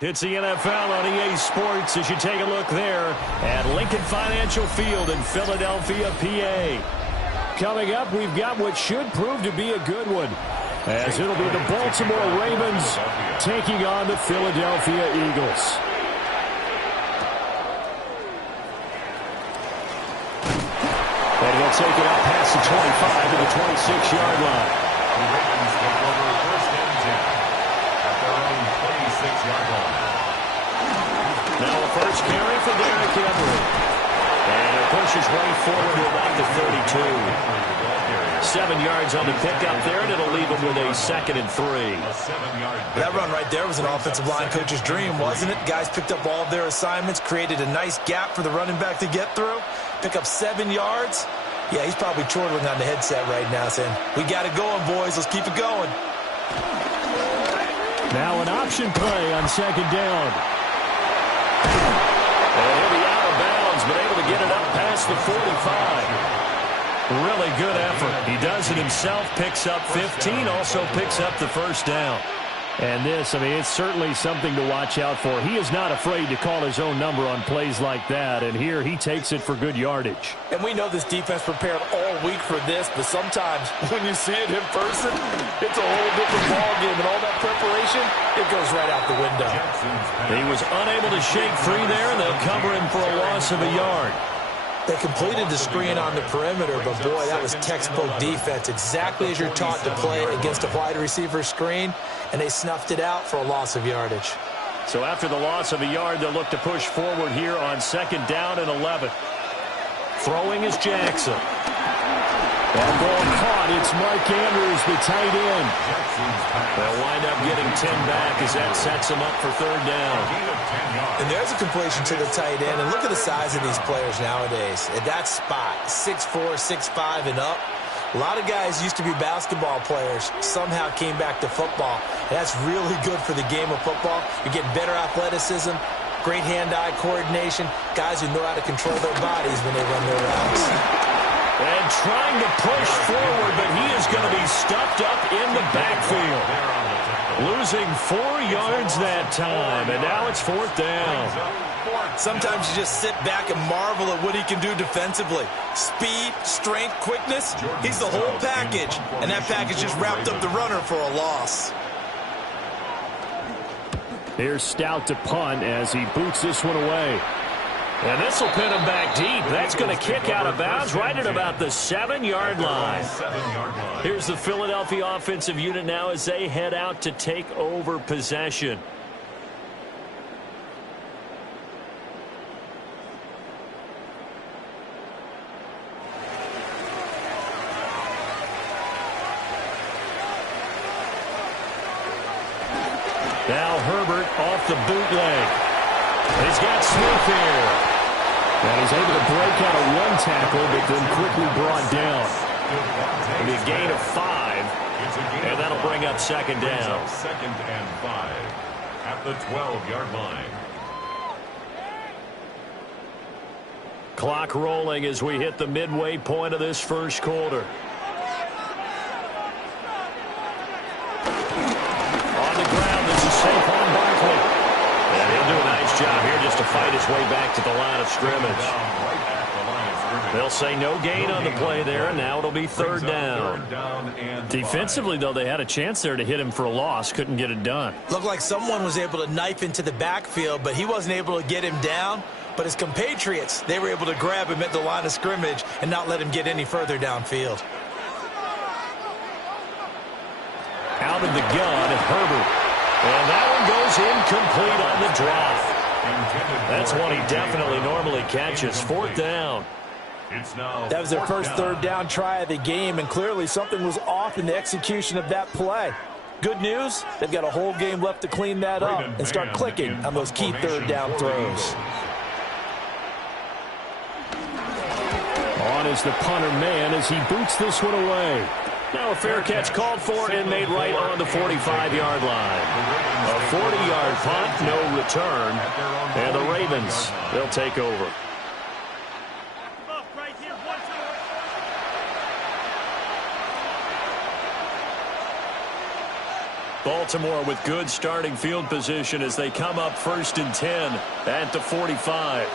It's the NFL on EA Sports as you take a look there at Lincoln Financial Field in Philadelphia, PA. Coming up, we've got what should prove to be a good one, as it'll be the Baltimore Ravens taking on the Philadelphia Eagles. And he'll take it out past the 25 to the 26-yard line. The Ravens take over first and 10 at their own 26-yard line. Now a first carry for Derrick Henry. And it pushes way forward to about the 32. 7 yards on the pickup there, and it'll leave him with a 2nd and 3. That run right there was an offensive line coach's dream, wasn't it? Guys picked up all of their assignments, created a nice gap for the running back to get through, pick up 7 yards. Yeah, he's probably chortling on the headset right now saying, we got it going, boys. Let's keep it going. Now an option play on 2nd down. And he'll be out of bounds, but able to get it up past the 45. Really good effort. He does it himself, picks up 15, also picks up the first down. And this, I mean, it's certainly something to watch out for. He is not afraid to call his own number on plays like that, and here he takes it for good yardage. And we know this defense prepared all week for this, but sometimes when you see it in person, it's a whole different ballgame, and all that preparation, it goes right out the window. He was unable to shake free there, and they'll cover him for a loss of a yard. They completed the screen on the perimeter, but boy, that was textbook defense, exactly as you're taught to play against a wide receiver screen, and they snuffed it out for a loss of yardage. So after the loss of a yard, they'll look to push forward here on 2nd down and 11. Throwing is Jackson. That ball caught. It's Mark Andrews, the tight end. They'll wind up getting 10 back as that sets them up for 3rd down. And there's a completion to the tight end. And look at the size of these players nowadays. At that spot, 6'4", 6'5", and up. A lot of guys used to be basketball players, somehow came back to football. And that's really good for the game of football. You're getting better athleticism, great hand-eye coordination, guys who know how to control their bodies when they run their routes. And trying to push forward, but he is going to be stuffed up in the backfield. Losing 4 yards that time, and now it's 4th down. Sometimes you just sit back and marvel at what he can do defensively. Speed, strength, quickness, he's the whole package. And that package just wrapped up the runner for a loss. Here's Stout to punt as he boots this one away. And this will pin him back deep. That's going to kick out of bounds right at about the 7-yard line. Here's the Philadelphia offensive unit now as they head out to take over possession. Now Herbert off the bootleg. He's got Smith here. And he's able to break out of one tackle, but then quickly brought down. It'll be a gain of 5, and that'll bring up second down. Second and 5 at the 12-yard line. Clock rolling as we hit the midway point of this first quarter. On the ground, this is Saquon Barkley. And he'll do a nice job here just to fight his way back to the line of scrimmage. They'll say no gain on the play there, and now it'll be third down. Defensively, though, they had a chance there to hit him for a loss. Couldn't get it done. Looked like someone was able to knife into the backfield, but he wasn't able to get him down. But his compatriots, they were able to grab him at the line of scrimmage and not let him get any further downfield. Out of the gun, Herbert. And that one goes incomplete on the drop. That's one he definitely normally catches. Fourth down. That was their first third down try of the game, and clearly something was off in the execution of that play. Good news, they've got a whole game left to clean that up and start clicking on those key third down throws. On is the punter man as he boots this one away. Now a fair catch called for and made right on the 45-yard line. A 40-yard punt, no return. And the Ravens, they'll take over. Baltimore with good starting field position as they come up 1st and 10 at the 45.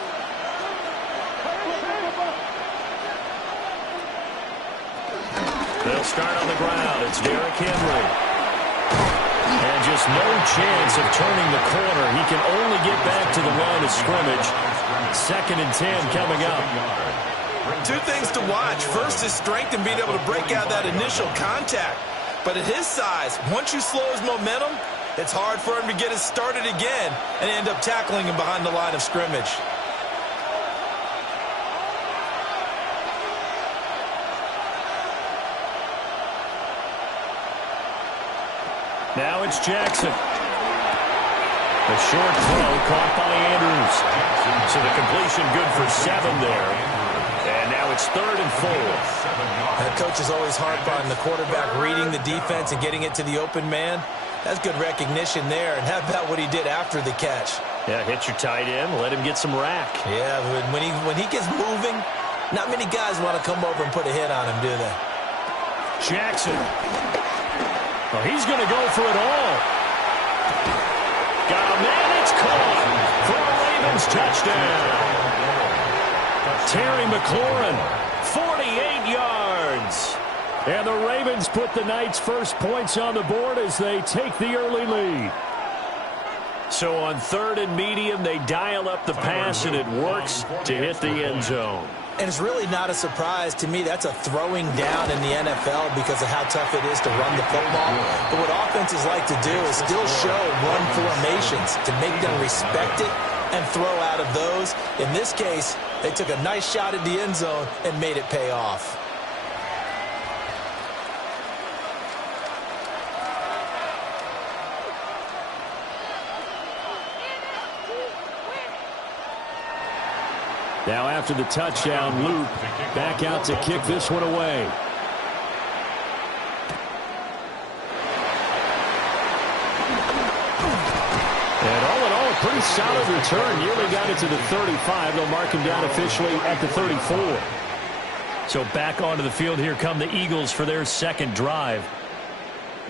They'll start on the ground. It's Derrick Henry. And just no chance of turning the corner. He can only get back to the line of scrimmage. 2nd and 10 coming up. Two things to watch. First is strength and being able to break out that initial contact. But at his size, once you slow his momentum, it's hard for him to get it started again and end up tackling him behind the line of scrimmage. Now it's Jackson. A short throw caught by Andrews. So the completion good for 7 there. And now it's 3rd and 4. That coach is always harp on the quarterback reading the defense and getting it to the open man. That's good recognition there. And how about what he did after the catch? Yeah, hit your tight end, let him get some rack. Yeah, when he gets moving, not many guys want to come over and put a hit on him, do they? Jackson. Well, he's going to go for it all. Got a man, it's caught for a Ravens touchdown. Terry McLaurin, 48 yards. And the Ravens put the Knights' first points on the board as they take the early lead. So on 3rd and medium, they dial up the pass, and it works to hit the end zone. And it's really not a surprise to me. That's a throwing down in the NFL because of how tough it is to run the football. But what offenses like to do is still show run formations to make them respect it and throw out of those. In this case, they took a nice shot at the end zone and made it pay off. Now after the touchdown, Luke back out to kick this one away. And all in all, a pretty solid return. Nearly got it to the 35. They'll mark him down officially at the 34. So back onto the field, here come the Eagles for their second drive.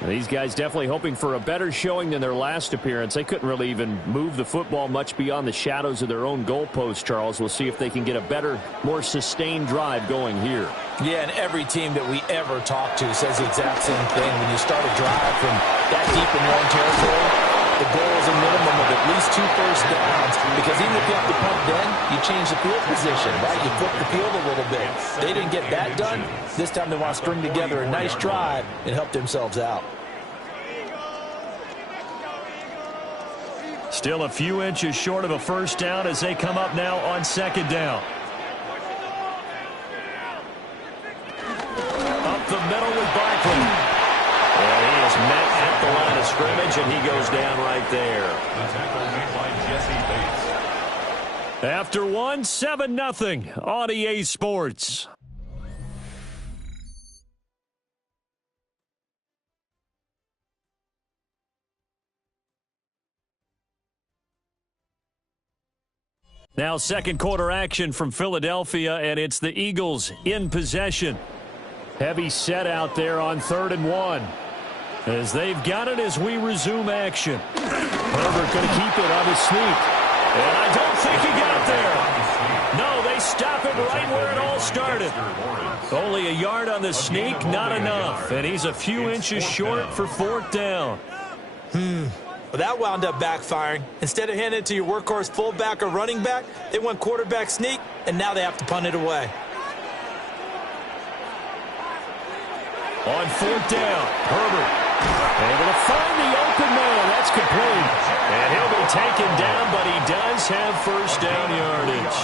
These guys definitely hoping for a better showing than their last appearance. They couldn't really even move the football much beyond the shadows of their own goalpost, Charles. We'll see if they can get a better, more sustained drive going here. Yeah, and every team that we ever talk to says the exact same thing. When you start a drive from that deep in your own territory, the goal is a minimum of at least 2 first downs, because even if you have to punt then, you change the field position, right? You flip the field a little bit. They didn't get that done. This time they want to string together a nice drive and help themselves out. Still a few inches short of a first down as they come up now on 2nd down. Up the middle with Barkley. And he is met at the line of scrimmage, and he goes down right there. The tackle made by Jesse Bates. After 1, 7-0 on EA Sports. Now second quarter action from Philadelphia, and it's the Eagles in possession. Heavy set out there on 3rd and 1. As they've got it as we resume action. Herbert going to keep it on his sneak. And I don't think he got there. No, they stop it right where it all started. Only a yard on the sneak, not enough. And he's a few inches short for 4th down. Well, that wound up backfiring. Instead of handing it to your workhorse fullback or running back, they went quarterback sneak, and now they have to punt it away. On 4th down, Herbert able to find the open man. That's complete. And he'll be taken down, but he does have 1st down yardage.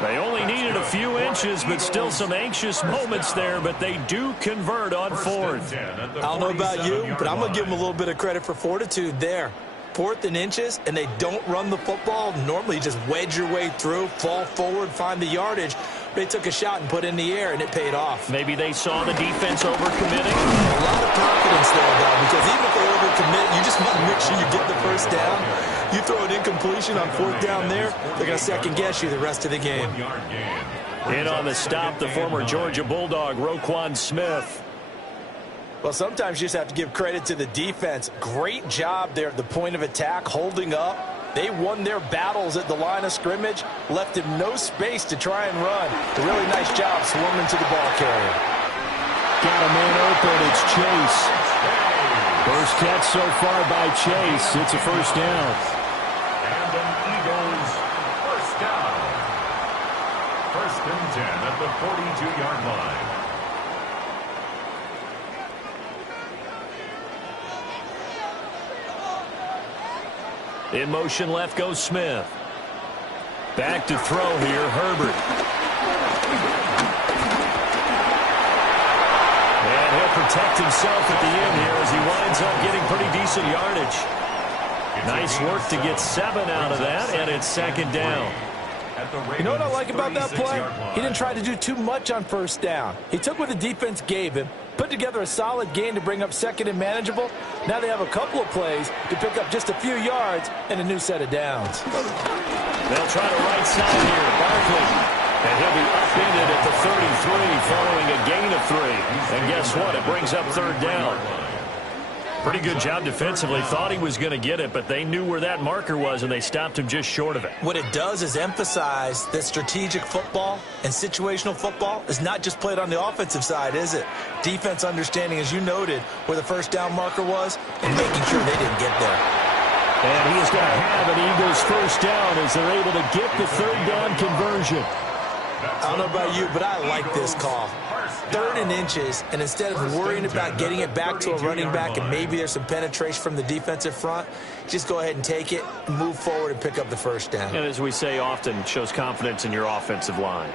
They only needed a few inches, but still some anxious moments there, but they do convert on 4th. I don't know about you, but I'm going to give them a little bit of credit for fortitude there. 4th and inches, and they don't run the football. Normally, you just wedge your way through, fall forward, find the yardage. They took a shot and put it in the air, and it paid off. Maybe they saw the defense overcommitting. A lot of confidence there, though, because even if they overcommit, you just want to make sure you get the 1st down. You throw an incompletion on 4th down there, they're going to second-guess you the rest of the game. In on the stop, the former Georgia Bulldog, Roquan Smith. Well, sometimes you just have to give credit to the defense. Great job there at the point of attack, holding up. They won their battles at the line of scrimmage, left him no space to try and run. A really nice job swarming to the ball carrier. Got a man open, it's Chase. First catch so far by Chase. It's a 1st down. And an Eagles 1st down. 1st and 10 at the 42-yard line. In motion left goes Smith. Back to throw here, Herbert. And he'll protect himself at the end here as he winds up getting pretty decent yardage. Nice work to get 7 out of that, and it's 2nd down. You know what I like about that play? He didn't try to do too much on 1st down. He took what the defense gave him, put together a solid gain to bring up 2nd and manageable. Now they have a couple of plays to pick up just a few yards and a new set of downs. They'll try to right side here. Barkley. And he'll be upended at the 33 following a gain of 3. And guess what? It brings up 3rd down. Pretty good job defensively. Thought he was going to get it, but they knew where that marker was, and they stopped him just short of it. What it does is emphasize that strategic football and situational football is not just played on the offensive side, is it? Defense understanding, as you noted, where the 1st down marker was and making sure they didn't get there. And he is going to have an Eagles 1st down as they're able to get the 3rd down conversion. I don't know about you, but I like this call. 3rd and inches, and instead of worrying about getting it back to a running back and maybe there's some penetration from the defensive front, just go ahead and take it, move forward, and pick up the 1st down. And as we say often, it shows confidence in your offensive line.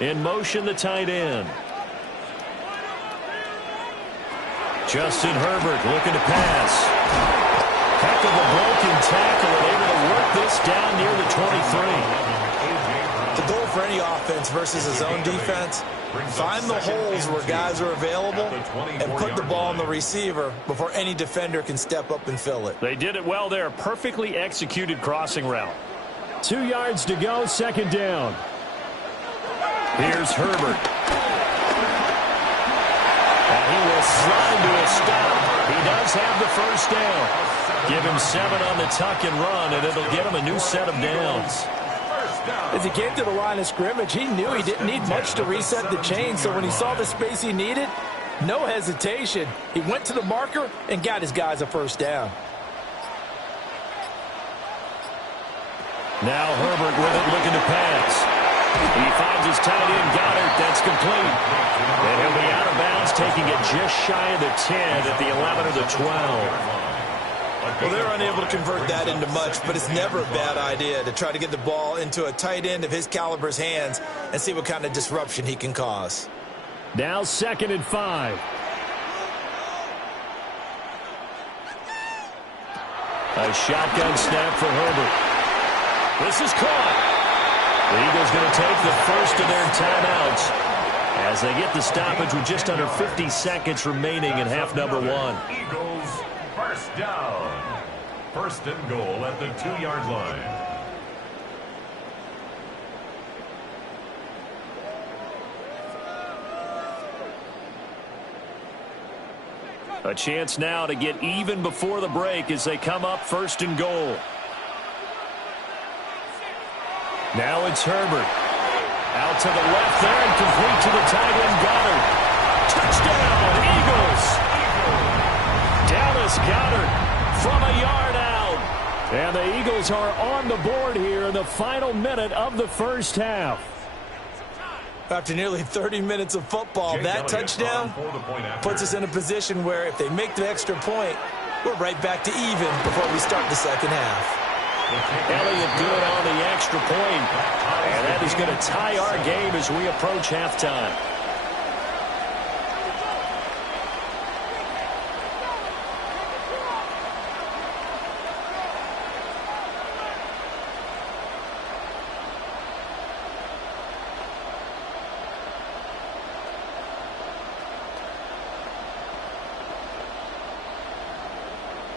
In motion, the tight end. Justin Herbert looking to pass. Heck of a broken tackle and able to work this down near the 23. The goal for any offense versus a zone defense, find the holes where guys are available and put the ball on the receiver before any defender can step up and fill it. They did it well there. Perfectly executed crossing route. 2 yards to go, 2nd down. Here's Herbert. And he will slide to a stop. He does have the 1st down. Give him 7 on the tuck and run, and it'll get him a new set of downs. As he came to the line of scrimmage, he knew he didn't need much to reset the chain, so when he saw the space he needed, no hesitation. He went to the marker and got his guys a 1st down. Now Herbert with it, looking to pass. He finds his tight end, Goddard. That's complete. And he'll be out of bounds, taking it just shy of the 10 at the 11 or the 12. Well, they're unable to convert that into much, but it's never a bad idea to try to get the ball into a tight end of his caliber's hands and see what kind of disruption he can cause. Now 2nd and 5. A shotgun snap for Herbert. This is caught. The Eagles going to take the first of their timeouts as they get the stoppage with just under 50 seconds remaining in half number 1. Eagles first down. 1st and goal at the 2-yard line. A chance now to get even before the break as they come up 1st and goal. Now it's Herbert. Out to the left there and complete to the tight end, Goddard. Touchdown, Eagles! Dallas Goedert from a yard out. And the Eagles are on the board here in the final minute of the first half. After nearly 30 minutes of football, that touchdown puts us in a position where if they make the extra point, we're right back to even before we start the second half. Elliott good on the extra point, and that is going to tie our game as we approach halftime.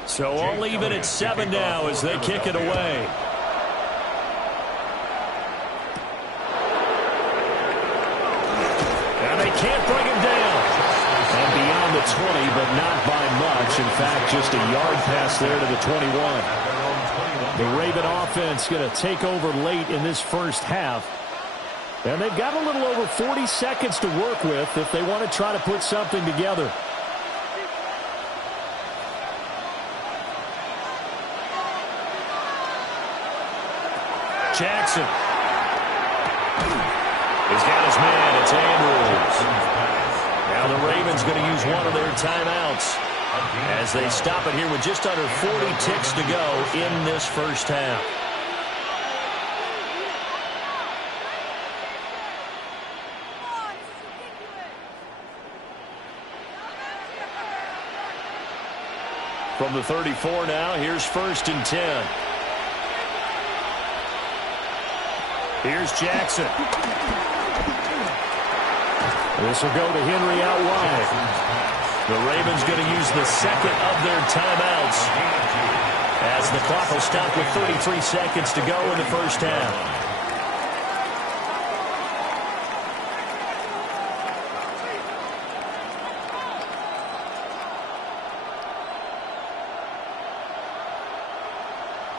So all even at 7 now as they kick it away. And they can't bring him down. And beyond the 20, but not by much. In fact, just a yard pass there to the 21. The Raven offense going to take over late in this first half. And they've got a little over 40 seconds to work with if they want to try to put something together. Jackson. He's got his man. It's Andrews. Now the Ravens going to use one of their timeouts as they stop it here with just under 40 ticks to go in this first half. From the 34 now, here's 1st and 10. Here's Jackson. This will go to Henry out wide. The Ravens going to use the 2nd of their timeouts as the clock will stop with 33 seconds to go in the first half.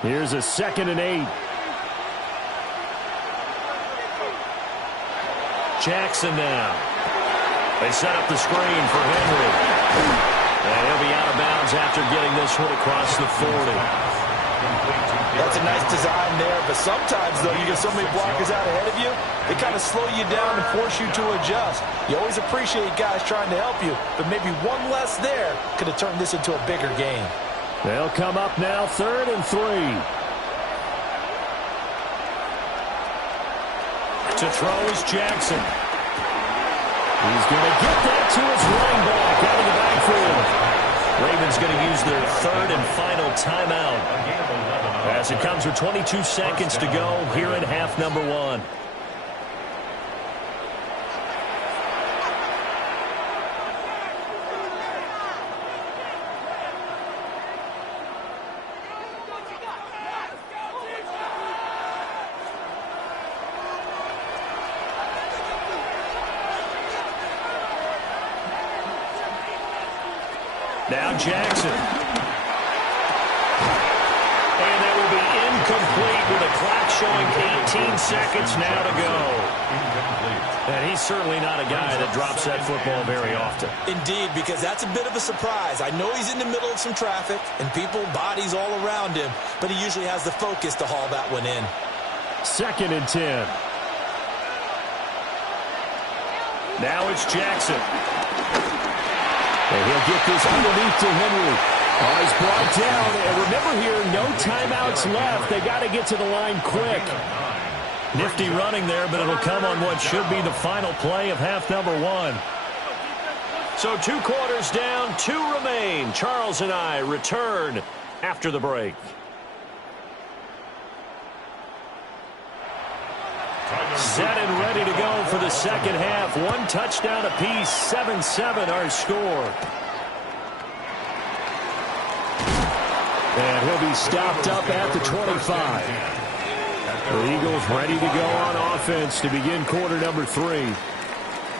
Here's a 2nd and 8. Jackson now. They set up the screen for Henry. And he'll be out of bounds after getting this one across the 40. That's a nice design there, but sometimes, though, you get so many blockers out ahead of you, they kind of slow you down and force you to adjust. You always appreciate guys trying to help you, but maybe one less there could have turned this into a bigger game. They'll come up now 3rd and 3. To throw is Jackson. He's going to get that to his running back out of the backfield. Ravens going to use their 3rd and final timeout as it comes with 22 seconds to go here in half number 1. Now Jackson. And that will be incomplete with a clock showing 18 seconds now to go. And he's certainly not a guy that drops that football very often. Indeed, because that's a bit of a surprise. I know he's in the middle of some traffic and people, bodies all around him, but he usually has the focus to haul that one in. 2nd and 10. Now it's Jackson. And he'll get this underneath to Henry. Oh, he's brought down. And remember here, no timeouts left. They got to get to the line quick. Nifty running there, but it'll come on what should be the final play of half number 1. So 2 quarters down, 2 remain. Charles and I return after the break. Set and ready to go for the second half. 1 touchdown apiece, 7-7 our score. And he'll be stopped up at the 25. The Eagles ready to go on offense to begin quarter number 3.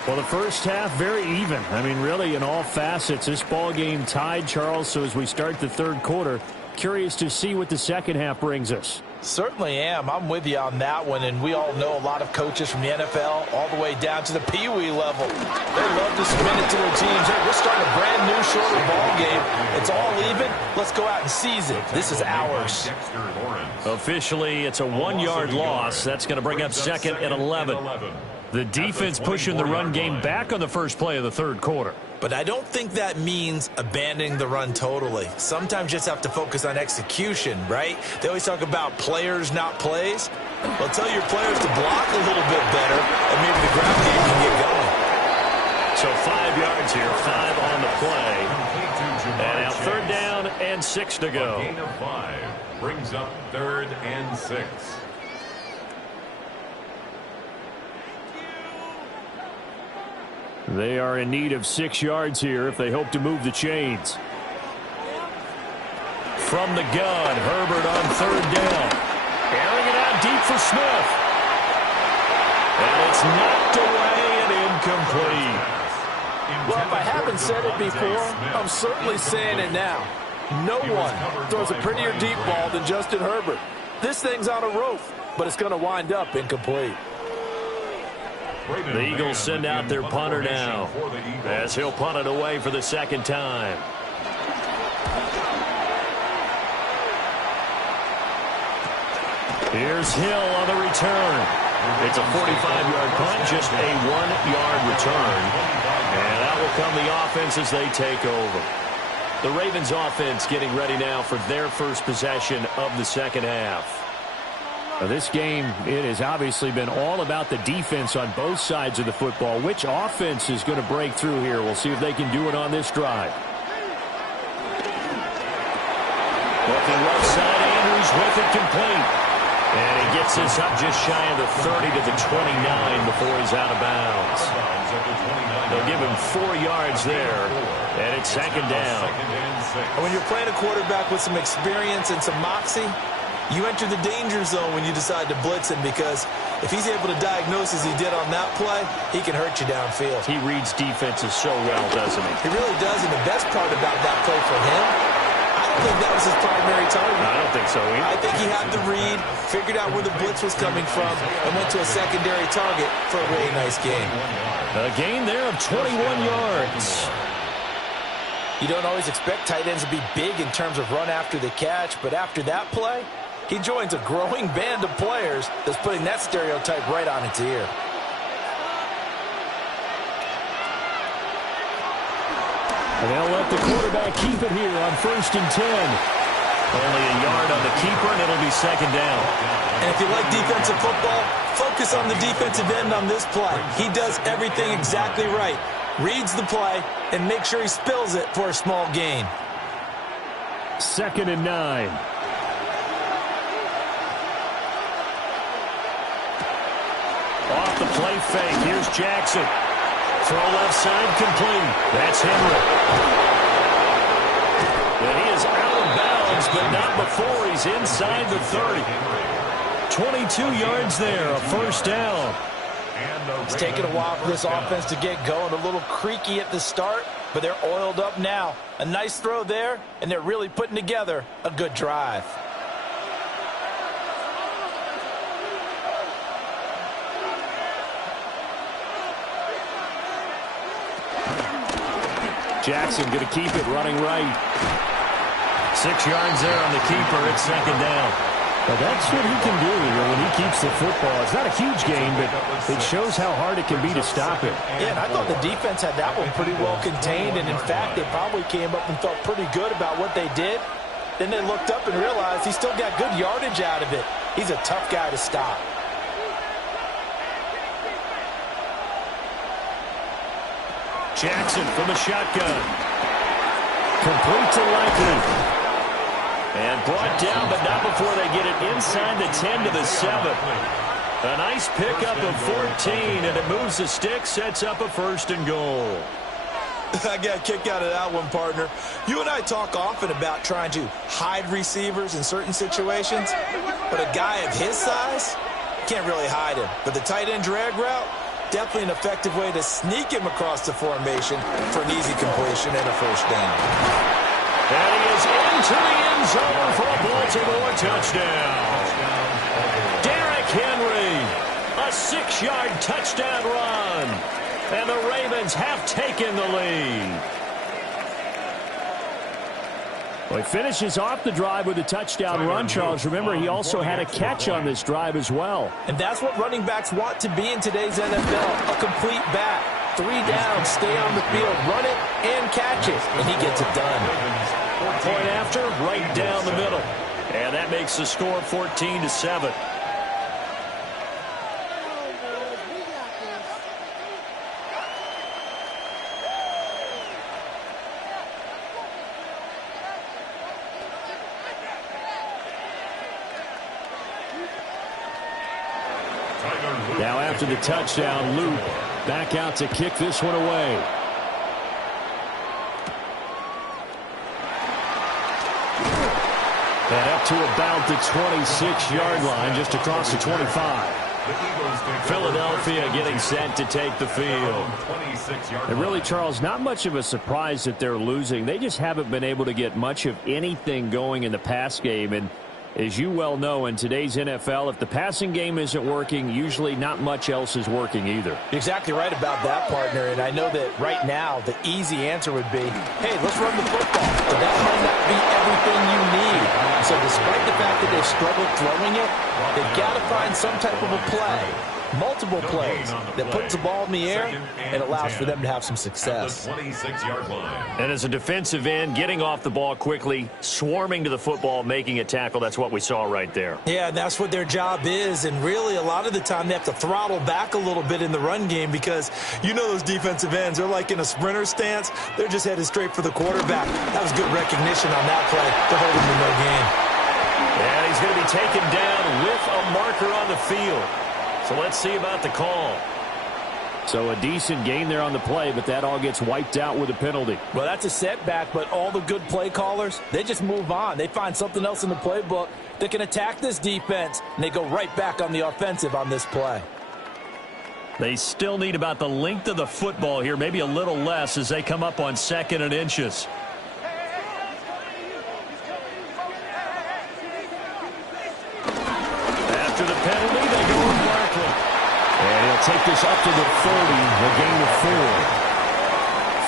Well, the first half, very even. I mean, really, in all facets, this ball game tied, Charles. So as we start the third quarter, curious to see what the second half brings us. Certainly am. I'm with you on that one, and we all know a lot of coaches from the NFL all the way down to the Pee Wee level. They love to submit it to their teams. Hey, we're starting a brand new, shorter ball game. It's all even. Let's go out and seize it. This is ours. Officially, it's a 1-yard loss. That's going to bring up second and 11. The defense pushing the run game back on the first play of the third quarter. But I don't think that means abandoning the run totally. Sometimes you just have to focus on execution, right? They always talk about players, not plays. Well, tell your players to block a little bit better, and maybe the ground game can get going. So 5 yards here, 5 on the play. And now third down and 6 to go. A gain of 5 brings up 3rd and 6. They are in need of 6 yards here if they hope to move the chains. From the gun, Herbert on third down. Airing it out deep for Smith. And it's knocked away and incomplete. Well, if I haven't said it before, I'm certainly saying it now. No one throws a prettier deep ball than Justin Herbert. This thing's on a rope, but it's going to wind up incomplete. The Eagles send out their punter now as he'll punt it away for the second time. Here's Hill on the return. It's a 45-yard punt, just a 1-yard return. And that will come the offense as they take over. The Ravens offense getting ready now for their first possession of the second half. Now, this game, it has obviously been all about the defense on both sides of the football. Which offense is going to break through here? We'll see if they can do it on this drive. Looking left side, Andrews with it complete. And he gets this up just shy of the 30 to the 29 before he's out of bounds. They'll give him 4 yards there, and it's second down. And when you're playing a quarterback with some experience and some moxie, you enter the danger zone when you decide to blitz him, because if he's able to diagnose as he did on that play, he can hurt you downfield. He reads defenses so well, doesn't he? He really does, and the best part about that play for him, I don't think that was his primary target. I don't think so either. I think he had the read, figured out where the blitz was coming from, and went to a secondary target for a really nice gain. A gain there of 21 yards. You don't always expect tight ends to be big in terms of run after the catch, but after that play, he joins a growing band of players that's putting that stereotype right on its ear. And they'll let the quarterback keep it here on 1st and 10. Only a yard on the keeper, and it'll be second down. And if you like defensive football, focus on the defensive end on this play. He does everything exactly right. Reads the play and makes sure he spills it for a small gain. 2nd and 9. Off the play fake, here's Jackson. Throw left side complete. That's Henry. And he is out of bounds, but not before he's inside the 30. 22 yards there, a first down. It's taken a while for this offense to get going. A little creaky at the start, but they're oiled up now. A nice throw there, and they're really putting together a good drive. Jackson going to keep it running right. 6 yards there on the keeper. It's second down. Well, that's what he can do when he keeps the football. It's not a huge gain, but it shows how hard it can be to stop it. Yeah, and I thought the defense had that one pretty well contained, and in fact, they probably came up and felt pretty good about what they did. Then they looked up and realized he still got good yardage out of it. He's a tough guy to stop. Jackson from the shotgun. Complete to Likely. And brought down, but not before they get it inside the 10 to the 7. A nice pickup of 14, and it moves the stick, sets up a 1st and goal. I got a kick out of that one, partner. You and I talk often about trying to hide receivers in certain situations, but a guy of his size, can't really hide him. But the tight end drag route, definitely an effective way to sneak him across the formation for an easy completion and a 1st down. And he is into the end zone for a Baltimore touchdown. Derrick Henry, a 6-yard touchdown run. And the Ravens have taken the lead. Well, he finishes off the drive with a touchdown run, Charles. Remember, he also had a catch on this drive as well. And that's what running backs want to be in today's NFL, a complete back. 3 down, stay on the field, run it, and catch it. And he gets it done. Point after, right down the middle. And that makes the score 14-7. Now after the touchdown, Luke back out to kick this one away. And up to about the 26-yard line, just across the 25. Philadelphia getting set to take the field. And really, Charles, not much of a surprise that they're losing. They just haven't been able to get much of anything going in the pass game. And as you well know, in today's NFL, if the passing game isn't working, usually not much else is working either. You're exactly right about that, partner. And I know that right now the easy answer would be, hey, let's run the football. But that might not be everything you need. So despite the fact that they've struggled throwing it, they've got to find some type of a play, multiple plays that puts the ball in the air and allows for them to have some success. And as a defensive end, getting off the ball quickly, swarming to the football, making a tackle, that's what we saw right there. Yeah, that's what their job is, and really a lot of the time they have to throttle back a little bit in the run game because you know those defensive ends, they're like in a sprinter stance. They're just headed straight for the quarterback. That was good recognition on that play to hold him to no gain. And he's going to be taken down with a marker on the field. So let's see about the call. So a decent gain there on the play, but that all gets wiped out with a penalty. Well, that's a setback, but all the good play callers, they just move on. They find something else in the playbook that can attack this defense, and they go right back on the offensive on this play. They still need about the length of the football here, maybe a little less as they come up on 2nd and inches. After the penalty, they go with Barkley. And he'll take this up to the 30, a gain of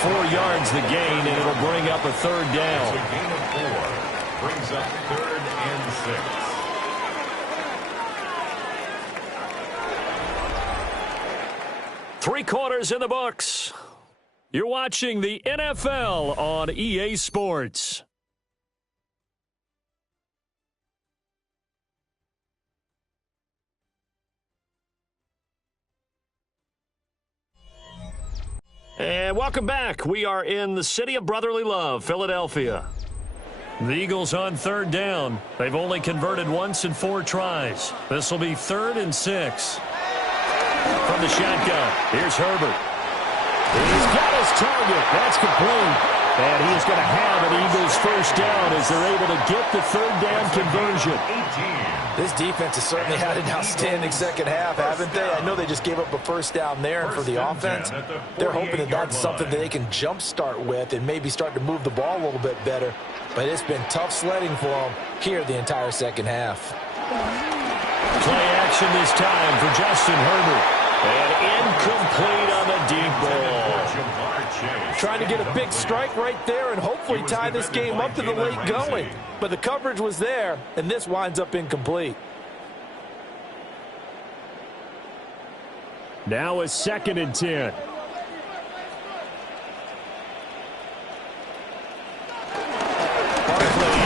4. 4 yards the gain, and it'll bring up a 3rd down. A gain of 4 brings up 3rd and 6. Three quarters in the books. You're watching the NFL on EA Sports. And welcome back. We are in the city of brotherly love, Philadelphia. The Eagles on 3rd down. They've only converted once in 4 tries. This will be 3rd and 6. From the shotgun, here's Herbert. He's got his target. That's complete. And he is going to have an Eagles 1st down as they're able to get the 3rd down conversion. This defense has certainly had an outstanding second half, haven't they? I know they just gave up a 1st down there, and for the offense, they're hoping that that's something that they can jumpstart with and maybe start to move the ball a little bit better. But it's been tough sledding for them here the entire second half. Play action this time for Justin Herbert. And incomplete on the deep ball. Trying to get a big strike right there and hopefully tie this game up in the late going. But the coverage was there, and this winds up incomplete. Now a 2nd and 10.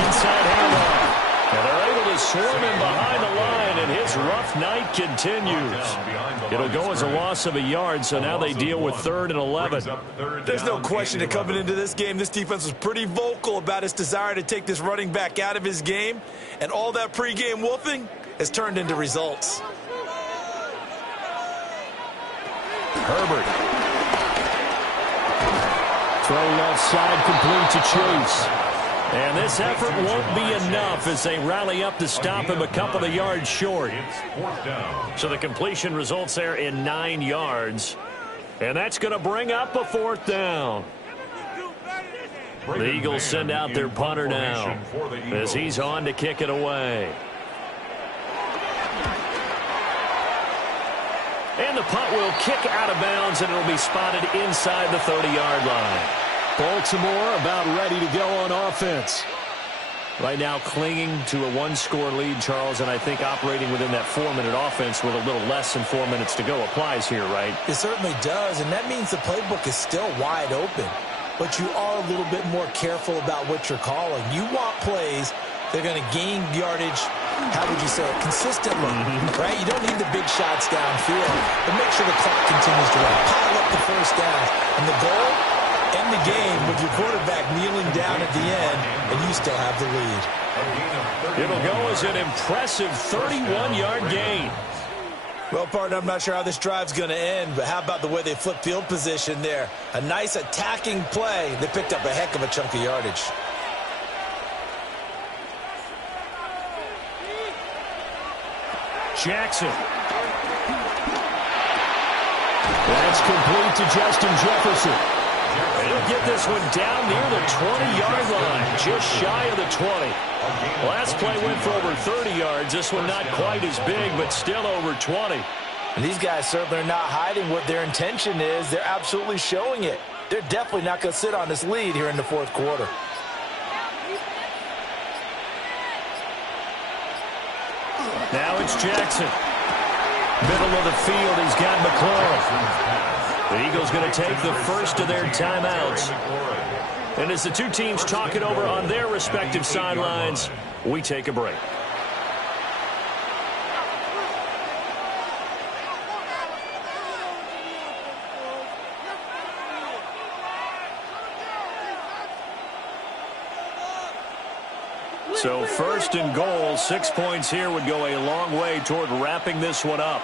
Inside handoff. And they're able to swarm him behind the line, and his rough night continues. It'll go as a loss of a yard, so now they deal with 3rd and 11. There's no question that coming into this game, this defense was pretty vocal about its desire to take this running back out of his game, and all that pregame wolfing has turned into results. Herbert. Throw left side, complete to Chase. And this effort won't be enough as they rally up to stop him a couple of yards short. So the completion results there in 9 yards. And that's going to bring up a 4th down. The Eagles send out their punter now as he's on to kick it away. And the punt will kick out of bounds, and it'll be spotted inside the 30-yard line. Baltimore about ready to go on offense. Right now clinging to a 1-score lead, Charles, and I think operating within that 4-minute offense with a little less than 4 minutes to go applies here, right? It certainly does, and that means the playbook is still wide open. But you are a little bit more careful about what you're calling. You want plays that are going to gain yardage, how would you say it, consistently, right? You don't need the big shots downfield, but make sure the clock continues to run. Pile up the first down, and the goal, end the game with your quarterback kneeling down at the end, and you still have the lead. It'll go as an impressive 31-yard gain. Well, partner, I'm not sure how this drive's going to end, but how about the way they flip field position there? A nice attacking play. They picked up a heck of a chunk of yardage. Jackson. That's complete to Justin Jefferson. He'll get this one down near the 20-yard line, just shy of the 20. Last play went for over 30 yards. This one not quite as big, but still over 20. And these guys certainly are not hiding what their intention is. They're absolutely showing it. They're definitely not going to sit on this lead here in the 4th quarter. Now it's Jackson. Middle of the field, he's got McLaurin. The Eagles going to take the first of their timeouts. And as the two teams talk it over on their respective sidelines, we take a break. So 1st and goal, 6 points here would go a long way toward wrapping this one up.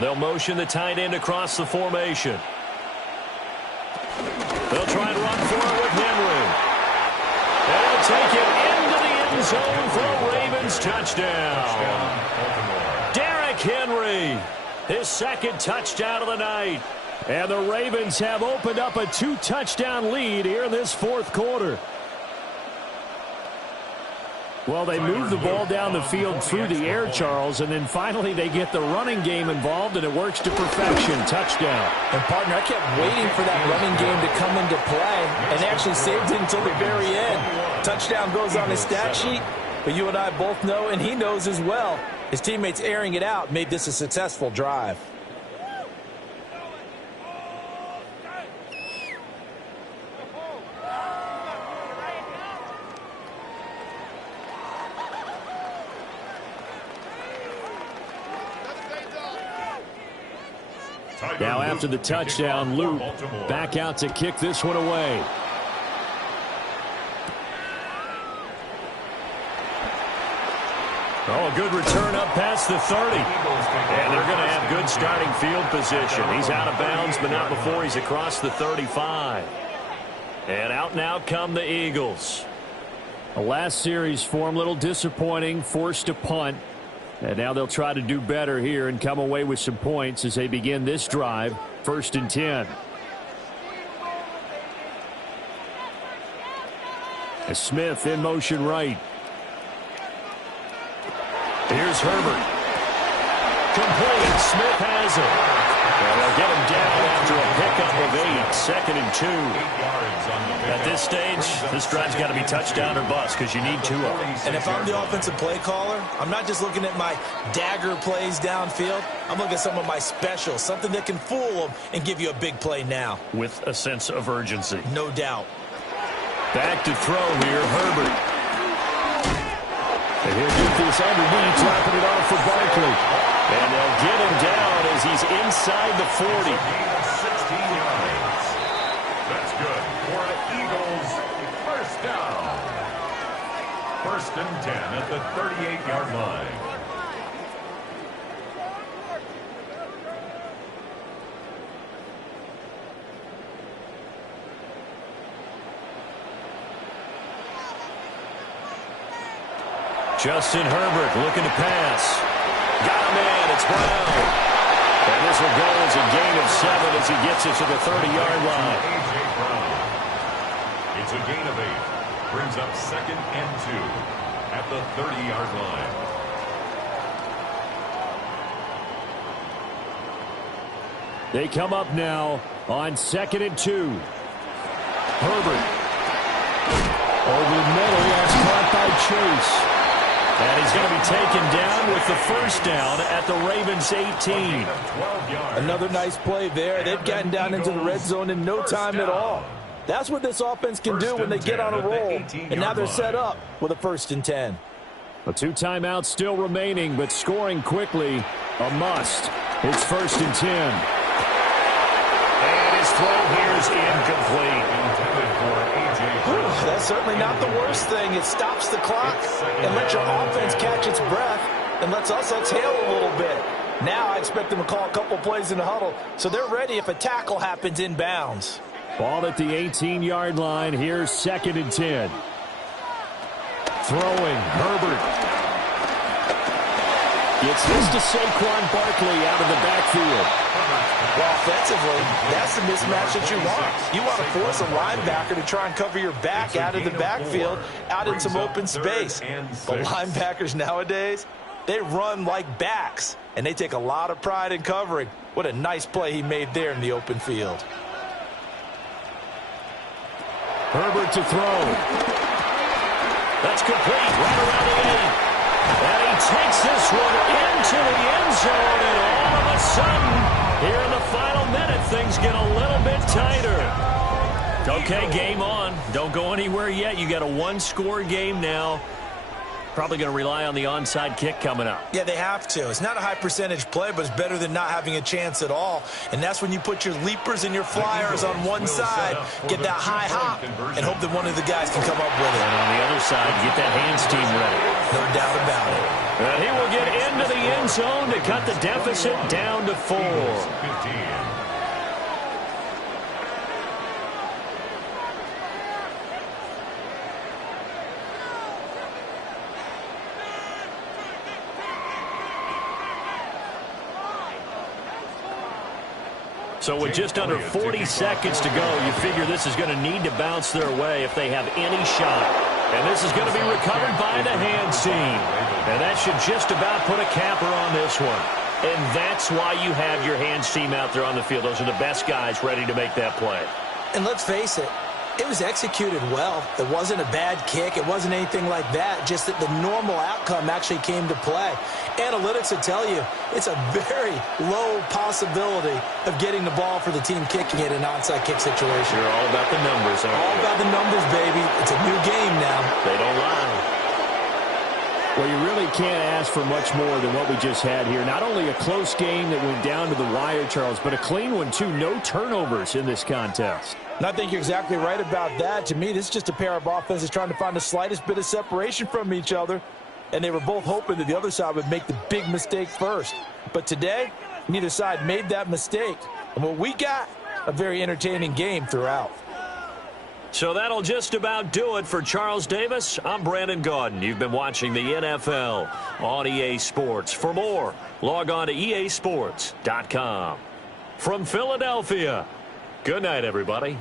They'll motion the tight end across the formation. They'll try and run for it with Henry. They'll take it into the end zone for a Ravens touchdown. Derrick Henry, his 2nd touchdown of the night. And the Ravens have opened up a 2-touchdown lead here in this 4th quarter. Well, they move the ball down the field through the air, Charles, and then finally they get the running game involved, and it works to perfection. Touchdown. And, partner, I kept waiting for that running game to come into play and actually saved it until the very end. Touchdown goes on his stat sheet, but you and I both know, and he knows as well, his teammates airing it out made this a successful drive. Now after the touchdown, Luke back out to kick this one away. Oh, a good return up past the 30. And they're going to have good starting field position. He's out of bounds, but not before he's across the 35. And out now come the Eagles. The last series form, a little disappointing, forced to punt. And now they'll try to do better here and come away with some points as they begin this drive. 1st and 10. As Smith in motion right. Here's Herbert. Complete. Smith has it. And they'll get him down after a pickup of 8, 2nd and 2. At this stage, this drive's got to be touchdown or bust because you need 2 of them. And if I'm the offensive play caller, I'm not just looking at my dagger plays downfield. I'm looking at some of my specials, something that can fool them and give you a big play now. With a sense of urgency. No doubt. Back to throw here, Herbert. And he'll get this underneath, dropping it off for Barkley. And they'll get him down as he's inside the 40. 16 yards. That's good for an Eagles first down. 1st and 10 at the 38-yard line. Justin Herbert looking to pass. Got him in. It's Brown. And this will go as a gain of 7 as he gets it to the 30-yard line. A.J. Brown. It's a gain of 8. Brings up 2nd and 2 at the 30-yard line. They come up now on 2nd and 2. Herbert. Over the middle. That's caught by Chase. And he's going to be taken down with the first down at the Ravens 18. Another nice play there. They've gotten down into the red zone in no time at all. That's what this offense can do when they get on a roll. And now they're set up with a 1st and 10. A 2 timeouts still remaining, but scoring quickly, a must. It's 1st and 10. And his throw here is incomplete. That's certainly not the worst thing. It stops the clock and lets your offense catch its breath and lets us exhale a little bit. Now I expect them to call a couple plays in the huddle so they're ready if a tackle happens inbounds. Ball at the 18-yard line. Here's 2nd and 10. Throwing, Herbert. Gets this to Saquon Barkley out of the backfield. Well, offensively, that's the mismatch that you want. You want to force a linebacker to try and cover your back out of the backfield, out in some open space. But linebackers nowadays, they run like backs, and they take a lot of pride in covering. What a nice play he made there in the open field. Herbert to throw. That's complete right around the 8. And he takes this one into the end zone, and all of a sudden, here in the final minute, things get a little bit tighter. Okay, game on. Don't go anywhere yet. You got a 1-score game now. Probably going to rely on the onside kick coming up. Yeah, they have to. It's not a high percentage play, but it's better than not having a chance at all. And that's when you put your leapers and your flyers on one side, get that high hop, and hope that one of the guys can come up with it. And on the other side, get that hands team ready. No doubt about it. And he will get into the end zone to cut the deficit down to 4. 15. So with just under 40 seconds to go, you figure this is going to need to bounce their way if they have any shot. And this is going to be recovered by the hands team. And that should just about put a capper on this one. And that's why you have your hands team out there on the field. Those are the best guys ready to make that play. And let's face it, it was executed well. It wasn't a bad kick. It wasn't anything like that. Just that the normal outcome actually came to play. Analytics will tell you it's a very low possibility of getting the ball for the team kicking it in an onside kick situation. You're all about the numbers, aren't you? All about the numbers, baby. It's a new game now. They don't lie. Well, you really can't ask for much more than what we just had here. Not only a close game that went down to the wire, Charles, but a clean one, too. No turnovers in this contest. And I think you're exactly right about that. To me, this is just a pair of offenses trying to find the slightest bit of separation from each other. And they were both hoping that the other side would make the big mistake first. But today, neither side made that mistake. And what we got, a very entertaining game throughout. So that'll just about do it for Charles Davis. I'm Brandon Gaudin. You've been watching the NFL on EA Sports. For more, log on to easports.com. From Philadelphia, good night, everybody.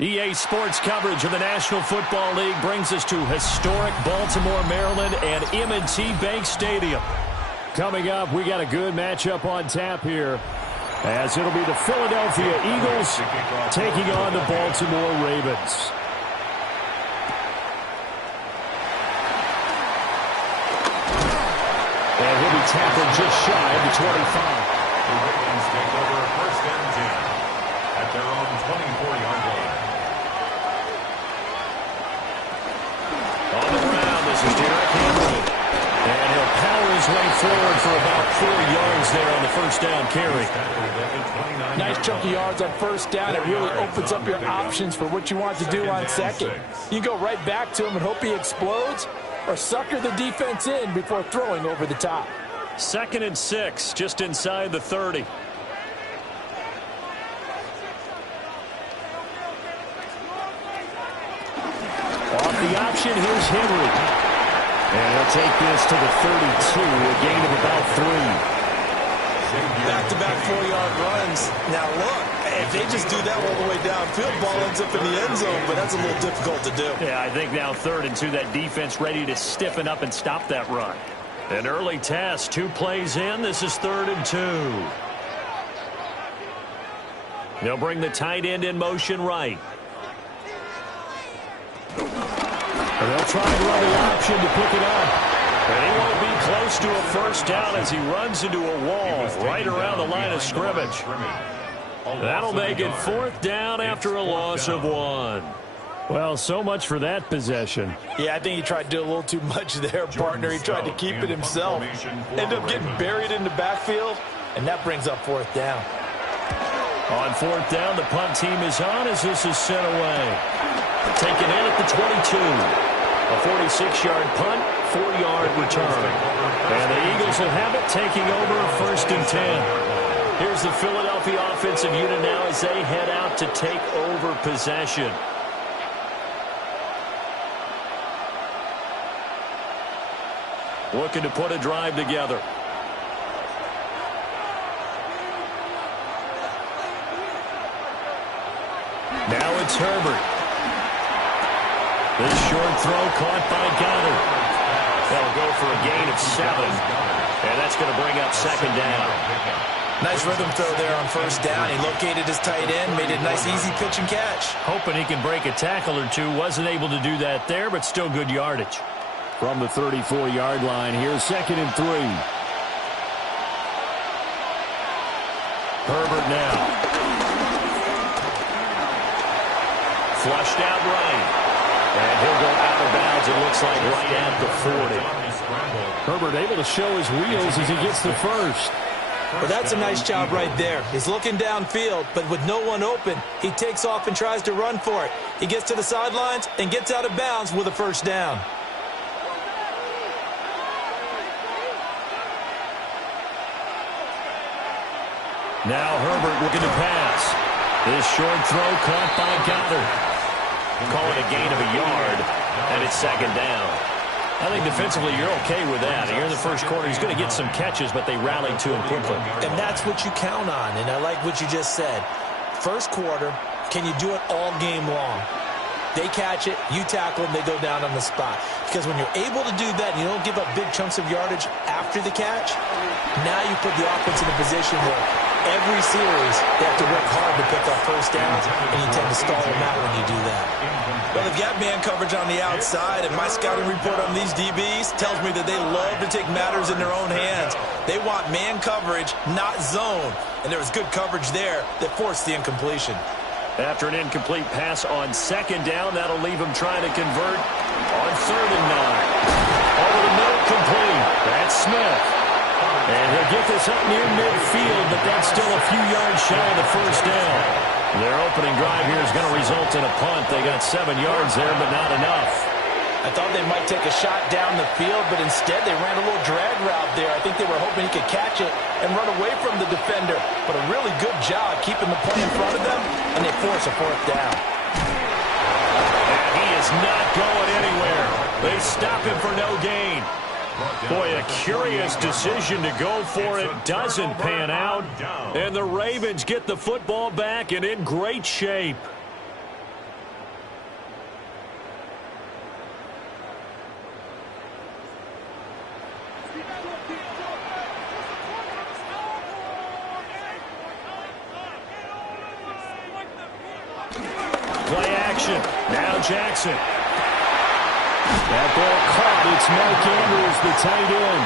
EA Sports coverage of the National Football League brings us to historic Baltimore, Maryland, and M&T Bank Stadium. Coming up, we got a good matchup on tap here, as it'll be the Philadelphia Eagles taking on the Baltimore Ravens. And he'll be tackled just shy of the 25. The Ravens take over first and 10 at their own 24-yard line. On the ground, this is Derrick Henry. And he'll power his way forward for about 4 yards there on the first down carry. Nice chunk of yards on first down. It really opens up your options for what you want to do on second. You go right back to him and hope he explodes, or sucker the defense in before throwing over the top. 2nd and 6, just inside the 30. Off the option, here's Henry. And he'll take this to the 32, a gain of about 3. Back-to-back 4-yard runs. Now, look, if they just do that all the way downfield, ball ends up in the end zone, but that's a little difficult to do. Yeah, I think now 3rd and 2, that defense ready to stiffen up and stop that run. An early test, 2 plays in. This is 3rd and 2. They'll bring the tight end in motion right. And they'll try and run the option to pick it up. And he won't be close to a first down as he runs into a wall right around the line of scrimmage. That'll make it 4th down after a loss of 1. Well, so much for that possession. Yeah, I think he tried to do a little too much there, partner. He tried to keep it himself. Ended up getting buried in the backfield, and that brings up 4th down. On 4th down, the punt team is on as this is sent away. Taken in at the 22. A 46-yard punt, 4-yard return. And the Eagles will have it, taking over 1st and 10. Here's the Philadelphia offensive unit now as they head out to take over possession. Looking to put a drive together. Now it's Herbert. This short throw caught by Goddard. They'll go for a gain of 7. And that's going to bring up 2nd down. Nice rhythm throw there on first down. He located his tight end, made it a nice easy pitch and catch. Hoping he can break a tackle or two. Wasn't able to do that there, but still good yardage. From the 34-yard line, here's 2nd and 3. Herbert now. Flushed out right. And he'll go out of bounds, it looks like, right at the 40. Herbert able to show his wheels as he gets the first. Well, that's a nice job right there. He's looking downfield, but with no one open, he takes off and tries to run for it. He gets to the sidelines and gets out of bounds with a first down. Now Herbert looking to pass. This short throw caught by Goddard. Call it a gain of a yard, and it's 2nd down. I think defensively you're okay with that. Here in the first quarter, he's going to get some catches, but they rallied to him quickly. And that's what you count on, and I like what you just said. First quarter, can you do it all game long? They catch it, you tackle them, they go down on the spot. Because when you're able to do that and you don't give up big chunks of yardage after the catch, now you put the offense in a position where every series they have to work hard to pick up first downs, and you tend to stall them out when you do that. Well, they've got man coverage on the outside, and my scouting report on these DBs tells me that they love to take matters in their own hands. They want man coverage, not zone. And there was good coverage there that forced the incompletion. After an incomplete pass on 2nd down, that'll leave him trying to convert On 3rd and 9. Over the middle, complete. That's Smith. And he'll get this up near midfield, but that's still a few yards shy of the first down. Their opening drive here is going to result in a punt. They got 7 yards there, but not enough. I thought they might take a shot down the field, but instead they ran a little drag route there. I think they were hoping he could catch it and run away from the defender. But a really good job keeping the play in front of them, and they force a 4th down. And he is not going anywhere. They stop him for no gain. Boy, a curious decision to go for it. Doesn't pan out. And the Ravens get the football back and in great shape. Play action. Now Jackson. That ball caught. It's Mark Andrews, the tight end.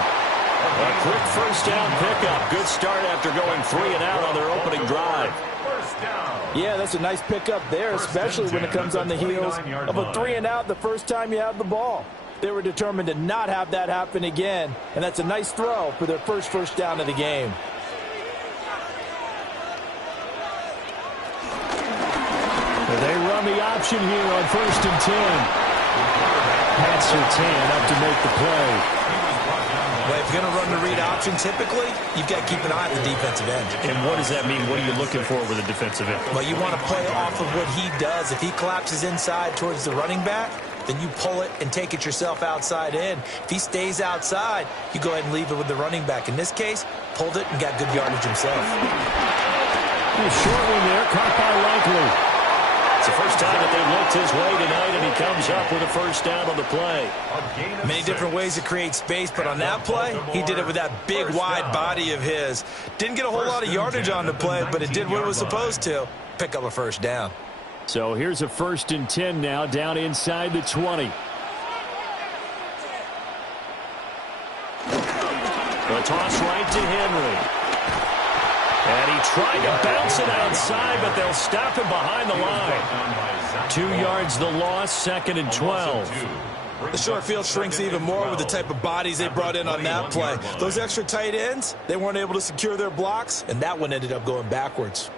A quick first down pickup. Good start after going 3 and out on their opening drive. Yeah, that's a nice pickup there, especially when it comes on the heels of a 3 and out the first time you have the ball. They were determined to not have that happen again, and that's a nice throw for their first down of the game. They run the option here on 1st and 10. Pat Surtain up to make the play. Well, if you're going to run the read option, typically, you've got to keep an eye at the defensive end. And what does that mean? What are you looking for with a defensive end? Well, you want to play off of what he does. If he collapses inside towards the running back, then you pull it and take it yourself outside in. If he stays outside, you go ahead and leave it with the running back. In this case, pulled it and got good yardage himself. A short one there, caught by Likely. It's the first time that they've looked his way tonight, and he comes up with a first down on the play. Many different ways to create space, but on that play, he did it with that big, wide body of his. Didn't get a whole lot of yardage on the play, but it did what it was supposed to. Pick up a first down. So here's a 1st and 10 now, down inside the 20. The toss right to Henry. And he tried to bounce it outside, but they'll stop him behind the line. 2 yards the loss, 2nd and 12. The short field shrinks even more with the type of bodies they brought in on that play. Those extra tight ends, they weren't able to secure their blocks, and that one ended up going backwards.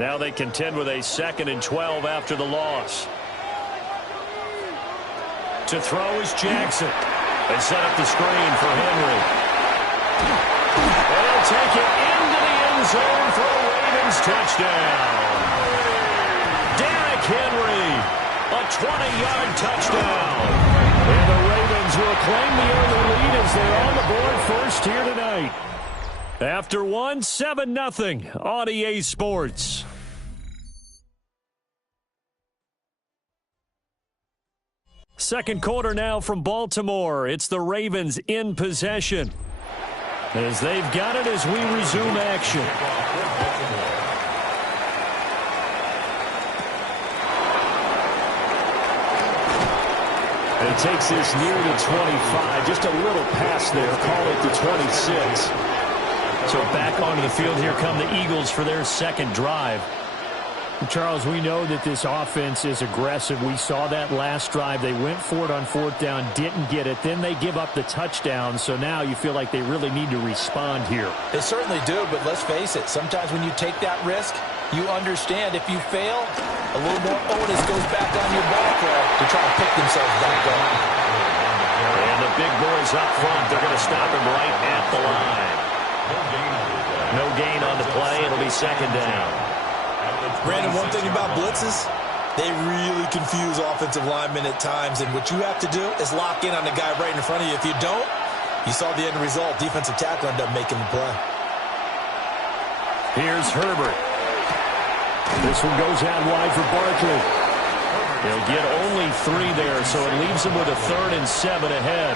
Now they contend with a 2nd and 12 after the loss. To throw is Jackson. They set up the screen for Henry. And he'll take it into the end zone for a Ravens touchdown. Derrick Henry, a 20-yard touchdown. And the Ravens will claim the early lead as they're on the board first here tonight. After one, 7-0 on EA Sports. Second quarter now from Baltimore. It's the Ravens in possession, as they've got it as we resume action. It takes this near the 25. Just a little pass there. Call it the 26. So back onto the field, here come the Eagles for their second drive. Charles, we know that this offense is aggressive. We saw that last drive. They went for it on 4th down, didn't get it. Then they give up the touchdown. So now you feel like they really need to respond here. They certainly do, but let's face it. Sometimes when you take that risk, you understand if you fail, a little more onus goes back on your back to try to pick themselves back up. And the big boys up front, they're going to stop him right at the line. No gain on the play. It'll be 2nd down. Brandon, one thing about blitzes, they really confuse offensive linemen at times, and what you have to do is lock in on the guy right in front of you. If you don't, you saw the end result. Defensive tackle ended up making the play. Here's Herbert. This one goes out wide for Barkley. They'll get only 3 there, so it leaves them with a 3rd and 7 ahead.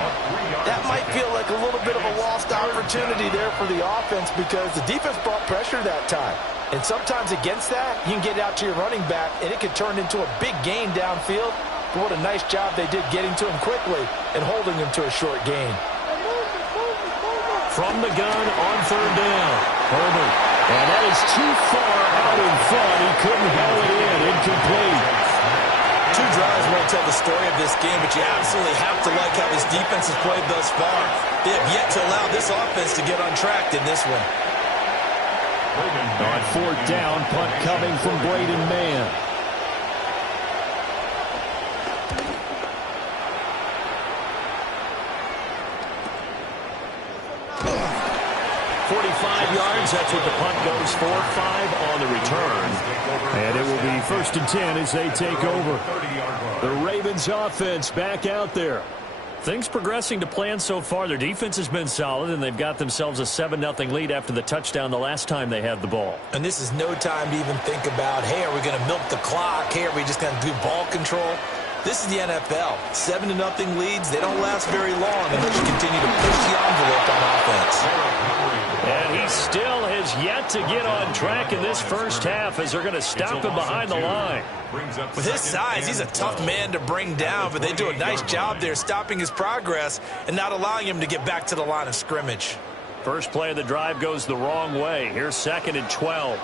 That might feel like a little bit of a lost opportunity there for the offense because the defense brought pressure that time. And sometimes against that, you can get out to your running back, and it can turn into a big gain downfield. But what a nice job they did getting to him quickly and holding him to a short gain. From the gun on 3rd down, Herbert. And that is too far out in front. He couldn't haul it in. Incomplete. 2 drives won't tell the story of this game, but you absolutely have to like how this defense has played thus far. They have yet to allow this offense to get untracked in this one. On 4th down, punt coming from Braden Mann. Yards. That's what the punt goes for. 5 on the return. And it will be 1st and 10 as they take over. The Ravens offense back out there. Things progressing to plan so far. Their defense has been solid, and they've got themselves a 7-0 lead after the touchdown the last time they had the ball. And this is no time to even think about, hey, are we going to milk the clock? Hey, are we just going to do ball control? This is the NFL. 7-0 leads, they don't last very long unless you continue to push the envelope on offense. And he still has yet to get on track in this first half as they're going to stop him behind the line. With his size, he's a tough man to bring down, but they do a nice job there stopping his progress and not allowing him to get back to the line of scrimmage. First play of the drive goes the wrong way. Here's 2nd and 12.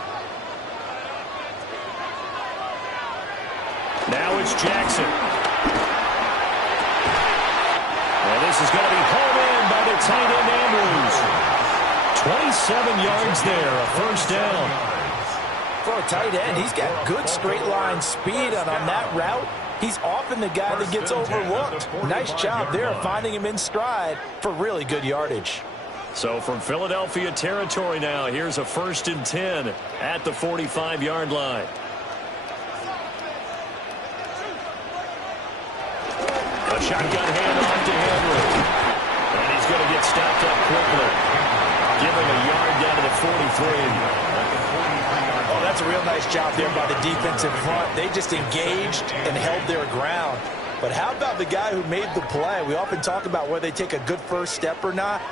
Now it's Jackson. And this is going to be hauled in by the tight end Andrews. 27 yards there, a first down. For a tight end, he's got good straight line speed, and on that route, he's often the guy that gets overlooked. Nice job there finding him in stride for really good yardage. So from Philadelphia territory now, here's a 1st and 10 at the 45-yard line. A shotgun handoff to Henry. And he's going to get stopped up quickly. Give him a yard down to the 43. Oh, that's a real nice job there by the defensive front. They just engaged and held their ground. But how about the guy who made the play? We often talk about whether they take a good first step or not.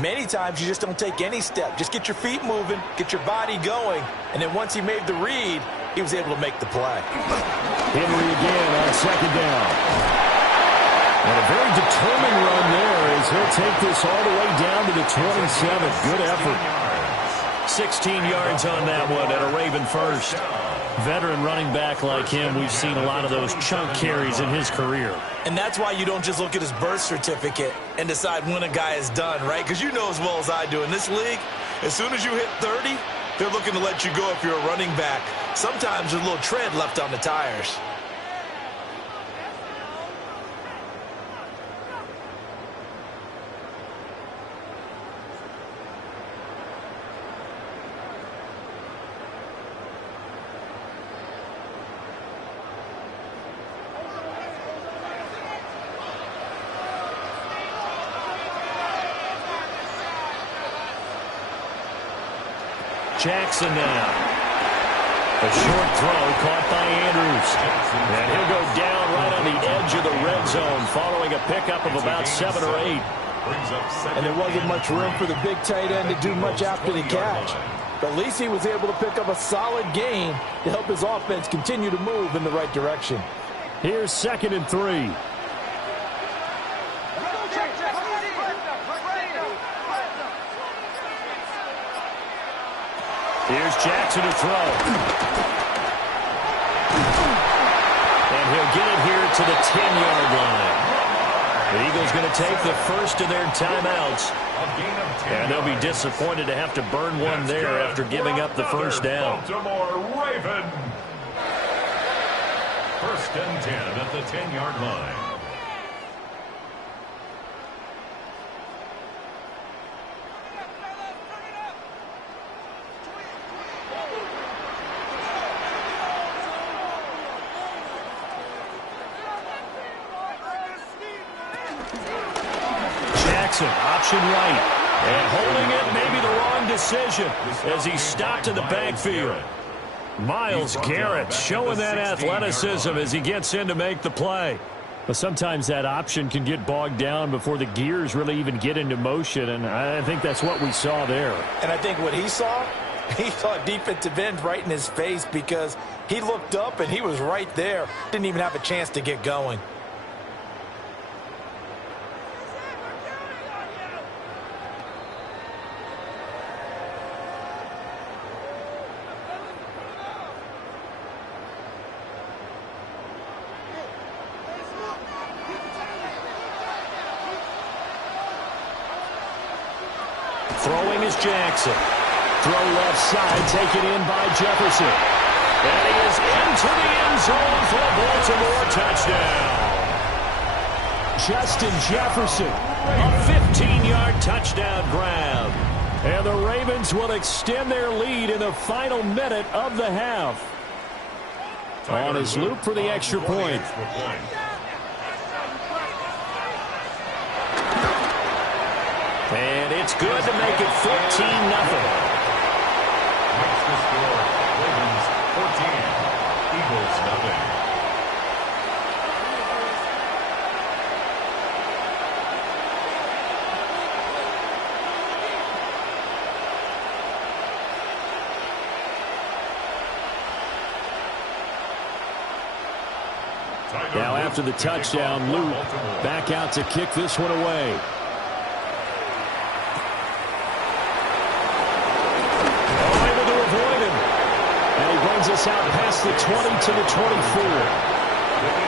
Many times you just don't take any step. Just get your feet moving, get your body going, and then once he made the read, he was able to make the play. Henry again on 2nd down. And a very determined run there as he'll take this all the way down to the 27. Good effort. 16 yards on that one and a Raven first. Veteran running back like him, we've seen a lot of those chunk carries in his career. And that's why you don't just look at his birth certificate and decide when a guy is done, right? Because you know as well as I do, in this league, as soon as you hit 30, they're looking to let you go if you're a running back. Sometimes there's a little tread left on the tires. Jackson now. A short throw caught by Andrews. And he'll go down right on the edge of the red zone following a pickup of about 7 or 8. And there wasn't much room for the big tight end to do much after the catch. But at least he was able to pick up a solid gain to help his offense continue to move in the right direction. Here's 2nd and 3. Here's Jackson to throw. And he'll get it here to the 10-yard line. The Eagles going to take the first of their timeouts. And they'll be disappointed to have to burn one there after giving up the first down. Baltimore Raven. 1st and 10 at the 10-yard line. Option right. And holding it, maybe the wrong decision as he stopped in the backfield. Myles Garrett showing that athleticism as he gets in to make the play. But sometimes that option can get bogged down before the gears really even get into motion, and I think that's what we saw there. And I think what he saw a defensive end right in his face because he looked up and he was right there. Didn't even have a chance to get going. Throwing is Jackson. Throw left side, taken in by Jefferson. And he is into the end zone for a Baltimore touchdown. Justin Jefferson, a 15-yard touchdown grab. And the Ravens will extend their lead in the final minute of the half. On his loop for the extra point. And it's good to make it 14-0. Makes the score Ravens 14, Eagles nothing. Now after the touchdown, Luke back out to kick this one away. Able to avoid him. And he brings us out past the 20 to the 24.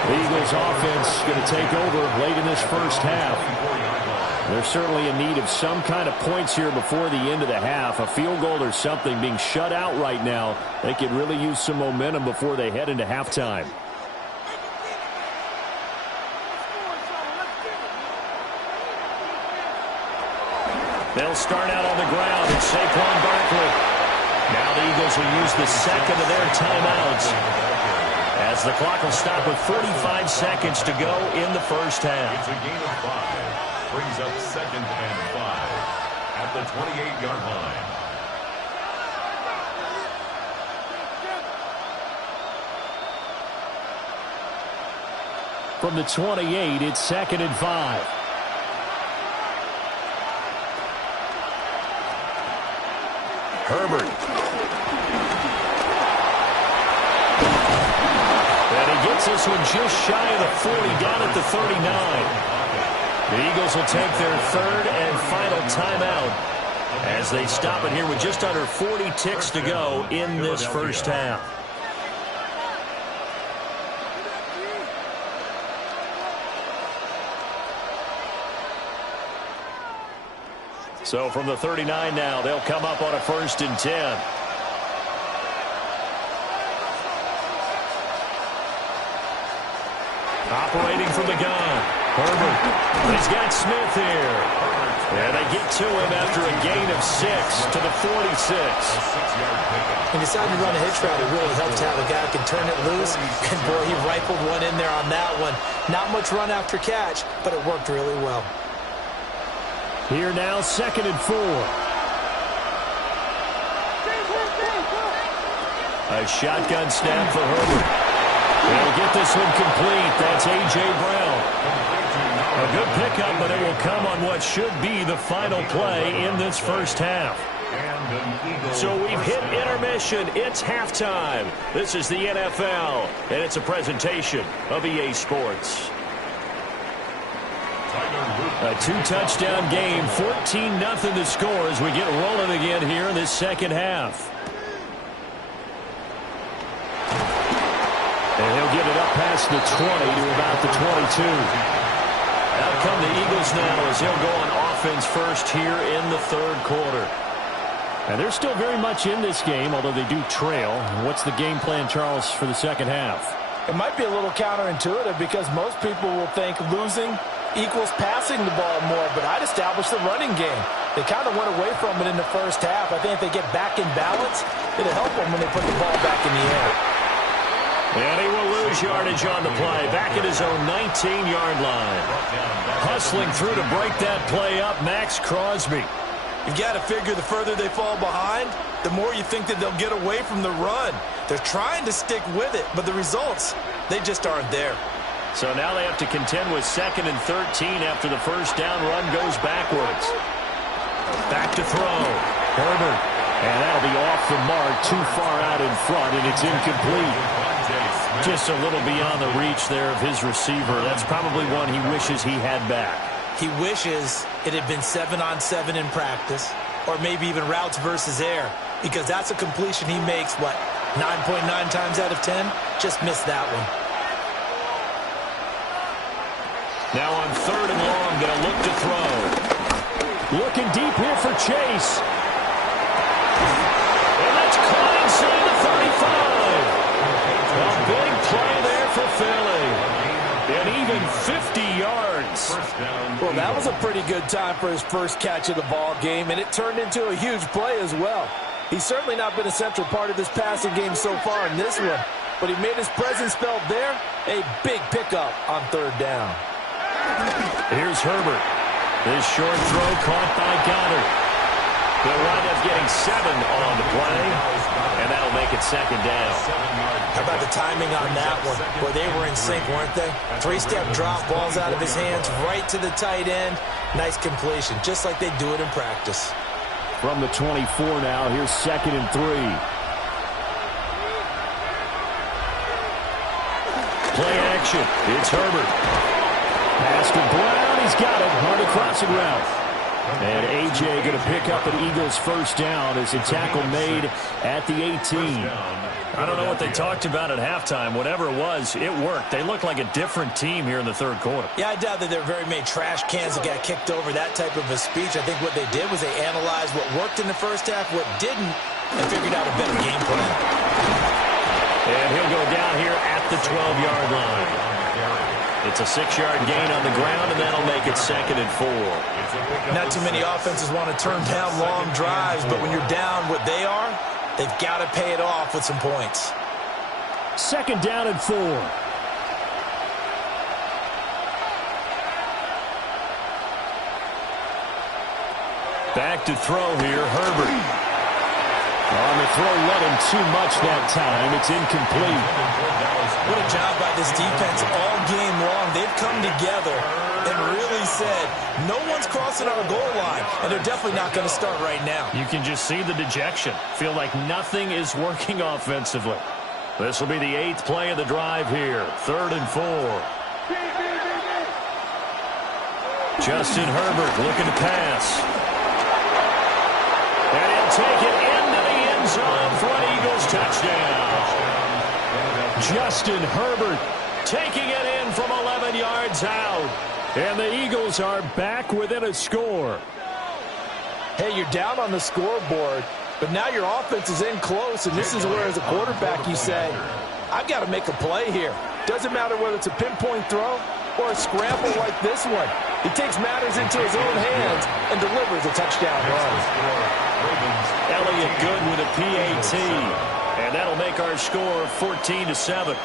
The Eagles offense going to take over late in this first half. They're certainly in need of some kind of points here before the end of the half. A field goal or something, being shut out right now. They could really use some momentum before they head into halftime. They'll start out on the ground. It's Saquon Barkley. Now the Eagles will use the second of their timeouts, as the clock will stop with 45 seconds to go in the first half. It's a gain of 5. Brings up 2nd and 5 at the 28-yard line. From the 28, it's 2nd and 5. Herbert. And he gets this one just shy of the 40, down at the 39. The Eagles will take their third and final timeout as they stop it here with just under 40 ticks to go in this first half. So from the 39 now, they'll come up on a 1st and 10. Operating from the gun, Herbert. He's got Smith here. And they get to him after a gain of 6 to the 46. When you decide to run a hitch route, it really helps to have a guy who can turn it loose. And boy, he rifled one in there on that one. Not much run after catch, but it worked really well. Here now, 2nd and 4. A shotgun snap for Herbert. They'll get this one complete. That's A.J. Brown. A good pickup, but it will come on what should be the final play in this first half. So we've hit intermission. It's halftime. This is the NFL, and it's a presentation of EA Sports. A 2-touchdown game, 14-0 the score as we get rolling again here in this second half. And he'll get it up past the 20 to about the 22. Out come the Eagles now as they'll go on offense first here in the third quarter. And they're still very much in this game, although they do trail. What's the game plan, Charles, for the second half? It might be a little counterintuitive because most people will think losing equals passing the ball more, but I'd establish the running game. They kind of went away from it in the first half. I think if they get back in balance, it'll help them when they put the ball back in the air. And he will lose yardage on the play, back at his own 19-yard line. Hustling through to break that play up, Max Crosby. You've got to figure the further they fall behind, the more you think that they'll get away from the run. They're trying to stick with it, but the results, they just aren't there. So now they have to contend with 2nd and 13 after the first down run goes backwards. Back to throw. Herbert. And that'll be off the mark, too far out in front, and it's incomplete. Just a little beyond the reach there of his receiver. That's probably one he wishes he had back. He wishes it had been 7-on-7 in practice, or maybe even routes versus air, because that's a completion he makes, 9.9 times out of 10? Just missed that one. Now on 3rd and long, they'll look to throw. Looking deep here for Chase. And that's caught inside the 35. A big play there for Philly. And even 50 yards. Well, that was a pretty good time for his first catch of the ball game, and it turned into a huge play as well. He's certainly not been a central part of this passing game so far in this one, but he made his presence felt there. A big pickup on third down. Here's Herbert. This short throw caught by Goddard. They'll wind up getting 7 on the play, and that'll make it second down. How about the timing on that one? Where they were in sync, weren't they? 3-step drop, balls out of his hands, right to the tight end. Nice completion, just like they do it in practice. From the 24 now, here's 2nd and 3. Play action. It's Herbert. Pass to Brown. He's got it on the crossing route. And A.J. going to pick up an Eagles first down as a tackle made at the 18. I don't know what they talked about at halftime. Whatever it was, it worked. They look like a different team here in the third quarter. Yeah, I doubt that there are very many trash cans that got kicked over, that type of a speech. I think what they did was they analyzed what worked in the first half, what didn't, and figured out a better game plan. And he'll go down here at the 12-yard line. It's a 6-yard gain on the ground, and that'll make it 2nd and 4. Not too many offenses want to turn down long drives, but when you're down what they are, they've got to pay it off with some points. 2nd down and 4. Back to throw here, Herbert. On the throw, let him too much that time. It's incomplete. What a job by this defense all game long. They've come together and really said, no one's crossing our goal line, and they're definitely not going to start right now. You can just see the dejection. Feel like nothing is working offensively. This will be the 8th play of the drive here. 3rd and 4. Justin Herbert looking to pass. And he'll take it into the end zone for an Eagles touchdown. Justin Herbert Taking it in from 11 yards out. And the Eagles are back within a score. Hey, you're down on the scoreboard, but now your offense is in close, and this is where, as a quarterback, you say, I've got to make a play here. Doesn't matter whether it's a pinpoint throw or a scramble like this one. He takes matters into his own hands and delivers a touchdown run. Elliott Good with a PAT. And that'll make our score 14-7.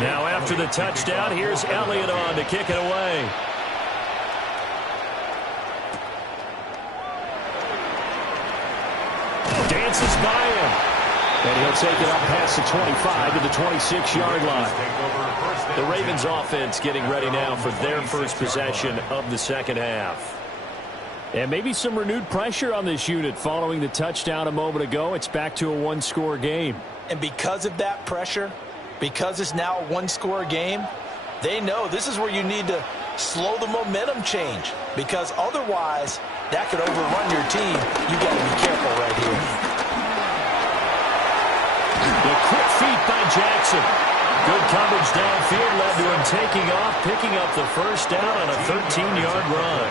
Now after the touchdown, here's Elliott on to kick it away. Dances by him. And he'll take it up past the 25 to the 26-yard line. The Ravens offense getting ready now for their first possession of the second half. And maybe some renewed pressure on this unit following the touchdown a moment ago. It's back to a one-score game. And because of that pressure, because it's now a one-score game, they know this is where you need to slow the momentum change, because otherwise that could overrun your team. You got to be careful right here. The quick feet by Jackson. Good coverage downfield led to him taking off, picking up the first down on a 13-yard run.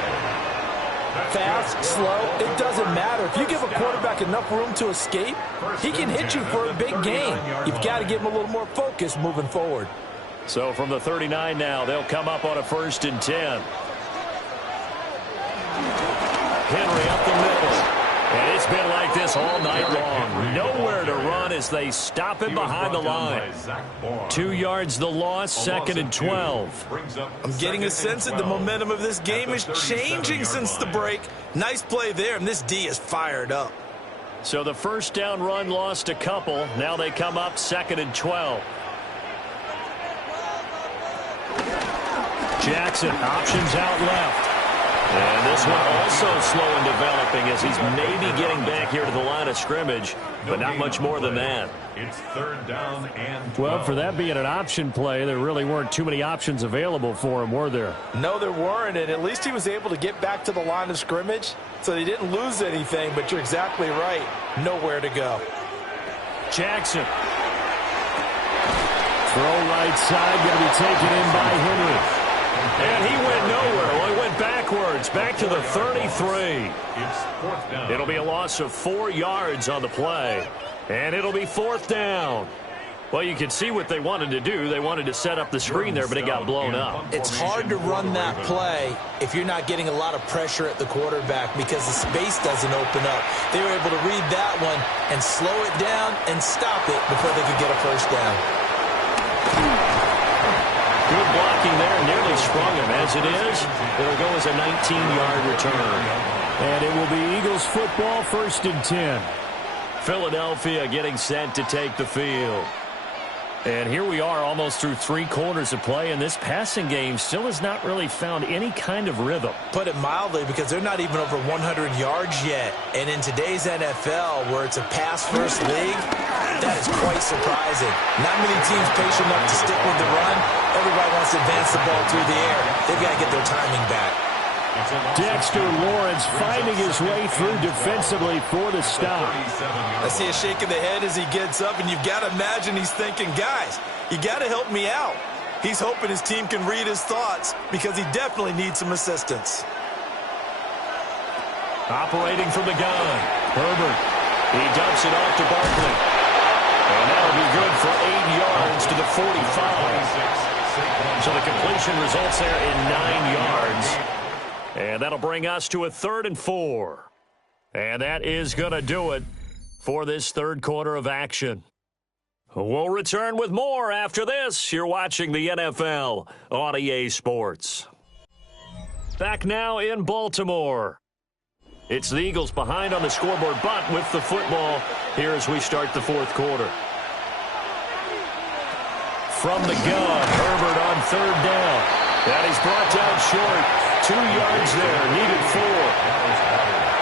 Fast, slow, it doesn't matter. If you give a quarterback enough room to escape, he can hit you for a big gain. You've got to give him a little more focus moving forward. So from the 39 now, they'll come up on a 1st and 10. Henry up the middle. And it's been like this all night long. Nowhere to run as they stop him behind the line. 2 yards the loss, 2nd and 12. I'm getting a sense that the momentum of this game is changing since the break. Nice play there, and this D is fired up. So the first down run lost a couple. Now they come up 2nd and 12. Jackson options out left. And this one also slow in developing as he's maybe getting back here to the line of scrimmage, but not much more than that. It's third down and 12. Well, for that being an option play, there really weren't too many options available for him, were there? No, there weren't, and at least he was able to get back to the line of scrimmage, so they didn't lose anything, but you're exactly right. Nowhere to go. Jackson. Throw right side, going to be taken in by Henry. And he went nowhere. Well, he went backwards, back to the 33. It's fourth down. It'll be a loss of 4 yards on the play. And it'll be fourth down. Well, you can see what they wanted to do. They wanted to set up the screen there, but it got blown up. It's hard to run that play if you're not getting a lot of pressure at the quarterback because the space doesn't open up. They were able to read that one and slow it down and stop it before they could get a first down. Good blocking there, nearly sprung him. As it is, it'll go as a 19-yard return. And it will be Eagles football, 1st and 10. Philadelphia getting set to take the field. And here we are almost through 3 quarters of play, and this passing game still has not really found any kind of rhythm. Put it mildly, because they're not even over 100 yards yet. And in today's NFL, where it's a pass-first league, that is quite surprising. Not many teams patient enough to stick with the run. Everybody wants to advance the ball through the air. They've got to get their timing back. Dexter Lawrence finding his way through defensively for the stop. I see a shake of the head as he gets up, and you've got to imagine he's thinking, guys, you got to help me out. He's hoping his team can read his thoughts because he definitely needs some assistance. Operating from the gun, Herbert. He dumps it off to Barkley. And that'll be good for 8 yards to the 45. So the completion results there in 9 yards. And that'll bring us to a 3rd and 4. And that is going to do it for this third quarter of action. We'll return with more after this. You're watching the NFL on EA Sports. Back now in Baltimore. It's the Eagles behind on the scoreboard, but with the football here as we start the 4th quarter. From the gun, Herbert on 3rd down. And he's brought down short. 2 yards there, needed 4.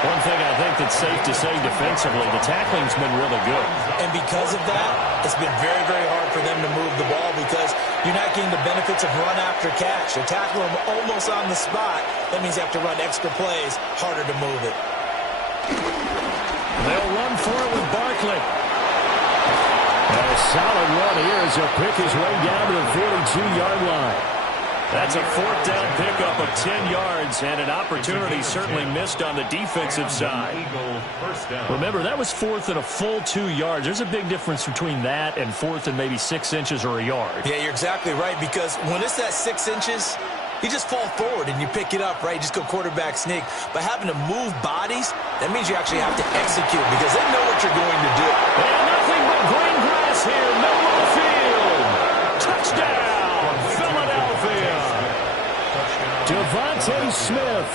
One thing I think that's safe to say defensively, the tackling's been really good. And because of that, it's been very, very hard for them to move the ball because you're not getting the benefits of run after catch. They tackle them almost on the spot. That means you have to run extra plays, harder to move it. They'll run for it with Barkley. A solid run here as he'll pick his way down to the 42-yard line. That's a 4th down pickup of 10 yards and an opportunity certainly missed on the defensive side. Remember, that was 4th and a full 2 yards. There's a big difference between that and 4th and maybe 6 inches or a yard. Yeah, you're exactly right, because when it's that 6 inches, you just fall forward and you pick it up, right? You just go quarterback sneak. But having to move bodies, that means you actually have to execute because they know what you're going to do. And nothing but green grass here, middle of the field. Touchdown, Philadelphia. Devontae Smith,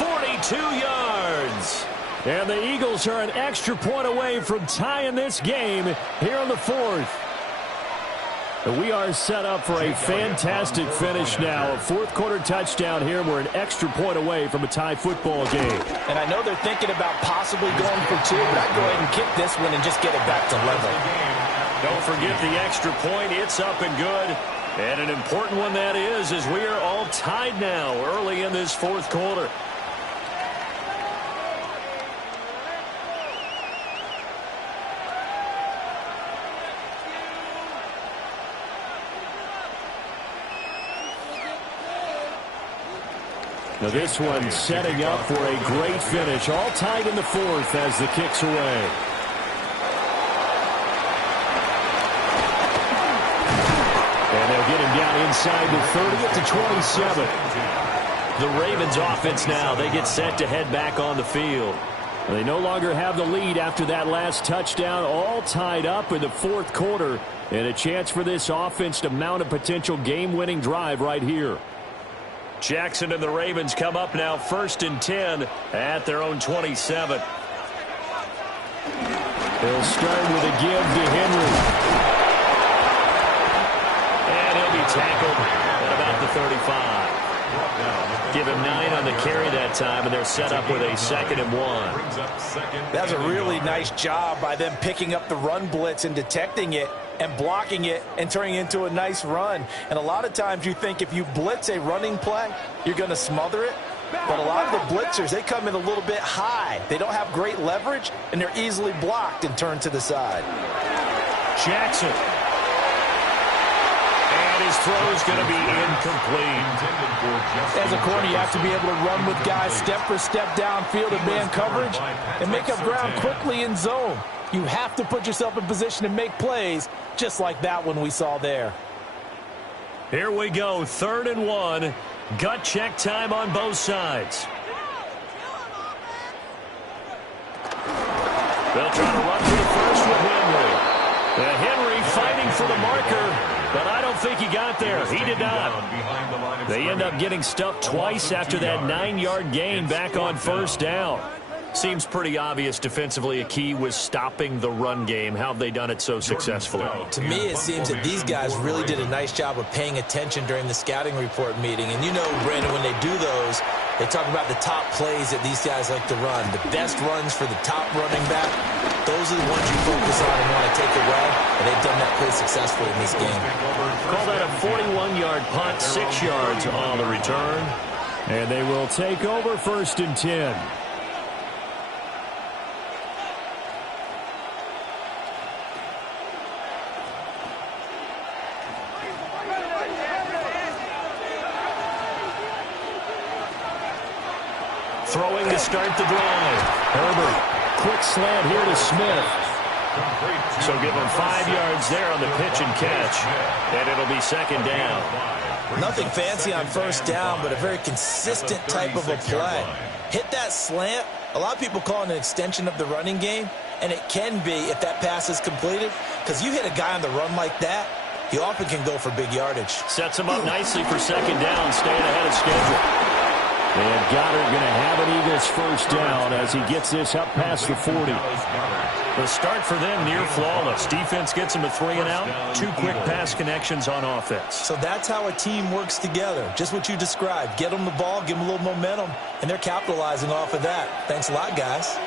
42 yards. And the Eagles are an extra point away from tying this game here in the 4th. We are set up for a fantastic finish now. A 4th quarter touchdown here. We're an extra point away from a tie football game. And I know they're thinking about possibly going for 2, but I'd go ahead and kick this one and just get it back to level. Don't forget the extra point. It's up and good. And an important one that is, as we are all tied now early in this 4th quarter. Now this one setting up for a great finish. All tied in the 4th as the kick's away. And they'll get him down inside the 30 to 27. The Ravens offense now, they get set to head back on the field. They no longer have the lead after that last touchdown. All tied up in the 4th quarter. And a chance for this offense to mount a potential game-winning drive right here. Jackson and the Ravens come up now 1st and 10 at their own 27. They'll start with a give to Henry. And he'll be tackled at about the 35. Give him 9 on the carry that time, and they're set up with a 2nd and 1. That's a really nice job by them picking up the run blitz and detecting it and blocking it and turning it into a nice run. And a lot of times you think if you blitz a running play, you're going to smother it. But a lot of the blitzers, they come in a little bit high. They don't have great leverage, and they're easily blocked and turned to the side. Jackson. And his throw is going to be incomplete. As a corner, you have to be able to run with guys step for step downfield in man coverage and make up ground quickly in zone. You have to put yourself in position to make plays, just like that one we saw there. Here we go, 3rd and 1. Gut check time on both sides. They'll try to run for the first with Henry. Henry fighting for the marker, but I don't think he got there. He did not. They end up getting stuffed twice after that 9-yard gain back on 1st down. Seems pretty obvious defensively a key was stopping the run game. How have they done it so successfully? To me, it seems that these guys really did a nice job of paying attention during the scouting report meeting. And you know, Brandon, when they do those, they talk about the top plays that these guys like to run. The best runs for the top running back, those are the ones you focus on and want to take away. And they've done that pretty successfully in this game. Call that a 41-yard punt, 6 yards on the return. And they will take over 1st and 10. Throwing to start the drive. Herbert, quick slant here to Smith. So give him 5 yards there on the pitch and catch, and it'll be 2nd down. Nothing fancy on 1st down, but a very consistent type of a play. Hit that slant. A lot of people call it an extension of the running game, and it can be if that pass is completed, because you hit a guy on the run like that, he often can go for big yardage. Sets him up nicely for 2nd down, staying ahead of schedule. And Goddard going to have an Eagles 1st down as he gets this up past the 40. The start for them near flawless. Defense gets them a 3 and out. 2 quick pass connections on offense. So that's how a team works together. Just what you described. Get them the ball, give them a little momentum, and they're capitalizing off of that. Thanks a lot, guys.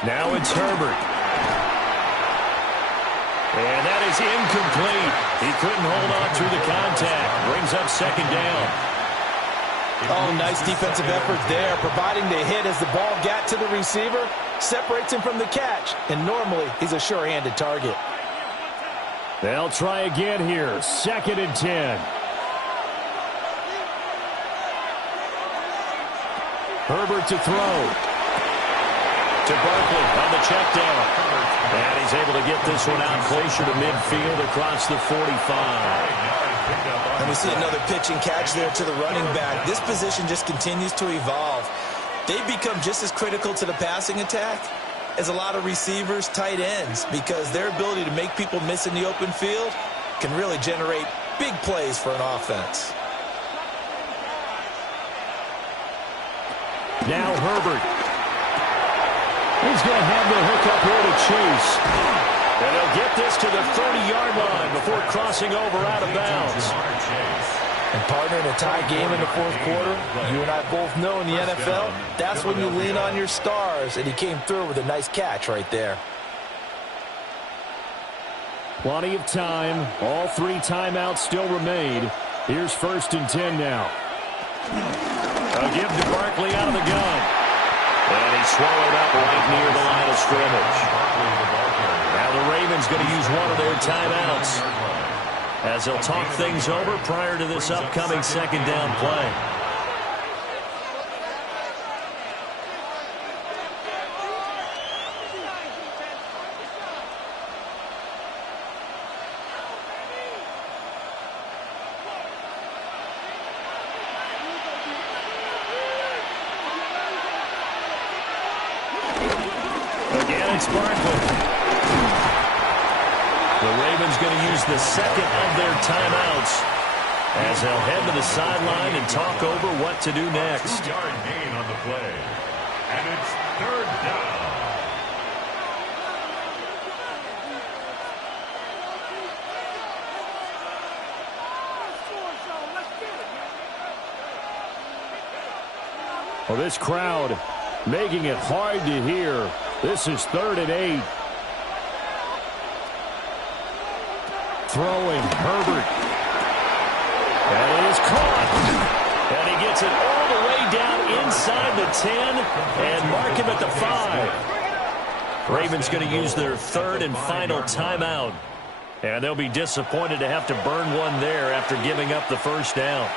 Now it's Herbert. And that is incomplete. He couldn't hold on through the contact. Brings up 2nd down. Oh, nice defensive effort there, providing the hit as the ball got to the receiver, separates him from the catch, and normally he's a sure-handed target. They'll try again here, 2nd and 10. Herbert to throw. To Barkley on the check down. And he's able to get this one out closer to midfield across the 45. And we see another pitch and catch there to the running back. This position just continues to evolve. They've become just as critical to the passing attack as a lot of receivers, tight ends, because their ability to make people miss in the open field can really generate big plays for an offense. Now Herbert. He's going to have the hook up here to Chase. And they'll get this to the 30-yard line before crossing over out of bounds. And partner, in a tie game in the 4th quarter, you and I both know in the NFL, that's when you lean on your stars, and he came through with a nice catch right there. Plenty of time. All 3 timeouts still remain. Here's 1st and 10 now. A give to Barkley out of the gun. And he's swallowed up right near the line of scrimmage. Now the Ravens going to use one of their timeouts as they'll talk things over prior to this upcoming 2nd down play. Barkley. The Ravens going to use the second of their timeouts as they'll head to the sideline and talk over what to do next. 2-yard gain on the play. And it's third down. Well, this crowd making it hard to hear. This is 3rd and 8. Throwing Herbert. And it is caught. And he gets it all the way down inside the 10 and mark him at the 5. Ravens going to use their third and final timeout. And they'll be disappointed to have to burn one there after giving up the first down.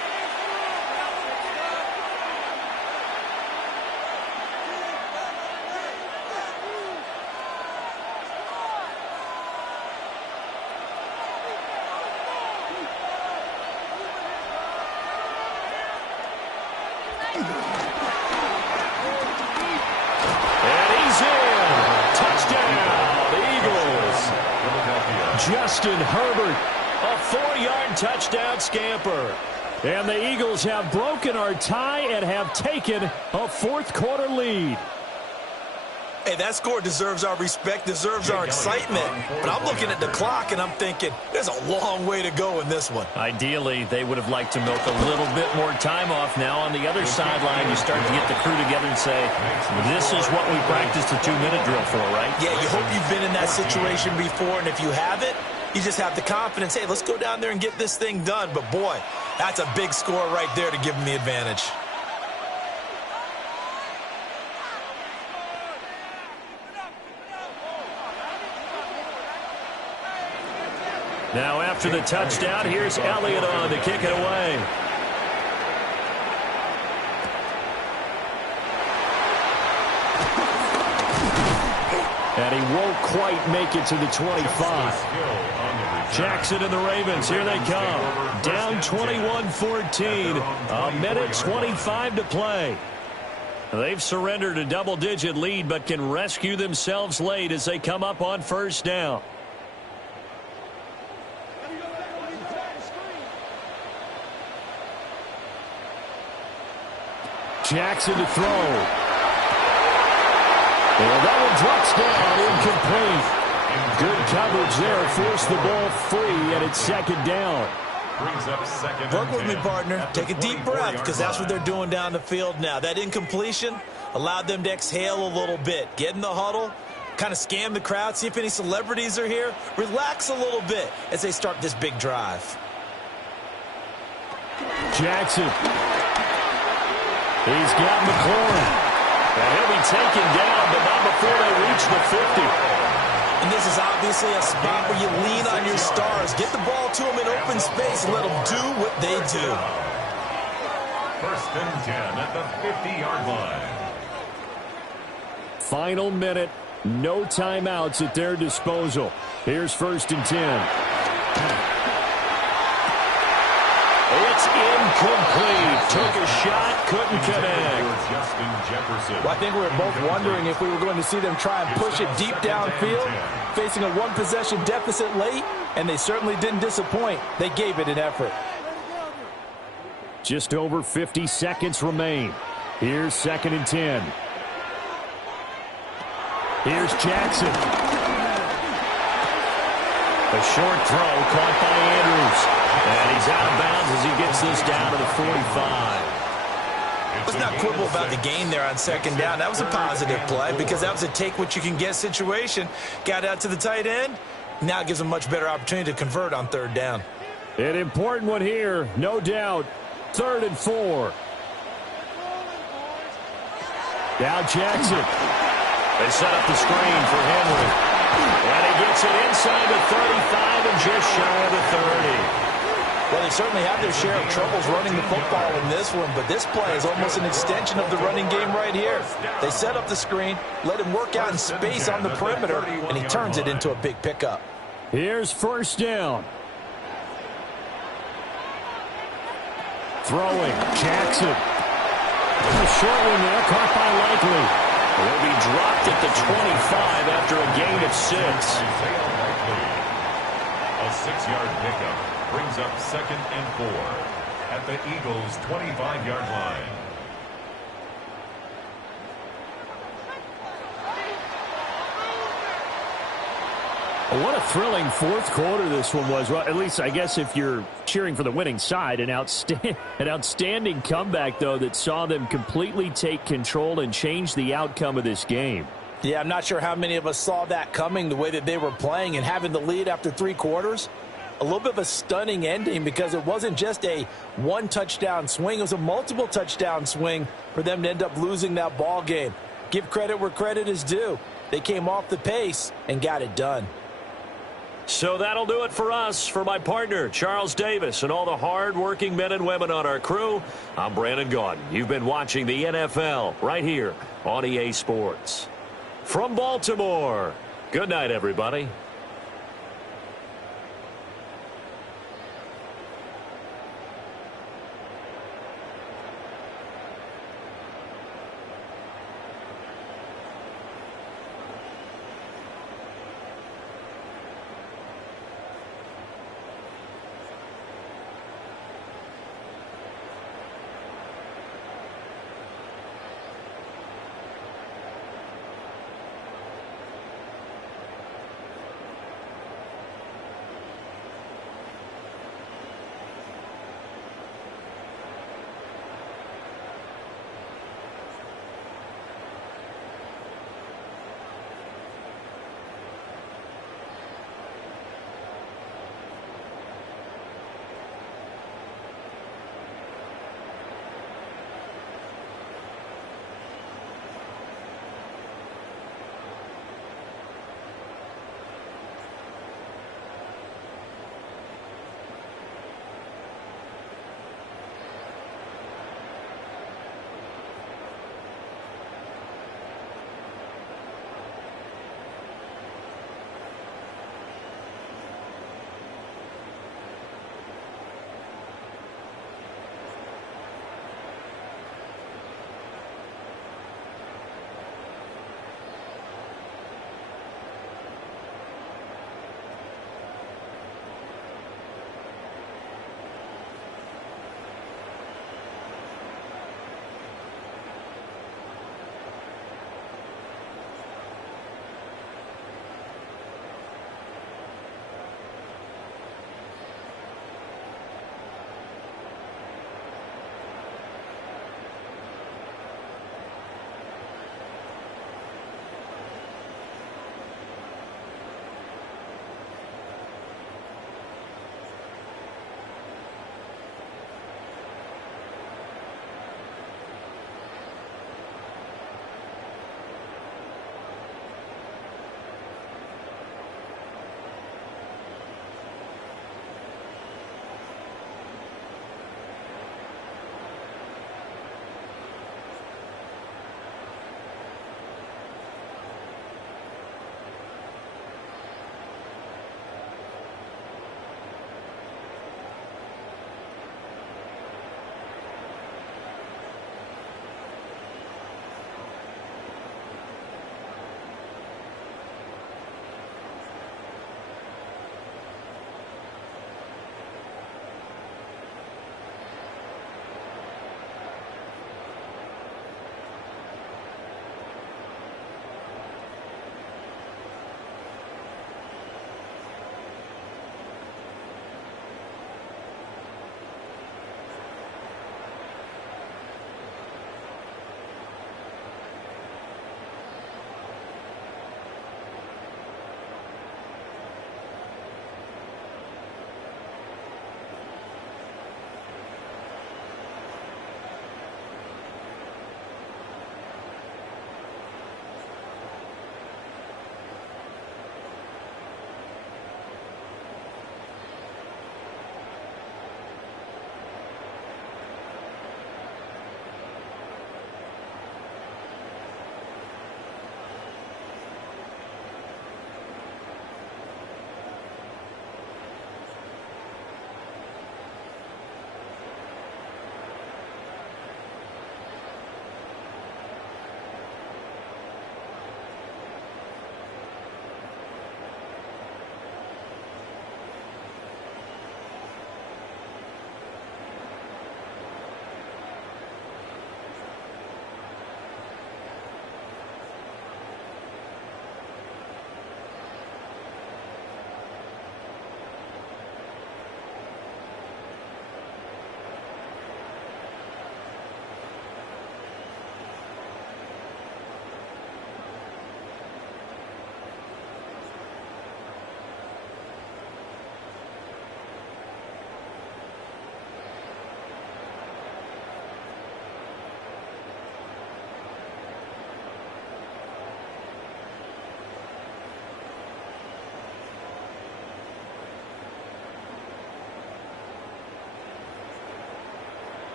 Justin Herbert, a 4-yard touchdown scamper. And the Eagles have broken our tie and have taken a fourth-quarter lead. Hey, that score deserves our respect, deserves our excitement. But I'm looking at the clock, and I'm thinking, there's a long way to go in this one. Ideally, they would have liked to milk a little bit more time off. Now on the other sideline, you start to get the crew together and say, this is what we practiced the 2-minute drill for, right? Yeah, you hope you've been in that situation before, and if you haven't, you just have the confidence, hey, let's go down there and get this thing done. But, boy, that's a big score right there to give them the advantage. Now after the touchdown, here's Elliott on to kick it away. And he won't quite make it to the 25. Jackson and the Ravens, here they come. Down 21-14, a minute 25 to play. They've surrendered a double-digit lead, but can rescue themselves late as they come up on first down. Jackson to throw. And that one drops down, incomplete. Good coverage there, forced the ball free, and it's second down. Brings up second. Work with me, partner. Take a deep breath, because that's what they're doing down the field now. That incompletion allowed them to exhale a little bit. Get in the huddle, kind of scan the crowd, see if any celebrities are here. Relax a little bit as they start this big drive. Jackson. He's got McLaurin. And he'll be taken down, but not before they reach the 50. And this is obviously a spot where you lean on your stars. Get the ball to them in open space and let them do what they do. 1st and 10 at the 50-yard line. Final minute. No timeouts at their disposal. Here's 1st and 10. It's incomplete. Took a shot, couldn't connect. Justin Jefferson. Well, I think we were both wondering if we were going to see them try and push it deep downfield, facing a one-possession deficit late, and they certainly didn't disappoint. They gave it an effort. Just over 50 seconds remain. Here's 2nd and 10. Here's Jackson. A short throw caught by Andrews. And he's out of bounds as he gets this down to the 45. Let's not quibble about the gain there on 2nd down. That was a positive play because that was a take-what-you-can-get situation. Got out to the tight end. Now it gives them a much better opportunity to convert on 3rd down. An important one here, no doubt. 3rd and 4. Now Jackson. They set up the screen for Henry. And he gets it inside the 35 and just shy of the 30. Well, they certainly have their share of troubles running the football in this one, but this play is almost an extension of the running game right here. They set up the screen, let him work out in space on the perimeter, and he turns it into a big pickup. Here's 1st down. Throwing, Jackson. A short one there, caught by Likely. will be dropped at the 25 after a gain of 6. A 6-yard pickup brings up 2nd and 4 at the Eagles' 25-yard line. What a thrilling fourth quarter this one was. Well, at least I guess if you're cheering for the winning side, an outstanding comeback, though, that saw them completely take control and change the outcome of this game. Yeah, I'm not sure how many of us saw that coming, the way that they were playing and having the lead after 3 quarters. A little bit of a stunning ending because it wasn't just a one-touchdown swing. It was a multiple touchdown swing for them to end up losing that ball game. Give credit where credit is due. They came off the pace and got it done. So that'll do it for us. For my partner, Charles Davis, and all the hard-working men and women on our crew, I'm Brandon Gaudin. You've been watching the NFL right here on EA Sports. From Baltimore, good night, everybody.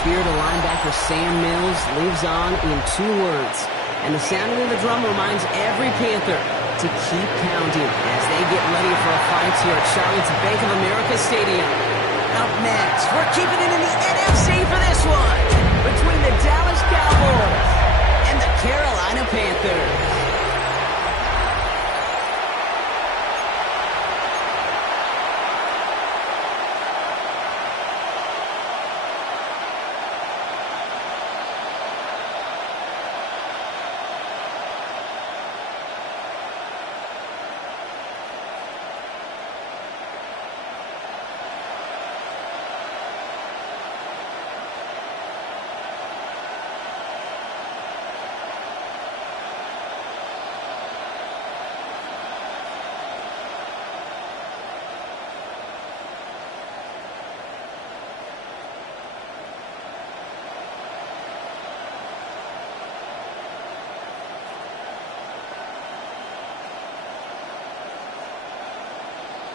spirit of linebacker Sam Mills lives on in 2 words. And the sounding of the drum reminds every Panther to keep pounding as they get ready for a fight here at Charlotte's Bank of America Stadium. Up next, we're keeping it in the NFC for this one, between the Dallas Cowboys and the Carolina Panthers.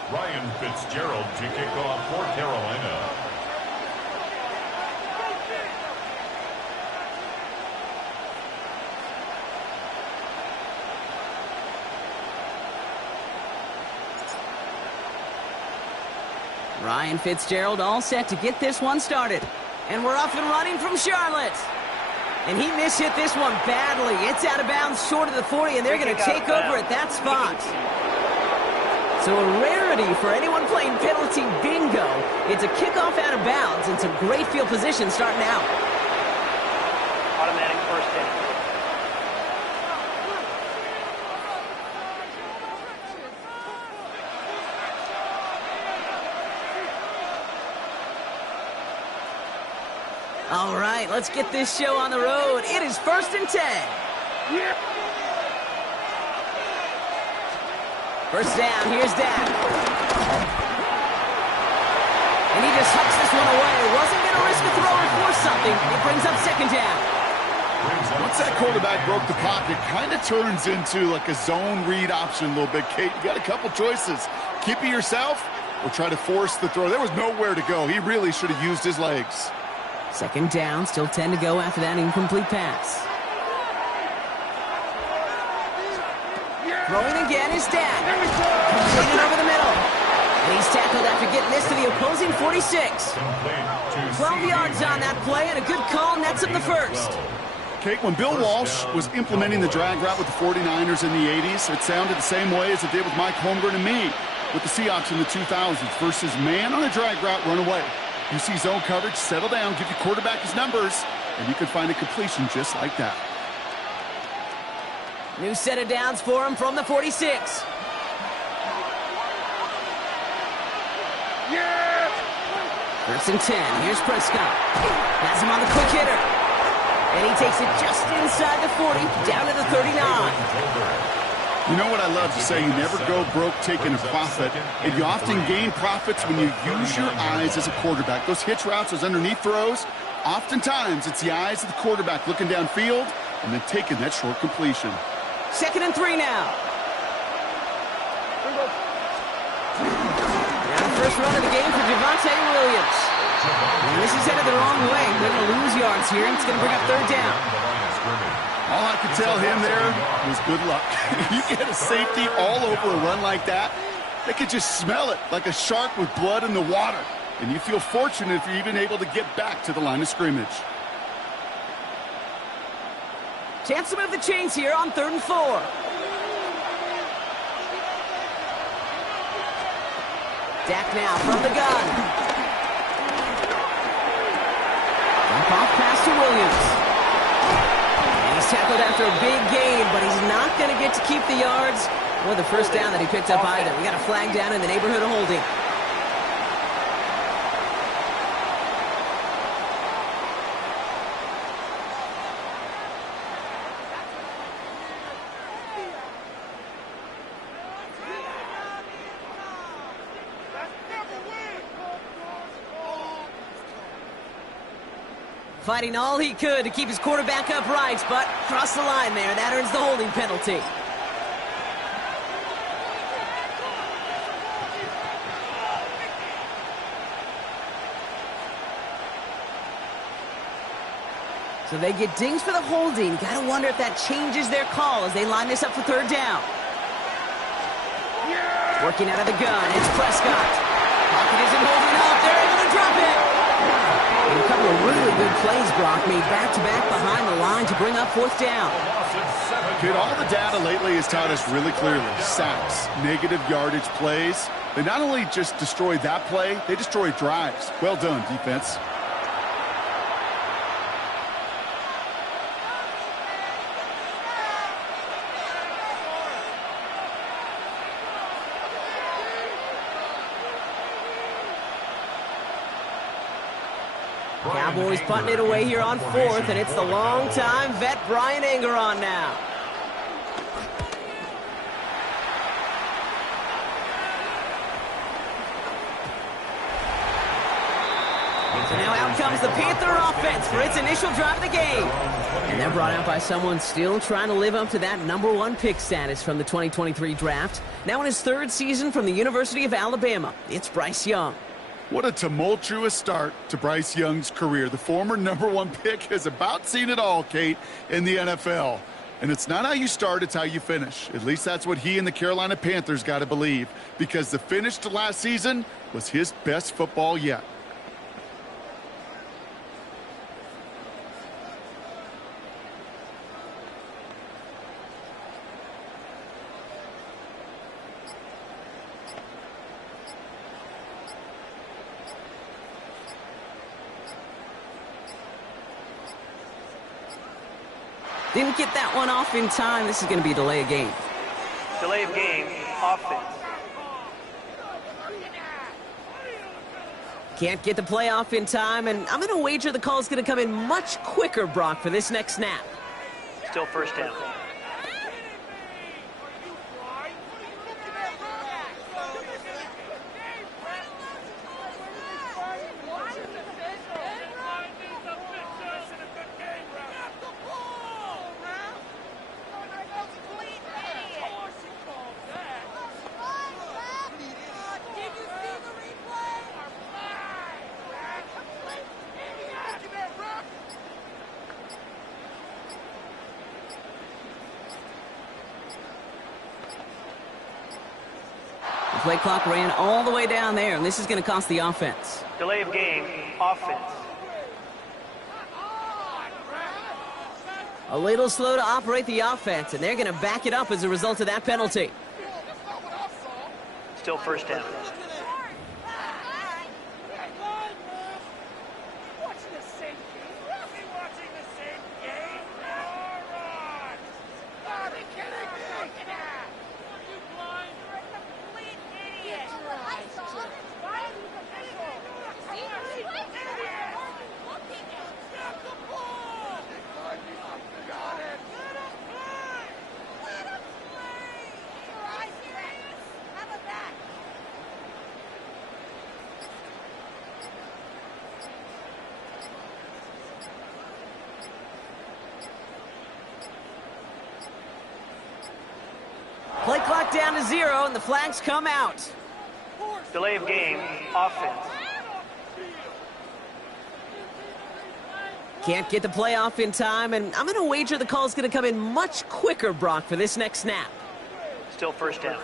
Ryan Fitzgerald to kick off for Carolina. Ryan Fitzgerald all set to get this one started. And we're off and running from Charlotte. And he mishit this one badly. It's out of bounds short of the 40, and they're going to take over at that spot. So a rarity for anyone playing penalty bingo. It's a kickoff out of bounds and some great field position starting out. Automatic first hit. All right, let's get this show on the road. It is 1st and 10. Yeah. First down, here's Dak. And he just hucks this one away. Wasn't going to risk a throw or force something. It brings up 2nd down. Once that quarterback broke the pocket, kind of turns into like a zone read option a little bit. Kate, you got a couple choices. Keep it yourself or try to force the throw. There was nowhere to go. He really should have used his legs. 2nd down, still 10 to go after that incomplete pass. Throwing again is Dak. Completed over the middle. And he's tackled after getting this to the opposing 46. 12 yards on that play, and a good call nets him the first. Kate, when Bill Walsh was implementing the drag route with the 49ers in the 80s, it sounded the same way as it did with Mike Holmgren and me with the Seahawks in the 2000s versus man on a drag route, run away. You see zone coverage, settle down, give your quarterback his numbers, and you can find a completion just like that. New set of downs for him from the 46. Yeah. 1st and 10. Here's Prescott. Has him on the quick hitter. And he takes it just inside the 40, down to the 39. You know what I love to say? You never go broke taking a profit. And you often gain profits when you use your eyes as a quarterback. Those hitch routes, those underneath throws, oftentimes it's the eyes of the quarterback looking downfield and then taking that short completion. 2nd and 3 now. Now the first run of the game for Javonte Williams. And this is headed the wrong way. They're going to lose yards here. It's going to bring up 3rd down. All I could tell him there was good luck. You get a safety all over a run like that, they could just smell it like a shark with blood in the water. And you feel fortunate if you're even able to get back to the line of scrimmage. Chance to move the chains here on 3rd and 4. Dak now from the gun. Dump off pass to Williams. And he's tackled after a big gain, but he's not going to get to keep the yards or the first down that he picked up either. We got a flag down in the neighborhood of holding. Fighting all he could to keep his quarterback upright, but crossed the line there. That earns the holding penalty. So they get dinged for the holding. Got to wonder if that changes their call as they line this up for third down. Working out of the gun, it's Prescott. Pocket isn't holding up. They're able to drop it. And a couple of really good plays, Brock, made back-to-back behind the line to bring up fourth down. Kid, all the data lately has taught us really clearly. Sacks, negative yardage plays. They not only just destroy that play, they destroy drives. Well done, defense. Cowboys putting it away here on fourth, and it's the long-time vet Bryan Anger on now. So now out comes the Panther offense for its initial drive of the game. And they're brought out by someone still trying to live up to that #1 pick status from the 2023 draft. Now in his third season from the University of Alabama, it's Bryce Young. What a tumultuous start to Bryce Young's career. The former #1 pick has about seen it all, Kate, in the NFL. And it's not how you start, it's how you finish. At least that's what he and the Carolina Panthers got to believe, because the finish to last season was his best football yet. Didn't get that one off in time. This is going to be a delay of game. Delay of game, offense. Can't get the play off in time, and I'm going to wager the call is going to come in much quicker, Brock, for this next snap. Still first down. The play clock ran all the way down there, and this is going to cost the offense. Delay of game, offense. A little slow to operate the offense, and they're going to back it up as a result of that penalty. Still first down. Play clock down to 0, and the flags come out. Delay of game, offense. Can't get the play off in time, and I'm going to wager the call is going to come in much quicker, Brock, for this next snap. Still first down.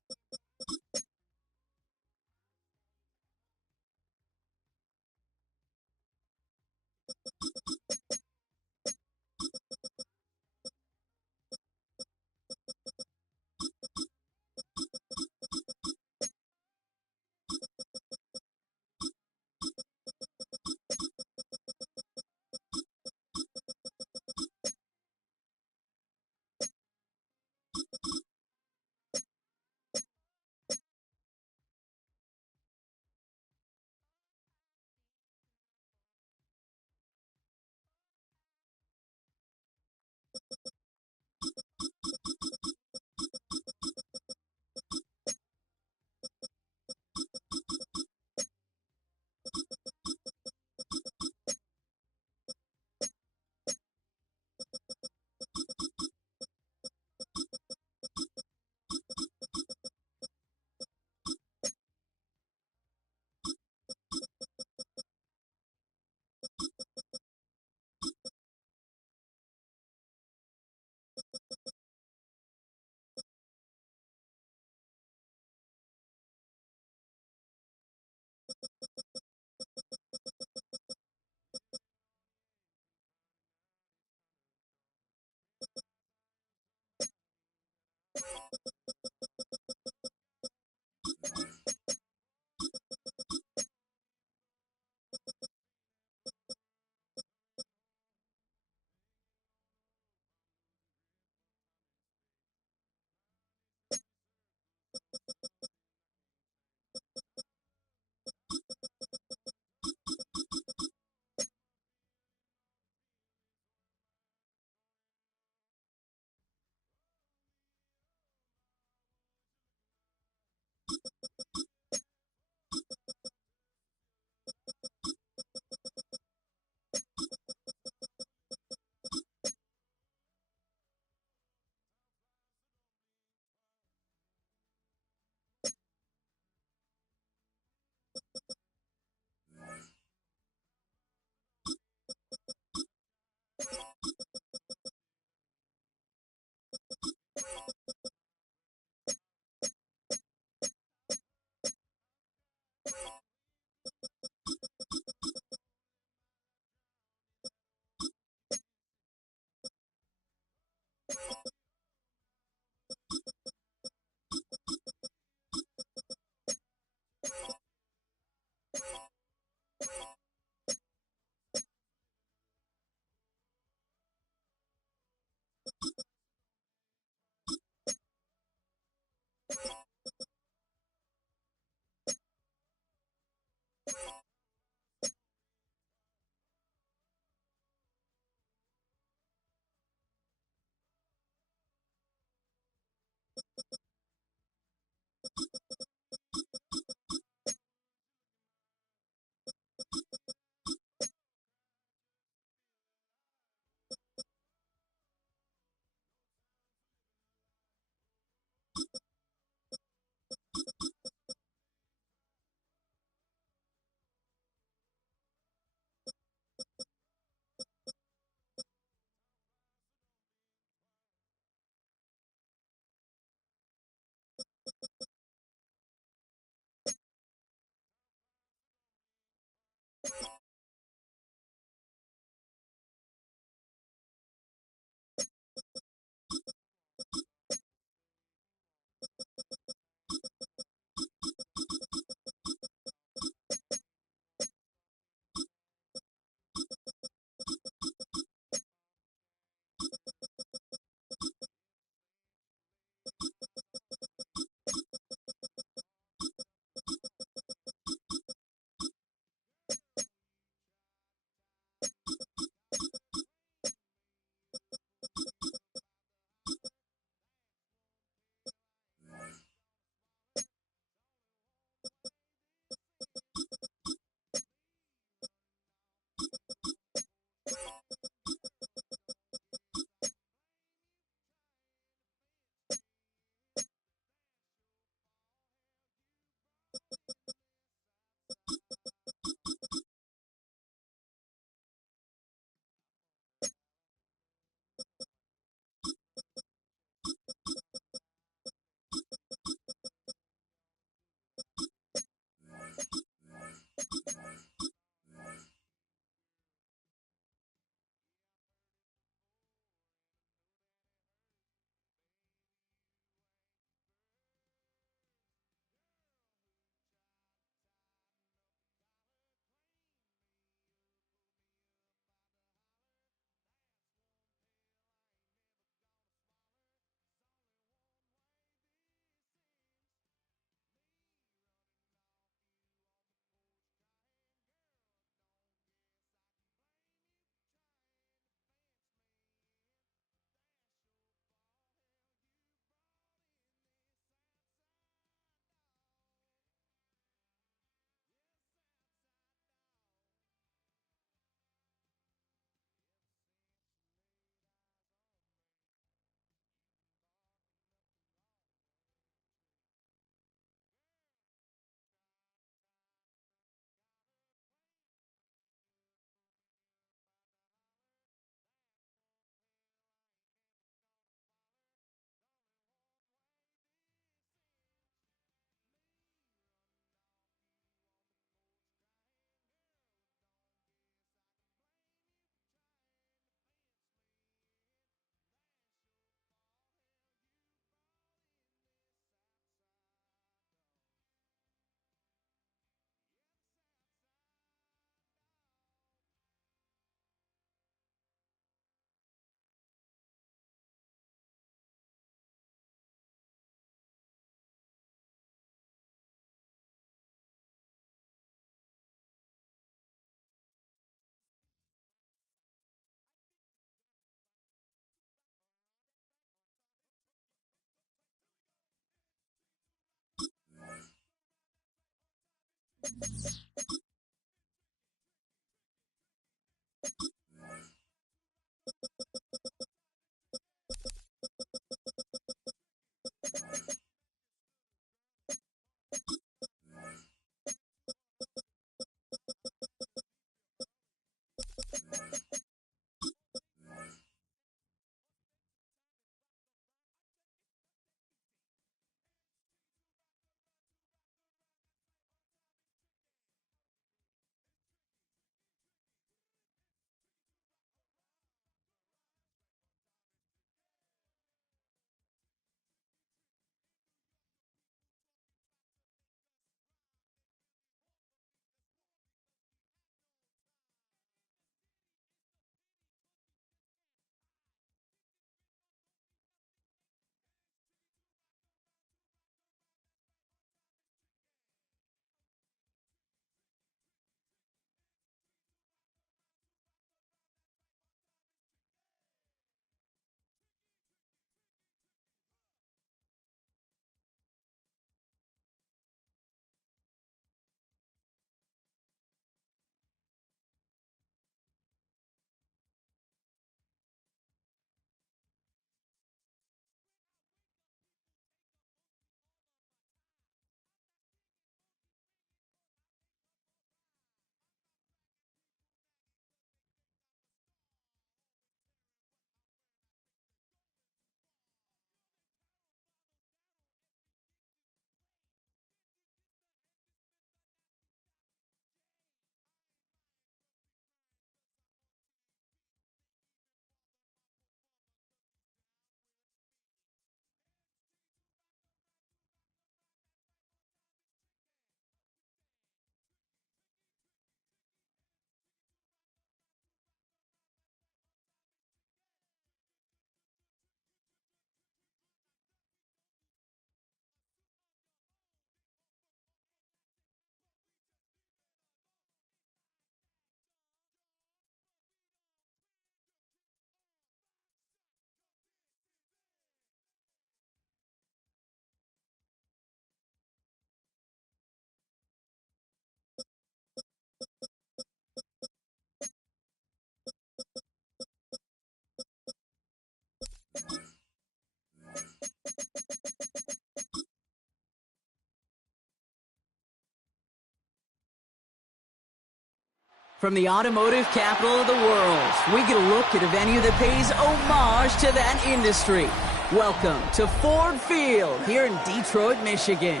From the automotive capital of the world, we get a look at a venue that pays homage to that industry. Welcome to Ford Field here in Detroit, Michigan.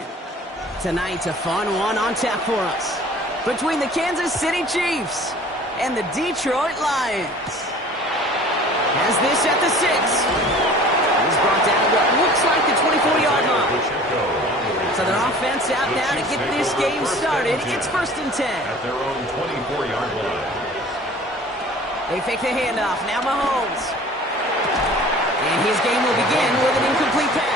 Tonight's a fun one on tap for us between the Kansas City Chiefs and the Detroit Lions. As this at the 6. He's brought down what looks like the 24-yard line. So their offense out now to get this game started. It's 1st and 10. At their own 24-yard line. They fake the handoff. Now Mahomes. And his game will begin with an incomplete pass.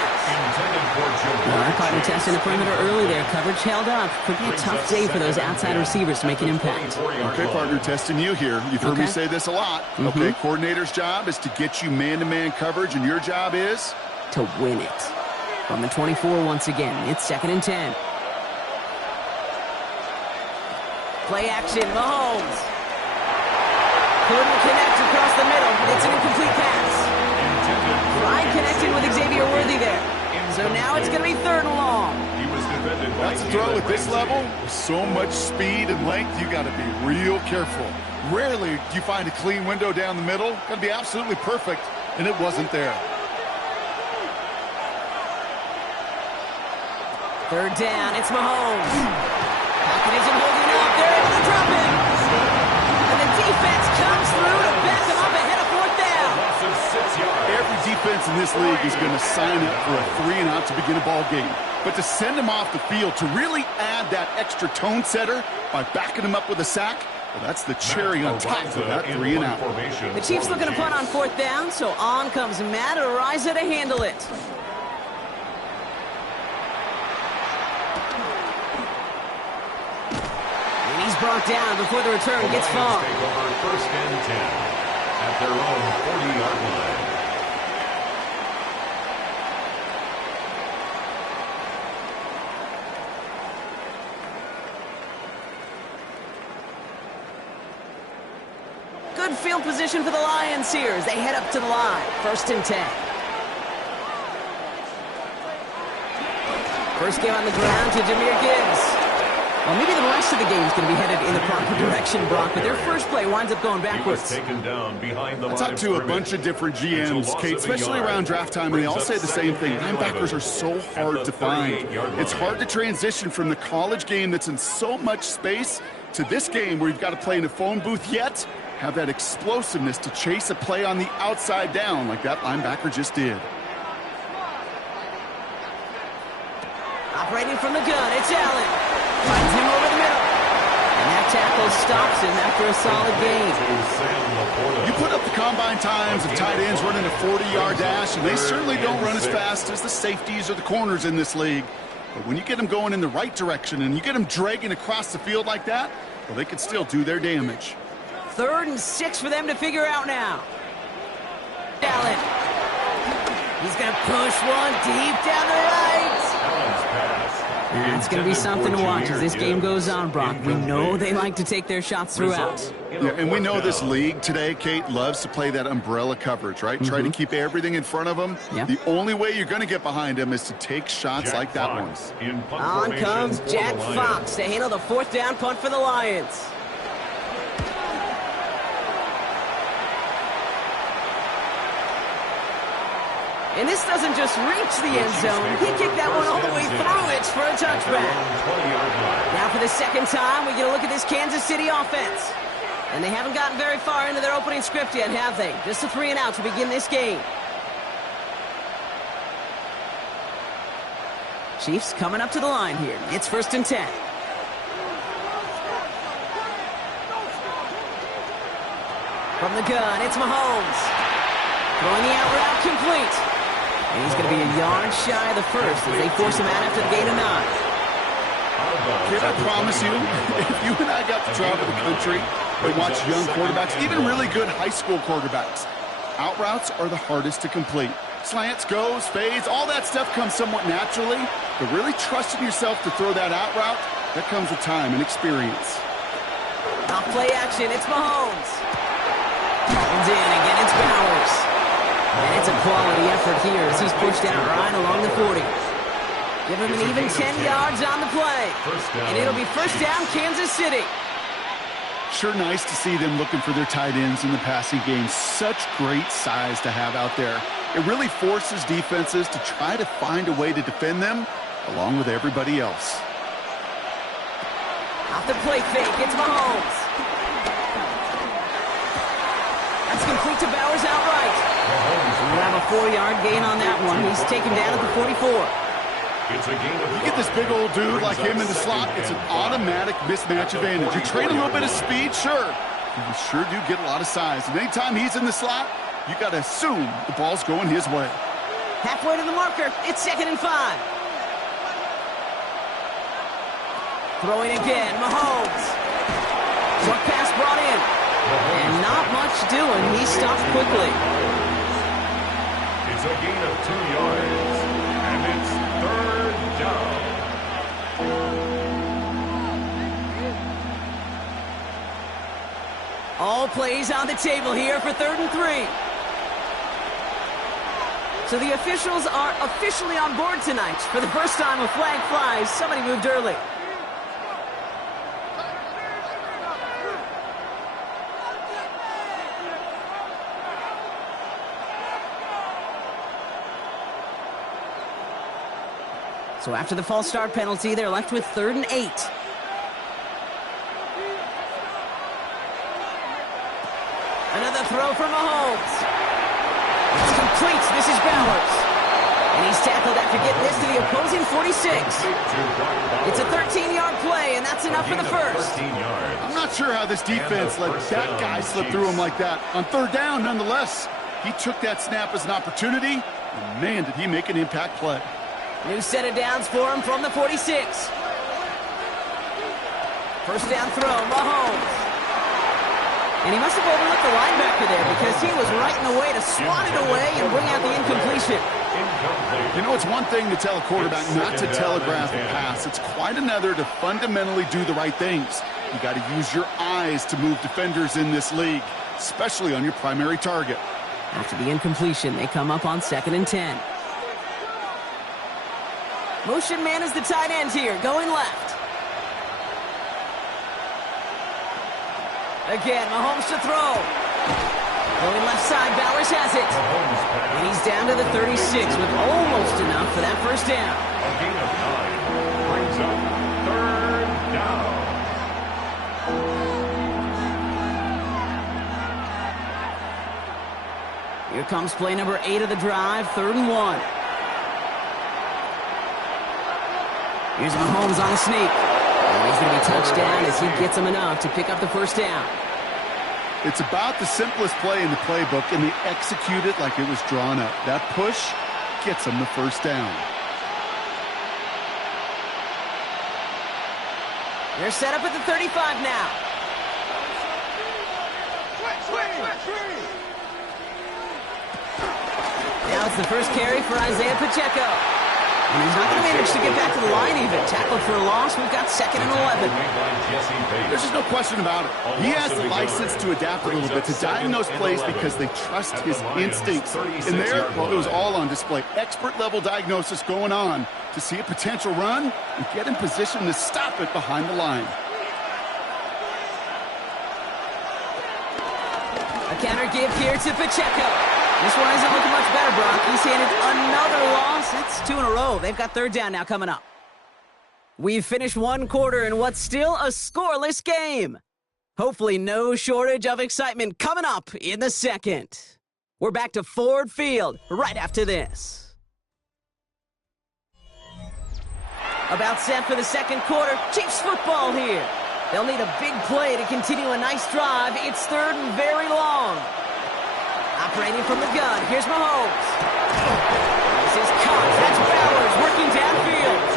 Well, partner testing the perimeter early there. Coverage held up. Could be a tough day for those outside receivers to make an impact. Okay, partner, testing you here. You've heard me say this a lot. Okay, coordinator's job is to get you man-to-man coverage, and your job is? To win it. From the 24 once again, it's 2nd and 10. Play action, Mahomes. Couldn't connect across the middle. It's an incomplete pass. Tried connecting with Xavier Worthy there. So now it's going to be 3rd and long. That's a throw at this level. With so much speed and length, you got to be real careful. Rarely do you find a clean window down the middle. Got to be absolutely perfect, and it wasn't there. 3rd down, it's Mahomes. Pocket isn't holding up. They're able to drop him. And the defense comes through to back him up ahead of 4th down. Every defense in this league is going to sign up for a 3-and-out to begin a ball game. But to send him off the field, to really add that extra tone setter by backing him up with a sack, well, that's the cherry on top of that 3-and-out. The Chiefs looking to punt on 4th down, so on comes Matt Araiza to handle it. He's brought down before the return gets far. 1st and 10 at their own 40-yard line. Good field position for the Lions here as they head up to the line. 1st and 10. First game on the ground to Jahmyr Gibbs. Well, maybe the rest of the game is going to be headed in the proper direction, Brock, but their first play winds up going backwards. I talked to a bunch of different GMs, Kate, especially around draft time, and they all say the same thing. Linebackers are so hard to find. It's hard to transition from the college game that's in so much space to this game where you've got to play in a phone booth, yet have that explosiveness to chase a play on the outside down like that linebacker just did. Operating from the gun, it's Allen. Finds him over the middle. And that tackle stops him after a solid gain. You put up the combine times of tight ends running a 40-yard dash, and they certainly don't run as fast as the safeties or the corners in this league. But when you get them going in the right direction and you get them dragging across the field like that, well, they can still do their damage. 3rd and 6 for them to figure out now. Allen. He's going to push one deep down the right. It's going to be something to watch as this game goes on, Brock. We know they like to take their shots throughout. Yeah, and we know this league today, Kate, loves to play that umbrella coverage, right? Try to keep everything in front of them. Yep. The only way you're going to get behind them is to take shots like that one. On comes Jack Fox to handle the 4th down punt for the Lions. And this doesn't just reach the end zone. He kicked that one all the way through it for a touchback. Now for the 2nd time, we get a look at this Kansas City offense. And they haven't gotten very far into their opening script yet, have they? Just a 3-and-out to begin this game. Chiefs coming up to the line here. It's 1st and 10. From the gun, it's Mahomes. Throwing the out route complete. And he's going to be a yard shy of the first as they force him out after the gain of 9. Can I promise you, if you and I got to travel the country and watch young quarterbacks, even really good high school quarterbacks, out routes are the hardest to complete. Slants, goes, fades, all that stuff comes somewhat naturally, but really trusting yourself to throw that out route, that comes with time and experience. Off play action, it's Mahomes. And in again, it's Bowers. And it's a quality effort here as he's pushed out right along the 40. Give him an even 10 yards on the play. And it'll be 1st down, Kansas City. Sure nice to see them looking for their tight ends in the passing game. Such great size to have out there. It really forces defenses to try to find a way to defend them along with everybody else. Off the play fake, it's Mahomes. That's complete to Bowers outright. We have a 4-yard gain on that one. He's taken down at the 44. You get this big old dude like him in the slot, it's an automatic mismatch advantage. You trade a little bit of speed, sure. You sure do get a lot of size. And anytime he's in the slot, you got to assume the ball's going his way. Halfway to the marker. It's 2nd and 5. Throwing again. Mahomes. Short pass brought in. And not much doing. He stopped quickly. It's a gain of 2 yards. And it's 3rd down. All plays on the table here for 3rd and 3. So the officials are officially on board tonight. For the first time, a flag flies. Somebody moved early. So after the false start penalty, they're left with 3rd and 8. Another throw from Mahomes. It's complete. This is Bowers. And he's tackled after getting this to the opposing 46. It's a 13-yard play, and that's enough for the first. I'm not sure how this defense let that guy slip through him like that. On 3rd down, nonetheless, he took that snap as an opportunity, and man, did he make an impact play. New set of downs for him from the 46. First down throw, Mahomes. And he must have overlooked the linebacker there because he was right in the way to swat it away and bring out the incompletion. You know, it's one thing to tell a quarterback not to telegraph a pass. It's quite another to fundamentally do the right things. You got to use your eyes to move defenders in this league, especially on your primary target. After the incompletion, they come up on 2nd and 10. Motion man is the tight end here, going left. Again, Mahomes to throw. Going left side, Bowers has it. And he's down to the 36 with almost enough for that first down. A gain of 9 brings up 3rd down. Here comes play number 8 of the drive, 3rd and 1. Here's Mahomes on a sneak. And he's going to be touched down as he gets him enough to pick up the first down. It's about the simplest play in the playbook, and they execute it like it was drawn up. That push gets them the first down. They're set up at the 35 now. Now it's the first carry for Isaiah Pacheco. And he's not going to manage to get back to the line even. Tackled for a loss. We've got 2nd and 11. There's just no question about it. He has the license to adapt a little bit, to diagnose plays because they trust his instincts. And there, well, it was all on display. Expert-level diagnosis going on to see a potential run and get in position to stop it behind the line. A counter give here to Pacheco. This one isn't looking much better, Brock. He's handed another loss. That's 2 in a row. They've got 3rd down now coming up. We've finished 1 quarter in what's still a scoreless game. Hopefully no shortage of excitement coming up in the 2nd. We're back to Ford Field right after this. About set for the 2nd quarter. Chiefs football here. They'll need a big play to continue a nice drive. It's 3rd and very long. Operating from the gun, here's Mahomes. This is Cox, that's Bowers working downfield.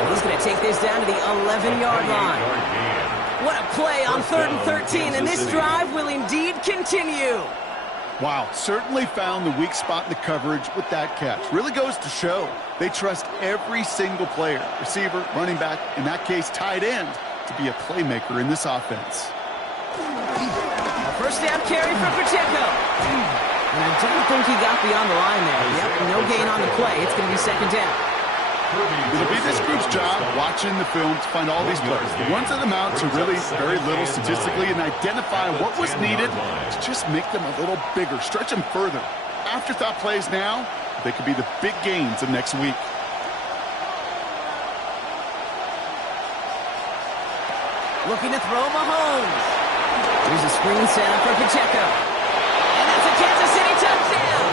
And he's going to take this down to the 11-yard line. What a play on 3rd and 13, and this drive will indeed continue. Wow, certainly found the weak spot in the coverage with that catch. Really goes to show they trust every single player, receiver, running back, in that case tight end, to be a playmaker in this offense. First down carry for Pacheco. And I don't think he got beyond the line there. Yep, no gain on the play. It's going to be 2nd down. It'll be this group's job, watching the film, to find all these players, the ones that amount to really very little statistically, and identify what was needed to just make them a little bigger, stretch them further. Afterthought plays now, they could be the big gains of next week. Looking to throw Mahomes. Here's a screen set up for Pacheco. And that's a Kansas City touchdown.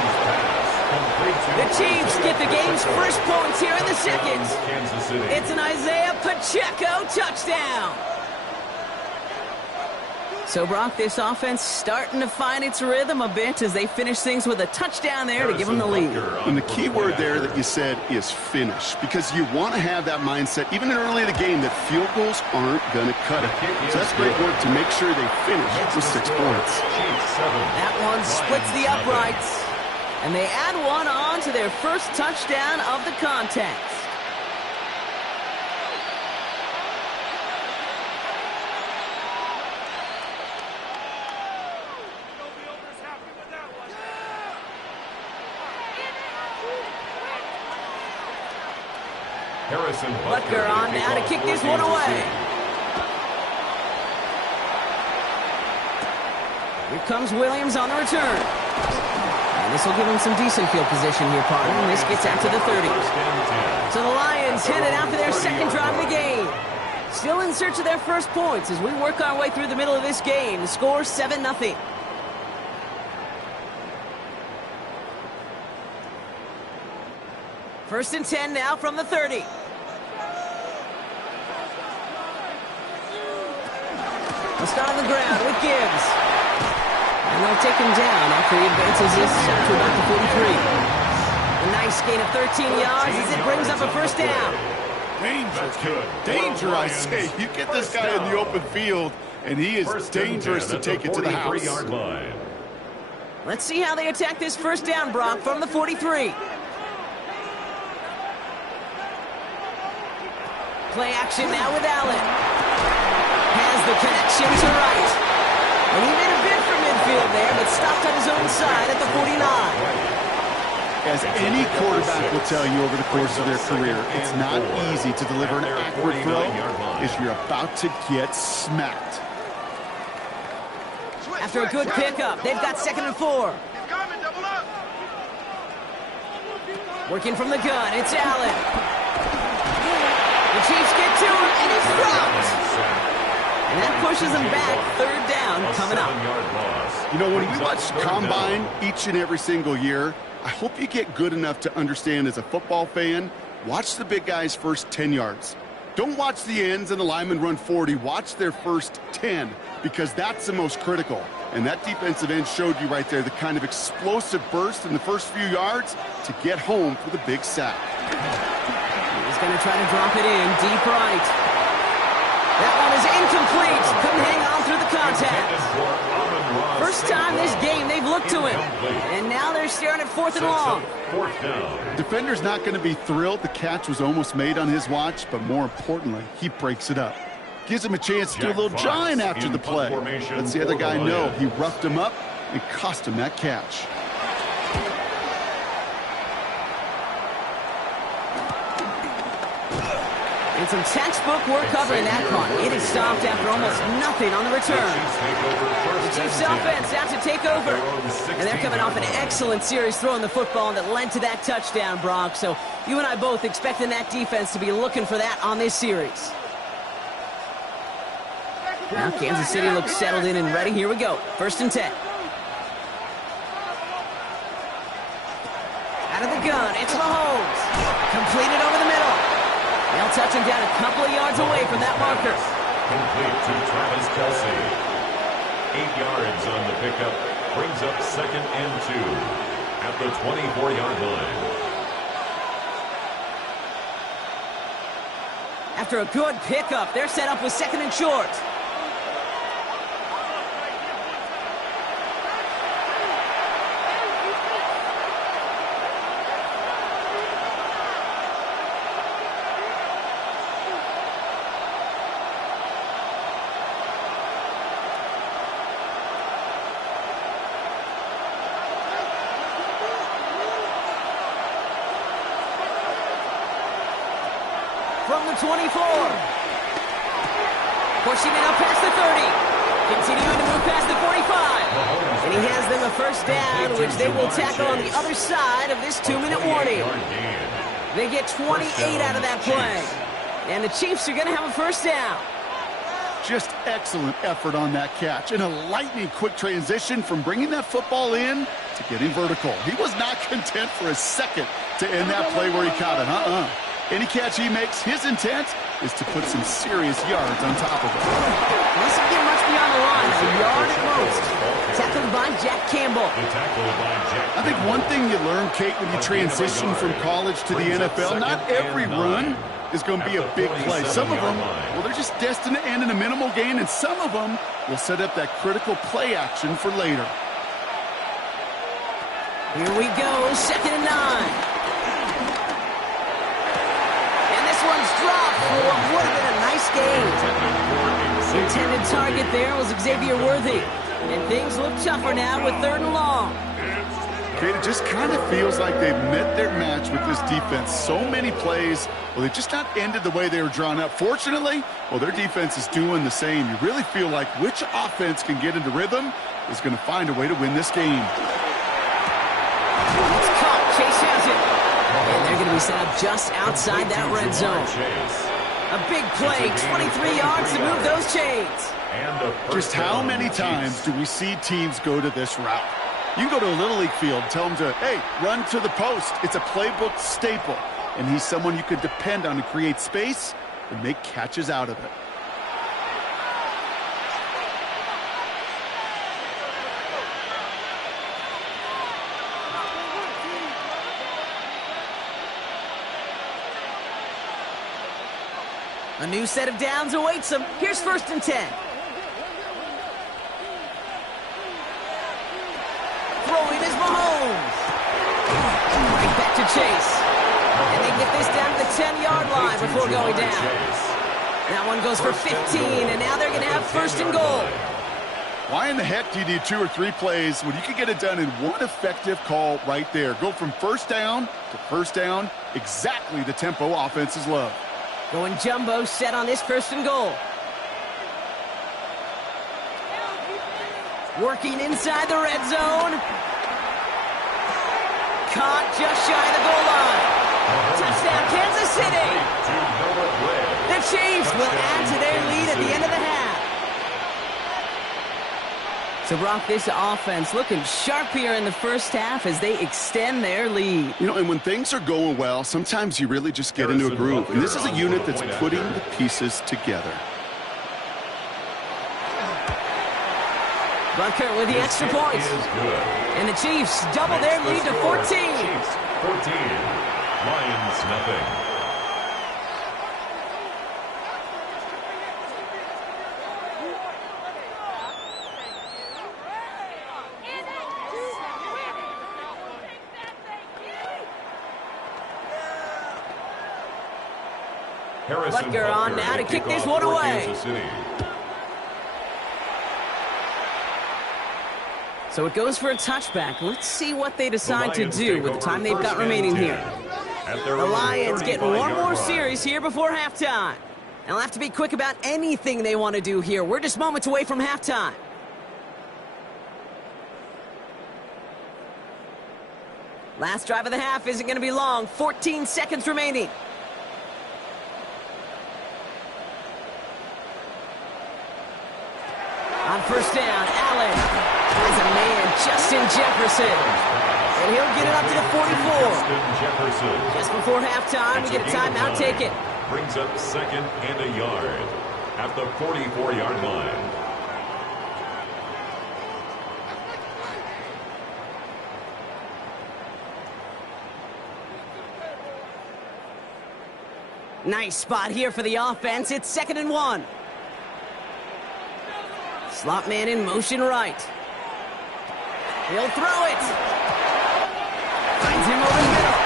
The Chiefs get the game's first points here in the second. It's an Isaiah Pacheco touchdown. So, Brock, this offense starting to find its rhythm a bit as they finish things with a touchdown there to give them the lead. And the key word there that you said is finish, because you want to have that mindset, even early in the game, that field goals aren't going to cut it. So that's great work to make sure they finish with 6 points. That one splits the uprights, and they add one on to their first touchdown of the contest. Butker on now to kick this one away. Here comes Williams on the return. And this will give him some decent field position here, partner. This gets out to the 30. So the Lions headed out for their second drive of the game. Still in search of their first points as we work our way through the middle of this game. The score 7-0. First and 10 now from the 30. They'll start on the ground with Gibbs. And they'll take him down after he advances this out to about the 43. A nice gain of 13 yards as it brings up a first down. Danger, I say. You get this guy in the open field, and he is dangerous to take it to the house. Let's see how they attack this first down, Brock, from the 43. Play action now with Allen. Has the connection to right. And he made a bid for midfield there, but stopped on his own side at the 49. As any quarterback will tell you over the course of their career, it's not easy to deliver an accurate throw if you're about to get smacked. After a good pickup, they've got 2nd and 4. Working from the gun, it's Allen. The Chiefs get to him, and he's dropped. And that pushes them back. 3rd down coming up. You know, when we watch Combine each and every single year, I hope you get good enough to understand as a football fan, watch the big guys' first 10 yards. Don't watch the ends and the linemen run 40. Watch their first 10, because that's the most critical. And that defensive end showed you right there the kind of explosive burst in the first few yards to get home for the big sack. He's going to try to drop it in deep right. That one is incomplete. Couldn't hang on through the contact. First time this game they've looked to him. And now they're staring at 4th and long. Defender's not going to be thrilled the catch was almost made on his watch, but more importantly, he breaks it up. Gives him a chance to do a little jawing after the play. Lets the other guy know he roughed him up and cost him that catch. And some textbook work covering that punt. It is stopped after almost nothing on the return. The Chiefs offense out to take over. And they're coming off an excellent series throwing the football that led to that touchdown, Brock. So you and I both expecting that defense to be looking for that on this series. Now Kansas City looks settled in and ready. Here we go. 1st and 10. Out of the gun, it's Mahomes. Completed over the middle. They'll touch him down a couple of yards away from that marker. Complete to Travis Kelce. 8 yards on the pickup. Brings up 2nd and 2 at the 24-yard line. After a good pickup, they're set up with 2nd and short. from the 24. Pushing it up past the 30. Continuing to move past the 45. And he has them a first down, which they will tackle on the other side of this 2-minute warning. They get 28 out of that play. And the Chiefs are going to have a first down. Just excellent effort on that catch. And a lightning-quick transition from bringing that football in to getting vertical. He was not content for a second to end that play where he caught it. Any catch he makes, his intent is to put some serious yards on top of it. He doesn't get much beyond the line, a yard at most. Tackled by Jack Campbell. I think one thing you learn, Kate, when you transition from college to the NFL, not every run is going to be a big play. Some of them, well, they're just destined to end in a minimal gain, and some of them will set up that critical play action for later. Here we go, 2nd and 9. And this one's dropped for what would have been a nice gain. The intended target there was Xavier Worthy. And things look tougher now with 3rd and long. Kate, it just kind of feels like they've met their match with this defense. So many plays, well, they just not ended the way they were drawn up. Fortunately, well, their defense is doing the same. You really feel like which offense can get into rhythm is going to find a way to win this game. It's caught. Chase has it. And they're going to be set up just outside that red zone. A big play, 23 yards to move those chains. Just how many times do we see teams go to this route? You go to a Little League field, tell them to, hey, run to the post. It's a playbook staple. And he's someone you could depend on to create space and make catches out of it. A new set of downs awaits them. Here's 1st and 10. Throwing is Mahomes. Right back to Chase. And they get this down to the 10-yard line before going down. That one goes for 15, and now they're going to have 1st and goal. Why in the heck do you need 2 or 3 plays when you can get it done in one effective call right there? Go from 1st down to 1st down, exactly the tempo offenses love. Going jumbo set on this 1st and goal. Working inside the red zone. Caught just shy of the goal line. Touchdown, Kansas City. The Chiefs will add to their lead at the end of the half. So, Brock, this offense looking sharp here in the first half as they extend their lead. You know, and when things are going well, sometimes you really just get into a groove. And this is a unit that's putting the pieces together. Butker with the extra point. And the Chiefs double their lead to 14. Chiefs 14. Lions nothing. Butker on now to kick this one away. So it goes for a touchback. Let's see what they decide to do with the time they've got remaining here. The Lions getting one more series here before halftime. They'll have to be quick about anything they want to do here. We're just moments away from halftime. Last drive of the half isn't going to be long. 14 seconds remaining. On 1st down, Allen has a man, Justin Jefferson. And he'll get it up to the 44. Just before halftime, we get a timeout taken. Brings up 2nd and a yard at the 44-yard line. Nice spot here for the offense. It's 2nd and 1. Slot man in motion right. He'll throw it. Finds him over the middle.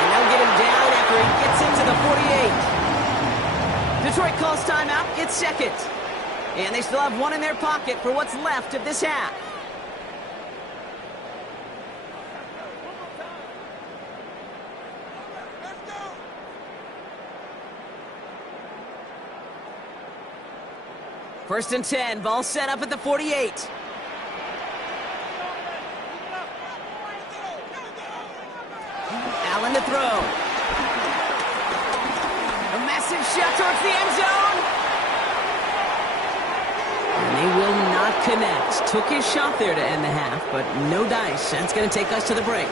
And they'll get him down after he gets into the 48. Detroit calls timeout. It's 2nd. And they still have one in their pocket for what's left of this half. First and 10, ball set up at the 48. Allen to throw. A massive shot towards the end zone. And they will not connect. Took his shot there to end the half, but no dice. That's going to take us to the break.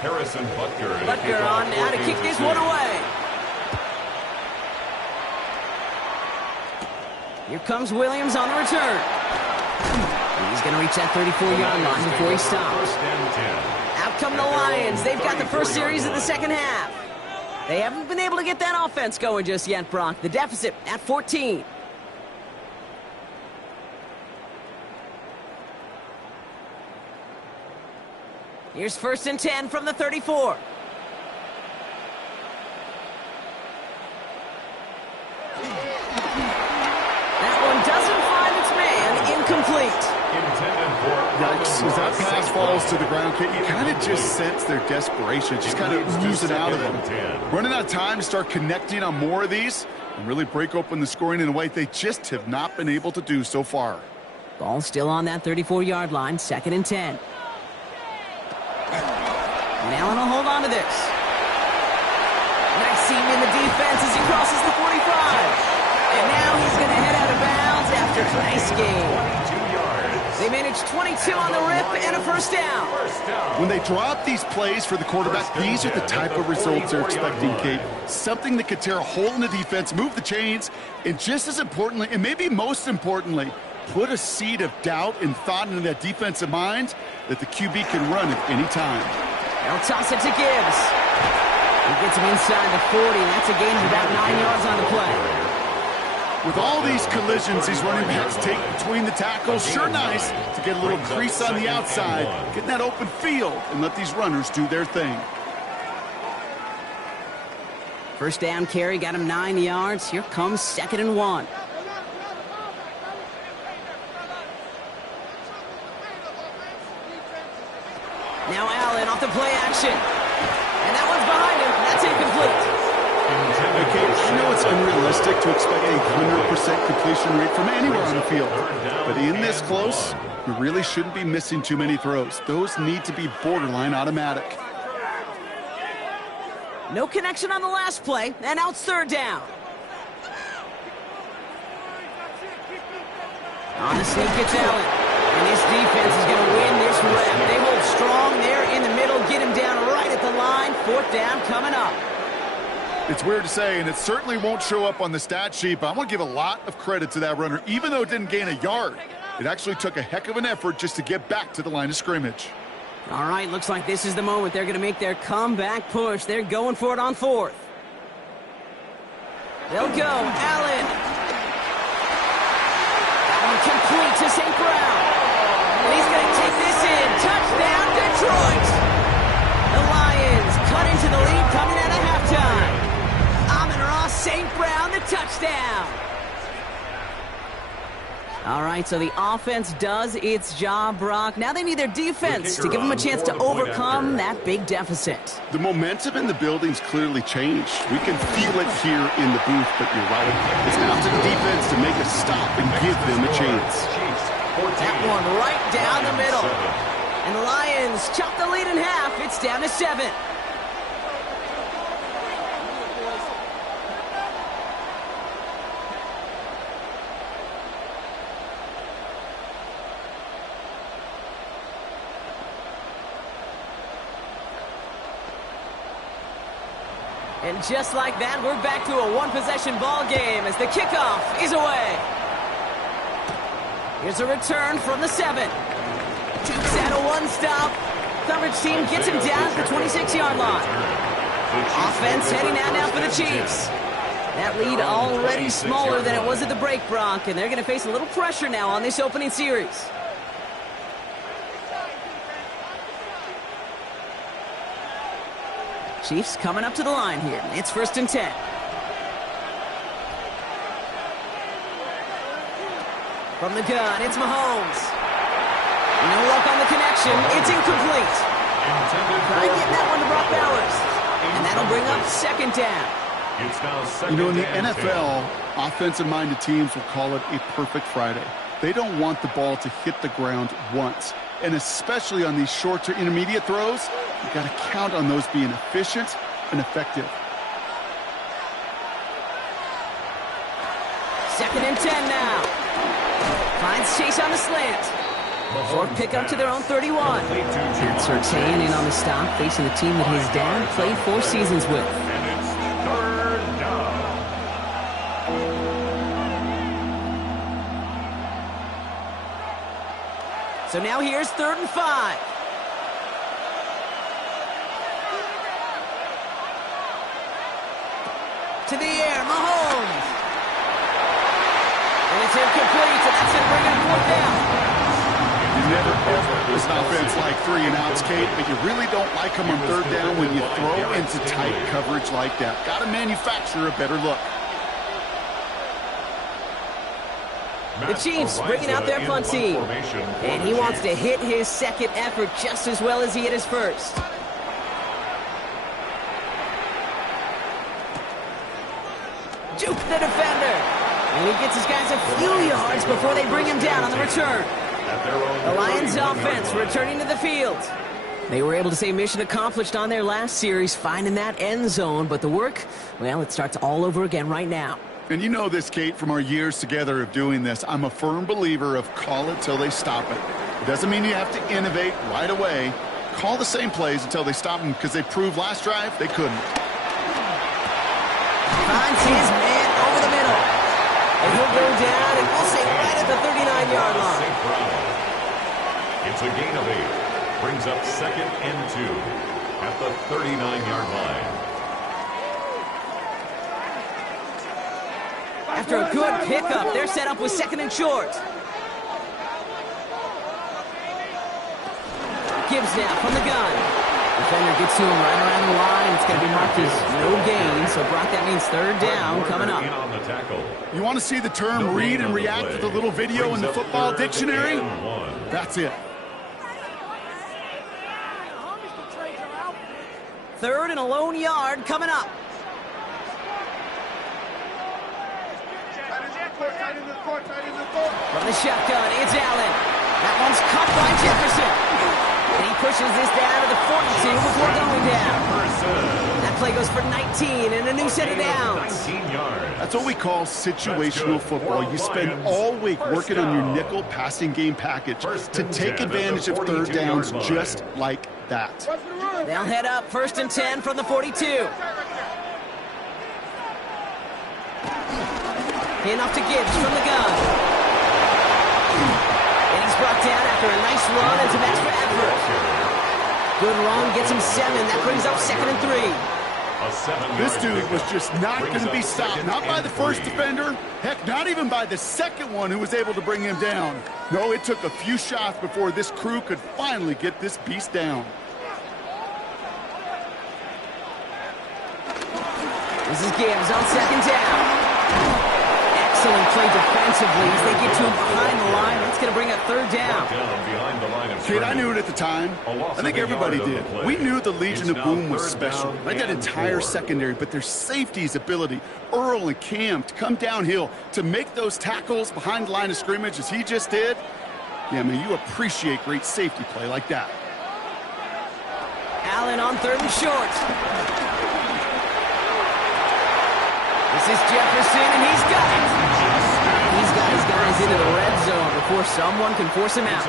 Harrison Butker. Butker on now to kick this one away. Here comes Williams on the return. He's going to reach that 34-yard line before he stops. Out come the Lions. They've got the first series of the second half. They haven't been able to get that offense going just yet, Brock. The deficit at 14. Here's first and 10 from the 34. That one doesn't find its man. Incomplete. Yikes. As that pass falls to the ground, Kate, you kind of just sense their desperation, just kind of oozing out of them. Running out of time to start connecting on more of these and really break open the scoring in a way they just have not been able to do so far. Ball still on that 34-yard line, second and 10. And Allen will hold on to this. Nice seam in the defense as he crosses the 45. And now he's going to head out of bounds after a nice game. They managed 22 on the rip and a first down. When they drop these plays for the quarterback, these are the type of results they're expecting, Kate. Something that could tear a hole in the defense, move the chains, and just as importantly, and maybe most importantly, put a seed of doubt and thought into that defensive mind that the QB can run at any time. They'll toss it to Gibbs. He gets him inside the 40. That's a gain of about 9 yards on the play. With all these collisions these running backs take between the tackles, sure nice to get a little crease on the outside, get in that open field, and let these runners do their thing. First down carry, got him 9 yards. Here comes second and 1. Now Allen off the play action. And that one's behind him. That's incomplete. Okay, I know it's unrealistic to expect a 100% completion rate from anywhere on the field. But in this close, you really shouldn't be missing too many throws. Those need to be borderline automatic. No connection on the last play, and now it's third down. On the sneak, it's Allen. And this defense is going to win this rep. They hold strong there in the middle, get him down right at the line. Fourth down coming up. It's weird to say, and it certainly won't show up on the stat sheet, but I'm going to give a lot of credit to that runner. Even though it didn't gain a yard, it actually took a heck of an effort just to get back to the line of scrimmage. All right, looks like this is the moment they're going to make their comeback push. They're going for it on fourth. They'll go. Allen. That one complete to St. Brown. And he's going to take this in. Touchdown, Detroit. The Lions cut into the lead coming out of halftime. Amon-Ra St. Brown, the touchdown. All right, so the offense does its job, Brock. Now they need their defense to give them a chance to overcome that big deficit. The momentum in the building's clearly changed. We can feel it here in the booth, but you're right. It's now to the defense to make a stop and give them a chance. That one right down the middle. And the Lions chop the lead in half. It's down to 7. And just like that, we're back to a one-possession ball game as the kickoff is away. Here's a return from the 7. Dukes out a one-stop. Coverage team gets him down at the 26-yard line. Offense heading out now for the Chiefs. That lead already smaller than it was at the break, Brock, and they're going to face a little pressure now on this opening series. Chiefs coming up to the line here. It's first and 10. From the gun, it's Mahomes. No luck on the connection. It's incomplete. Try getting that one to Brock Bowers. And that'll bring up second down. It's now You know, in the second and 10. NFL, offensive-minded teams will call it a perfect Friday. They don't want the ball to hit the ground once. And especially on these short to intermediate throws, you've got to count on those being efficient and effective. 2nd and 10 now. Finds Chase on the slant. Short pickup to their own 31. And Surtain in on the stop, facing the team that his dad played 4 seasons with. And it's third down. So now here's 3rd and 5. To the air, Mahomes. And it's incomplete, so that's going to bring up 4th down. You never ever as an offense like 3 and outs, Kate, but you really don't like them on 3rd down when you throw into tight coverage like that. Got to manufacture a better look. The Chiefs bringing out their punt team. And he wants to hit his 2nd effort just as well as he hit his 1st. Juke the defender. And he gets his guys a few yards before they bring him down on the return. The Lions offense returning to the field. They were able to say mission accomplished on their last series, finding that end zone. But the work, well, it starts all over again right now. And you know this, Kate, from our years together of doing this. I'm a firm believer of call it till they stop it. It doesn't mean you have to innovate right away. Call the same plays until they stop them, because they proved last drive they couldn't. Finds his man over the middle. And he'll go down, and we'll say right at the 39-yard line. It's a gain of 8. Brings up 2nd and 2 at the 39-yard line. After a good pickup, they're set up with 2nd and short. Gibbs now from the gun. Defender gets to him right around the line. It's going to be marked as no gain, so Brock, that means 3rd down coming up. You want to see the term read and react with a little video in the football dictionary? That's it. 3rd and a lone yard coming up. From the shotgun, it's Allen. That one's caught by Jefferson. And he pushes this down to the 42 before going down. That play goes for 19 and a new set of downs. That's what we call situational football. You spend all week working on your nickel passing game package to take advantage of 3rd downs just like that. They'll head up 1st and 10 from the 42. Enough to Gibbs from the gun. And he's brought down after a nice run and some extra effort. Good run, gets him 7. That brings up 2nd and 3. This dude was just not going to be stopped. Not by the first defender. Heck, not even by the 2nd one who was able to bring him down. No, it took a few shots before this crew could finally get this beast down. This is Gibbs on 2nd down. Excellent play defensively as they get to him behind the line. That's going to bring up 3rd down. Kid, I knew it at the time. I think everybody did. We knew the Legion of Boom was special. Right, that entire secondary, but their safety's ability, Earl and Cam, to come downhill, to make those tackles behind the line of scrimmage as he just did. Yeah, man, you appreciate great safety play like that. Allen on 3rd and short. This is Jefferson, and he's got it. He's got his guys into the red zone before someone can force him out.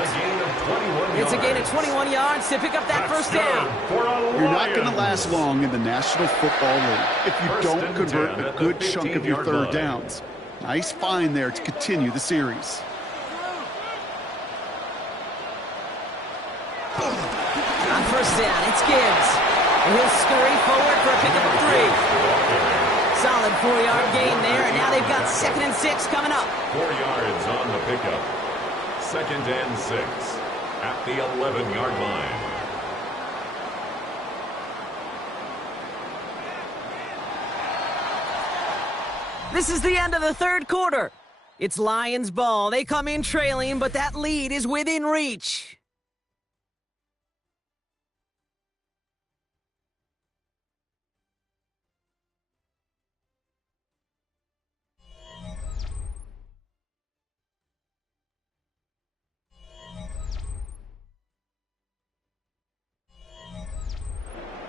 It's a gain of 21 yards to pick up that 1st down. You're not going to last long in the National Football League if you don't convert a good chunk of your 3rd downs. Nice find there to continue the series. On 1st down, it's Gibbs. And he'll scurry forward for a pickup of 3. Solid 4-yard gain there, and now they've got 2nd and 6 coming up. 4 yards on the pickup. 2nd and 6 at the 11-yard line. This is the end of the 3rd quarter. It's Lions ball. They come in trailing, but that lead is within reach.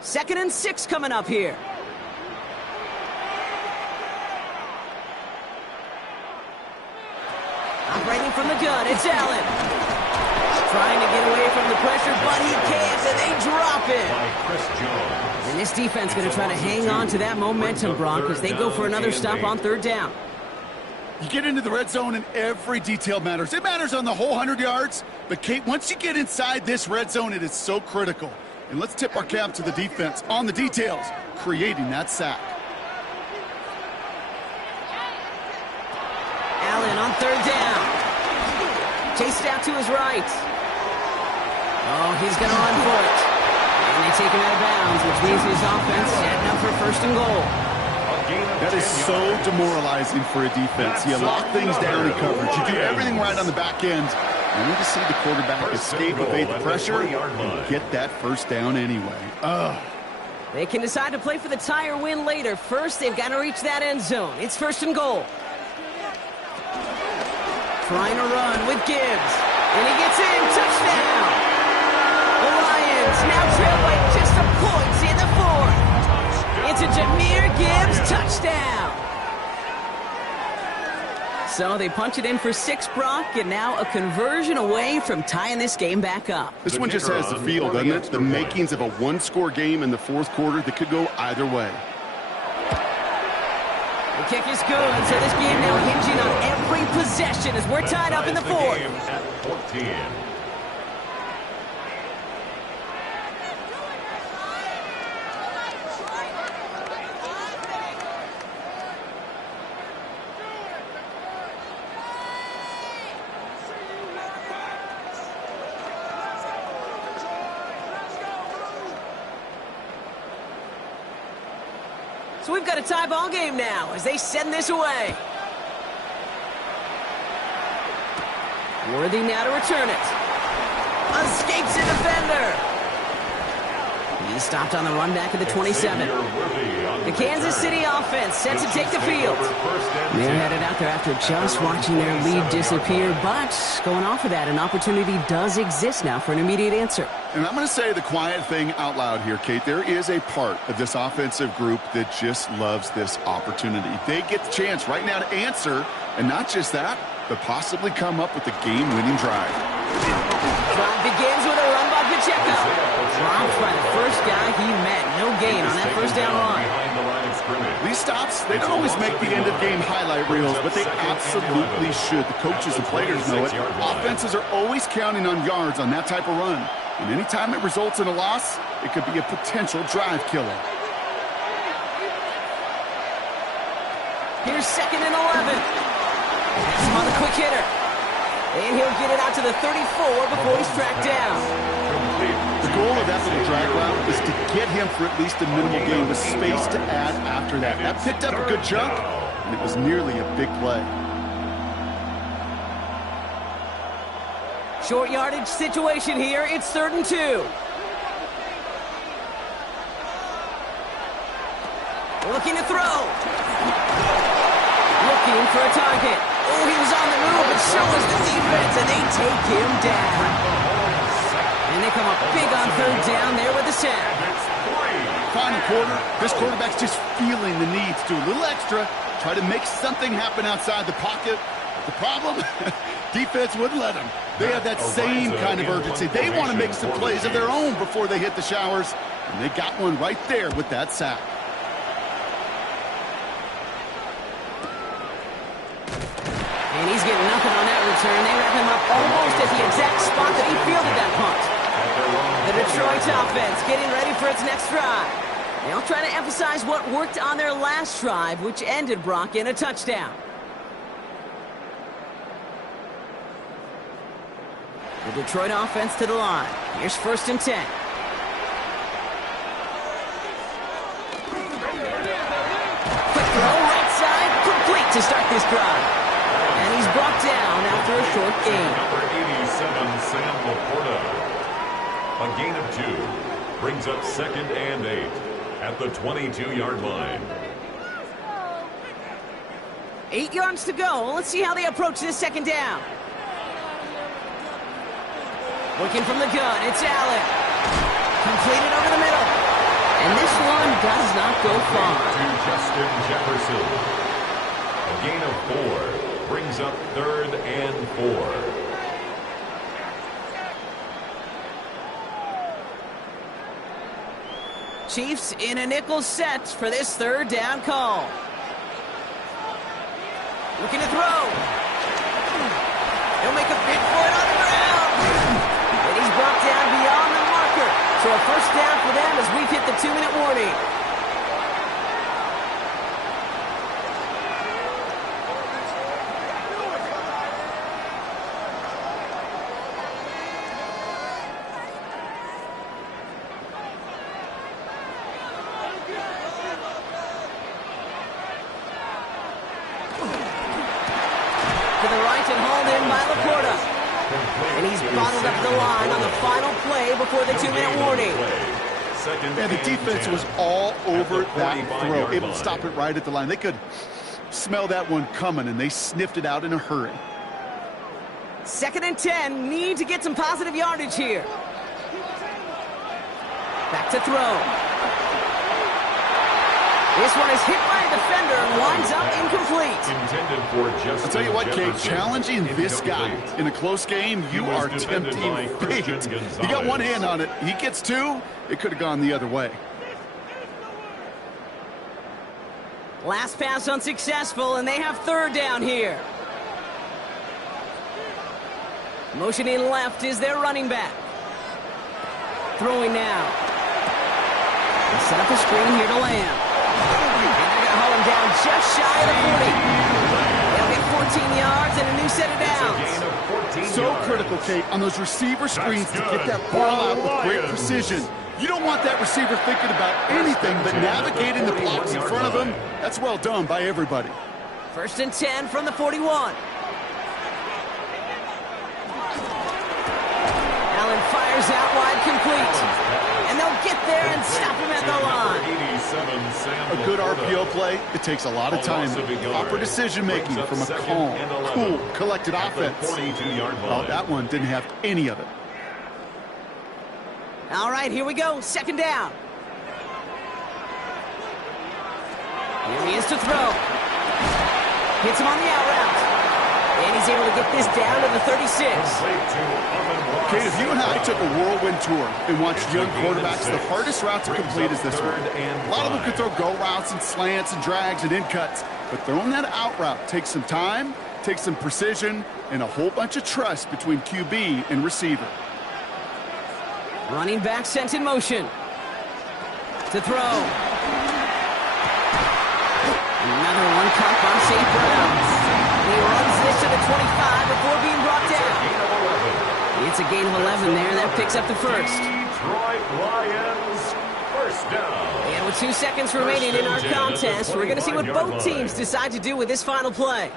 2nd and 6 coming up here. Operating from the gun, it's Allen. Trying to get away from the pressure, but he can't, and they drop it. And this defense going to try to hang on to that momentum, Brock, as they go for another stop on 3rd down. You get into the red zone and every detail matters. It matters on the whole 100 yards. But, Kate, once you get inside this red zone, it is so critical. And let's tip our cap to the defense on the details, creating that sack. Allen on 3rd down. Chased out to his right. Oh, he's going to run for it. And they take him out of bounds, which means his offense setting up for 1st and goal. That is so demoralizing for a defense. You lock things down in coverage. You do everything right on the back end. You need to see the quarterback escape, evade the pressure, and get that 1st down anyway. They can decide to play for the tie or win later. First, they've got to reach that end zone. It's 1st and goal. Trying to run with Gibbs. And he gets in. Touchdown. The Lions now trail by just a point in the 4th. It's a Jahmyr Gibbs touchdown. So they punch it in for 6, Brock, and now a conversion away from tying this game back up. This one just has the feel, doesn't it? The makings of a one-score game in the 4th quarter that could go either way. The kick is good, so this game now hinging on every possession as we're tied up in the 4th. So we've got a tie ball game now as they send this away. Worthy now to return it. Escapes a defender. He's stopped on the run back at the 27. The Kansas City offense set to take the field. They're headed out there after just watching their lead disappear, but going off of that, an opportunity does exist now for an immediate answer. And I'm going to say the quiet thing out loud here, Kate. There is a part of this offensive group that just loves this opportunity. They get the chance right now to answer, and not just that, but possibly come up with a game-winning drive. Drive begins with a run by Pacheco. Dropped by the first guy he met. No gain on that 1st down run. These stops, they don't always make the end-of-game highlight reels, but they absolutely should. The coaches and players know it. Offenses are always counting on yards on that type of run. And anytime it results in a loss, it could be a potential drive killer. Here's 2nd and 11. That's him on the quick hitter. And he'll get it out to the 34 before he's tracked down. The goal of that little drag route is to get him for at least a minimal gain with space to add after that. That picked up a good chunk, and it was nearly a big play. Short yardage situation here. It's 3rd and 2. Looking to throw. Looking for a target. Oh, he was on the move, but so was the defense, and they take him down. And they come up big on 3rd down there with the sack. Final quarter, this quarterback's just feeling the need to do a little extra, try to make something happen outside the pocket. The problem, defense wouldn't let them. They have that same kind of urgency. They want to make some plays of their own before they hit the showers, and they got one right there with that sack. And he's getting nothing on that return. They wrap him up almost at the exact spot that he fielded that punt. The Detroit offense getting ready for its next drive. They'll try to emphasize what worked on their last drive, which ended, Brock, in a touchdown. The Detroit offense to the line. Here's 1st and 10. Quick throw, right side, complete to start this drive. And he's brought down after a short gain. Number 87, Sam Laporta. A gain of 2 brings up 2nd and 8 at the 22-yard line. 8 yards to go. Let's see how they approach this 2nd down. Working from the gun, it's Allen. Completed over the middle. And this one does not go far. To Justin Jefferson. A gain of 4 brings up 3rd and 4. Chiefs in a nickel set for this 3rd down call. Looking to throw. He'll make a big for it on the ground. And he's brought down beyond the marker. So a 1st down for them as we've hit the 2-minute warning. And he's bottled up the line on the final play before the 2-minute warning. And the defense was all over that throw, able to stop it right at the line. They could smell that one coming, and they sniffed it out in a hurry. 2nd and 10, need to get some positive yardage here. Back to throw. This one is hit by a defender and winds up incomplete. I'll tell you what, Kate, challenging this guy in a close game, you are tempting fate. He got one hand on it. He gets 2. It could have gone the other way. Last pass unsuccessful, and they have 3rd down here. Motioning left is their running back. Throwing now. They set up a screen here to Lamb. Down just shy of the 40. They'll get 14 yards and a new set of downs. So critical, Kate, on those receiver screens to get that ball out with great precision. You don't want that receiver thinking about anything but navigating the blocks in front of him. That's well done by everybody. 1st and 10 from the 41. Allen fires out wide, complete. And they'll get there and stop him at the line. A good RPO play, it takes a lot of time. Proper decision-making from a calm, cool, collected offense. Well, that one didn't have any of it. All right, here we go. 2nd down. Here he is to throw. Hits him on the out route. And he's able to get this down to the 36. Kate, if you and I took a whirlwind tour and watched young quarterbacks, the hardest route to complete is this one. A lot of them can throw go routes and slants and drags and in cuts, but throwing that out route takes some time, takes some precision, and a whole bunch of trust between QB and receiver. Running back sent in motion. To throw. Another one caught by St. Brown. He runs this to the 25 before being brought down. It's a gain of 11 there. That picks up the 1st. Detroit Lions, 1st down. And with 2 seconds remaining in our contest, we're going to see what both teams decide to do with this final play.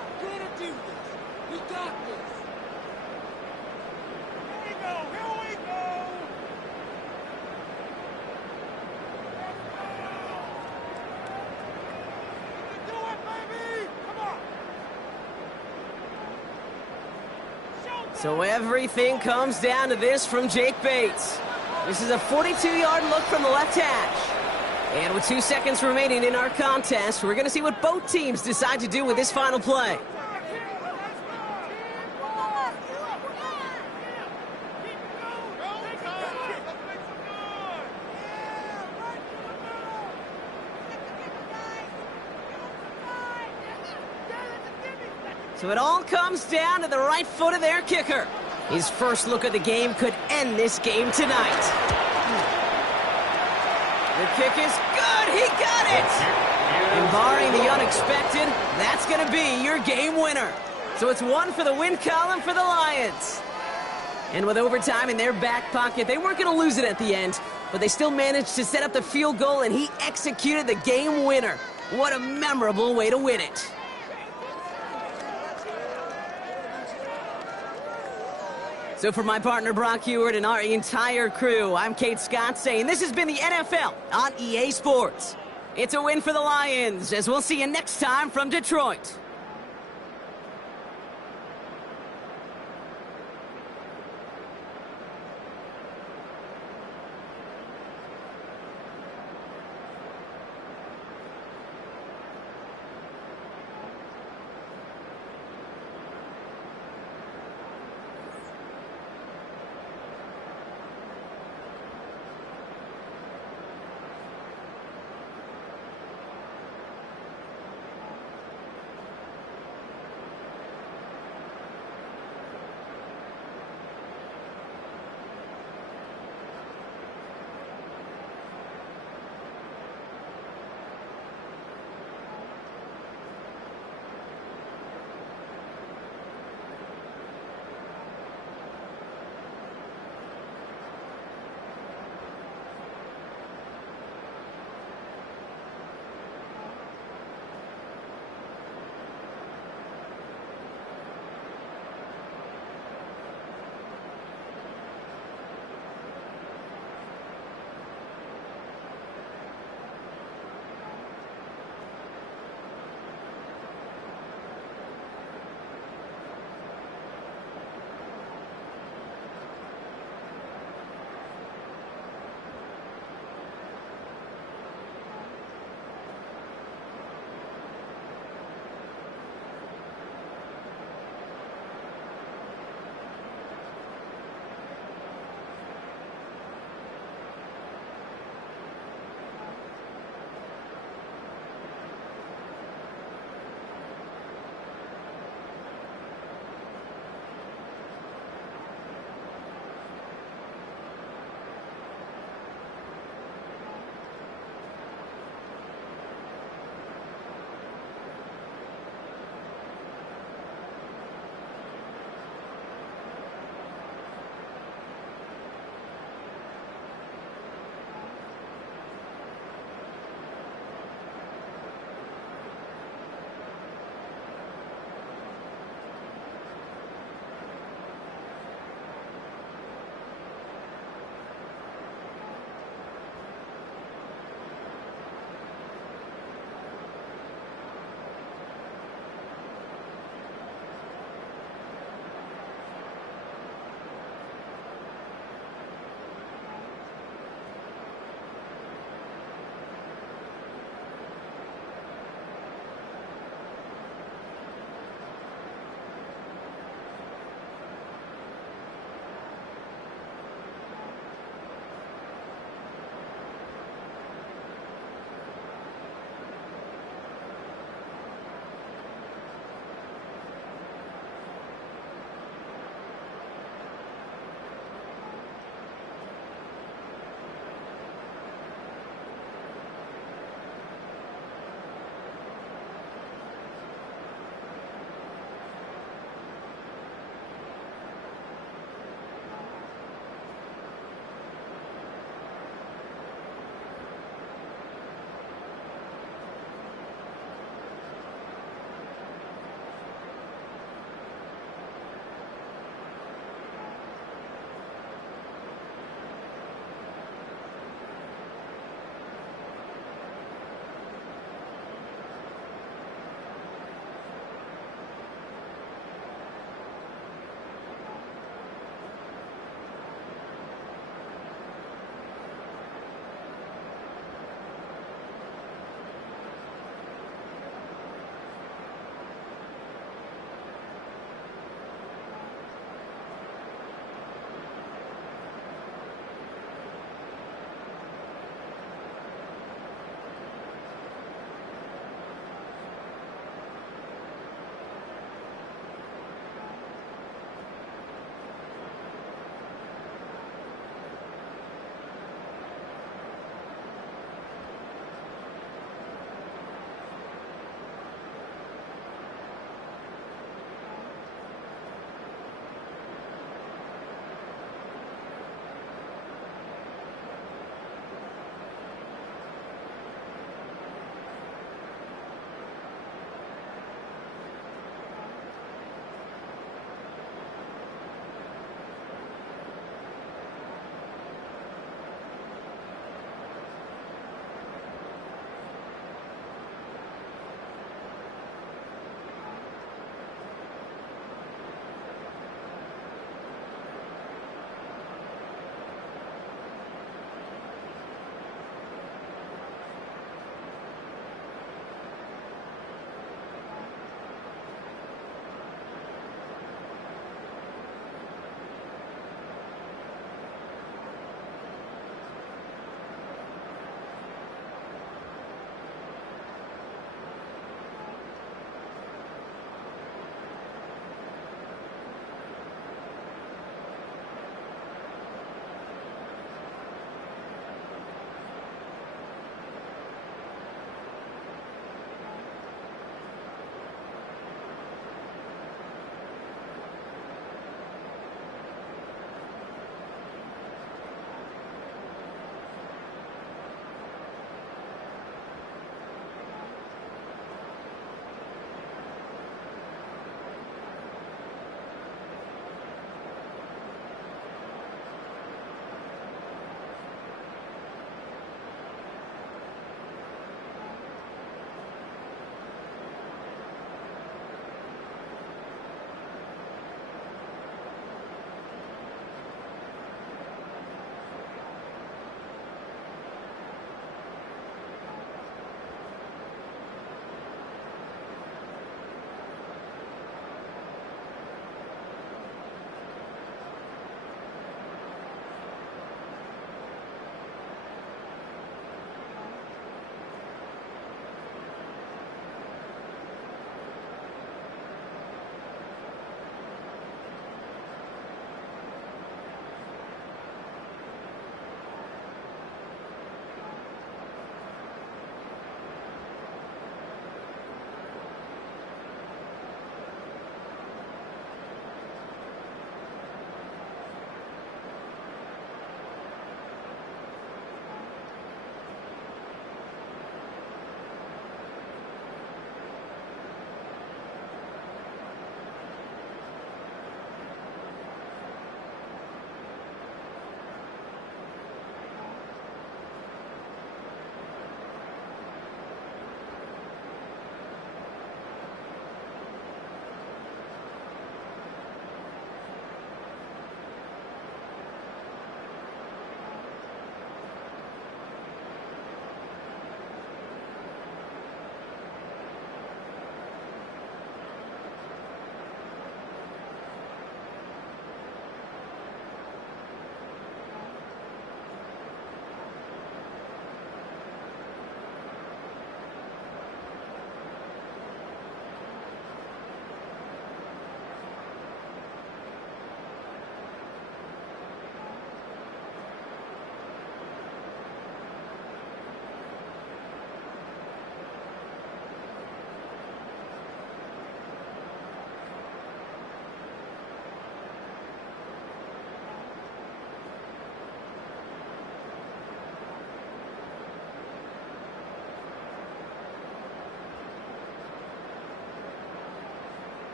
So everything comes down to this from Jake Bates. This is a 42-yard look from the left hash. And with 2 seconds remaining in our contest, we're going to see what both teams decide to do with this final play. So it all comes down to the right foot of their kicker. His first look at the game could end this game tonight. The kick is good. He got it. And barring the unexpected, that's going to be your game winner. So it's 1 for the win column for the Lions. And with overtime in their back pocket, they weren't going to lose it at the end, but they still managed to set up the field goal, and he executed the game winner. What a memorable way to win it. So for my partner Brock Huard and our entire crew, I'm Kate Scott saying this has been the NFL on EA Sports. It's a win for the Lions, as we'll see you next time from Detroit.